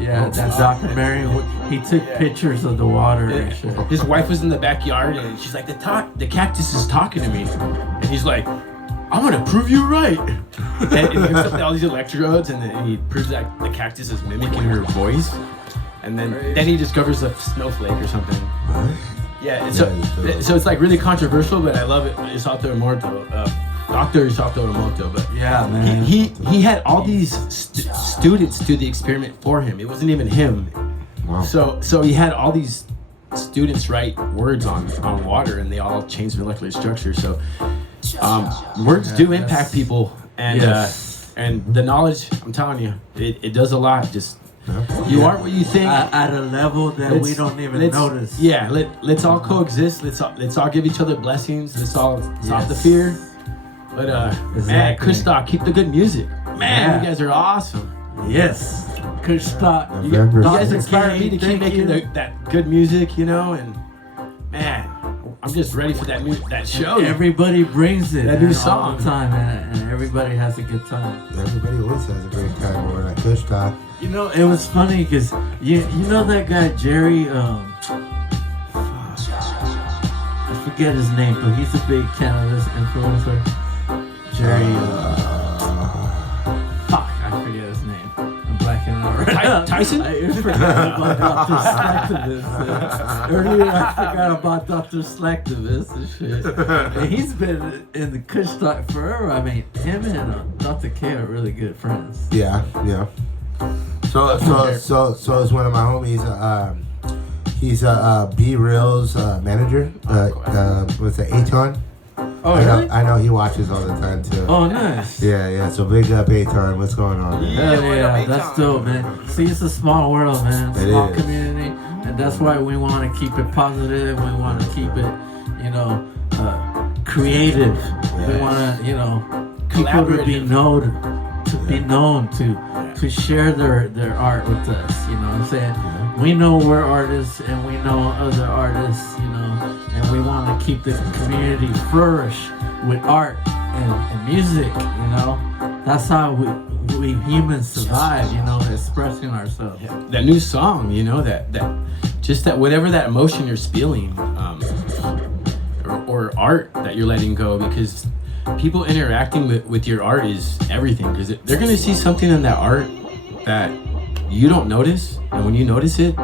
Yeah, that documentary. He took pictures of the water and shit. His wife was in the backyard and she's like, the cactus is talking to me. And he's like, I'm gonna prove you right. And he hooks up all these electrodes and then he proves that the cactus is mimicking her voice. And then he discovers a snowflake or something. What? Yeah, and Yeah, so it's like really controversial, but I love it. Isato Emoto, Dr. Isato Emoto, but Yeah, man. he had all these students do the experiment for him. It wasn't even him. Wow. So he had all these students write words on water, and they all changed the molecular structure. So words do impact people, and Yes. and the knowledge. I'm telling you, it does a lot. Just you aren't what you think. At a level that we Let's- don't even let's- notice. Yeah, let's all coexist. Let's all give each other blessings. Let's all stop the fear. But man, Exactly. Kushstock, keep the good music. Man, Yeah. you guys are awesome. Yes. Kushstock. You November guys 6th. inspire me to keep Thank making you. that good music, you know, and man, I'm just ready for that show. Everybody brings it. That new man, song. all the time, and everybody has a good time. Everybody always has a great time over at Kushstock. You know, it was funny because you know that guy Jerry. I forget his name, but he's a big cannabis influencer. Jerry. Fuck, I forget his name. I'm blacking out right now. Tyson? I forgot about Dr. Selectivist. Earlier, I forgot about Dr. Selectivist and shit. And he's been in the Kushstock forever. I mean, him and Dr. K are really good friends. Yeah. So is one of my homies. He's B Real's manager. What's that? Aton. Oh, really? I know he watches all the time too. Oh, nice. Yeah. So big up Aton. What's going on? Man? Hell what yeah, up, that's Aton? dope, man. See, it's a small world, man. It Small is. community, and that's why we want to keep it positive. We want to keep it, creative. We want to, people to be known, to share their art with us. You know what I'm saying? We know we're artists, and we know other artists. And we want to keep the community flourish with art and music. That's how we humans survive. Expressing ourselves. That new song, that whatever that emotion you're spilling, or art that you're letting go, because people interacting with your art is everything, because they're gonna see something in that art that you don't notice, and when you notice it,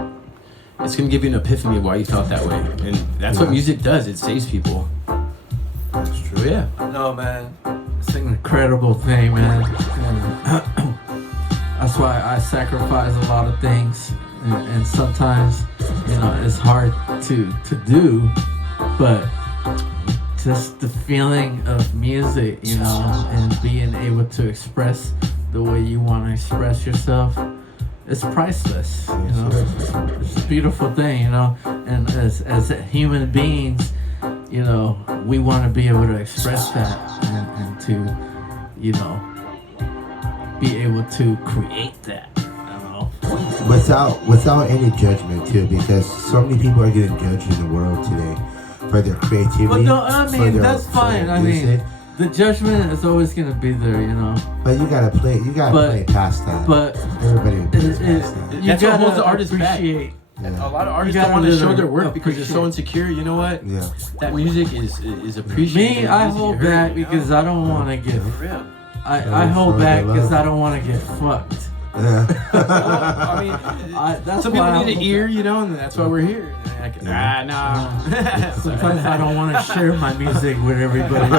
it's gonna give you an epiphany of why you felt that way, and that's what music does. It saves people. That's true. So yeah. No, man, it's an incredible thing, man. And that's why I sacrifice a lot of things, and sometimes, it's hard to do, but just the feeling of music, and being able to express the way you want to express yourself, it's priceless. It's a beautiful thing, and as human beings, we want to be able to express that and to, be able to create that. Without any judgment too, because so many people are getting judged in the world today for their creativity. But no, I for mean, their- that's for fine. their I mean, music. the judgment is always gonna be there, But you gotta play past that. But Everybody plays it, past that. That's what gotta holds the artist back. appreciate. A Yeah. lot of artists You don't want to gotta show their really work because they're so appreciate. insecure. You know what? Yeah. That music is appreciated. Me, I Music hold you heard, back you know? because I don't want to get. For real. I hold for back the because love. I don't want to get fucked. Yeah. I mean, That's some why people I need an hold ear, back. and that's why we're here. Nah. Sometimes I don't want to share my music with everybody.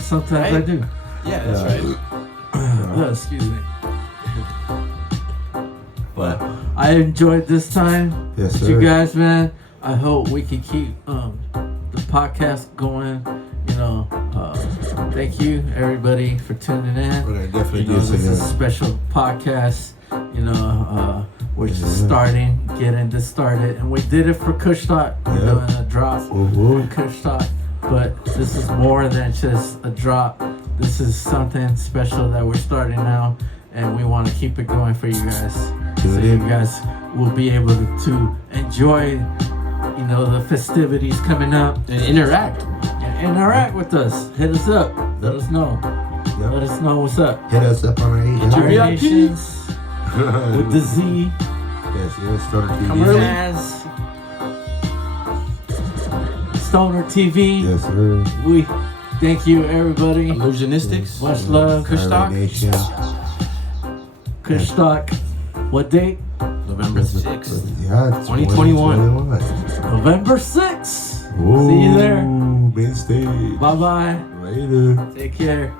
Sometimes I Right? do. Yeah, that's right. Excuse me. But I enjoyed this time. Yes, with sir. you guys, man. I hope we can keep the podcast going. Thank you everybody for tuning in. We're gonna definitely do This is a some special podcast. We're just getting this started, and we did it for Kushstock. We're Yep. doing a drop Woo-woo. for Kushstock, but this is more than just a drop. This is something special that we're starting now, and we want to keep it going for you guys, so Tune you in. guys will be able to enjoy, the festivities coming up. And interact. And interact with us. Hit us up. Let us know. Yep. Let us know what's up. Hit us up on our Get your email. VIP. Nationz with the Z. Yes, Stoner TV. Come early. Jazz. Stoner TV. Yes, sir. We thank you, everybody. Illusionistics. Much love. Kushstock. Irie Nation. Kushstock. What date? November 6th. Yeah, 2021. 2021. November 6th. Ooh, See you there. Main stage. Bye bye. Later. Take care.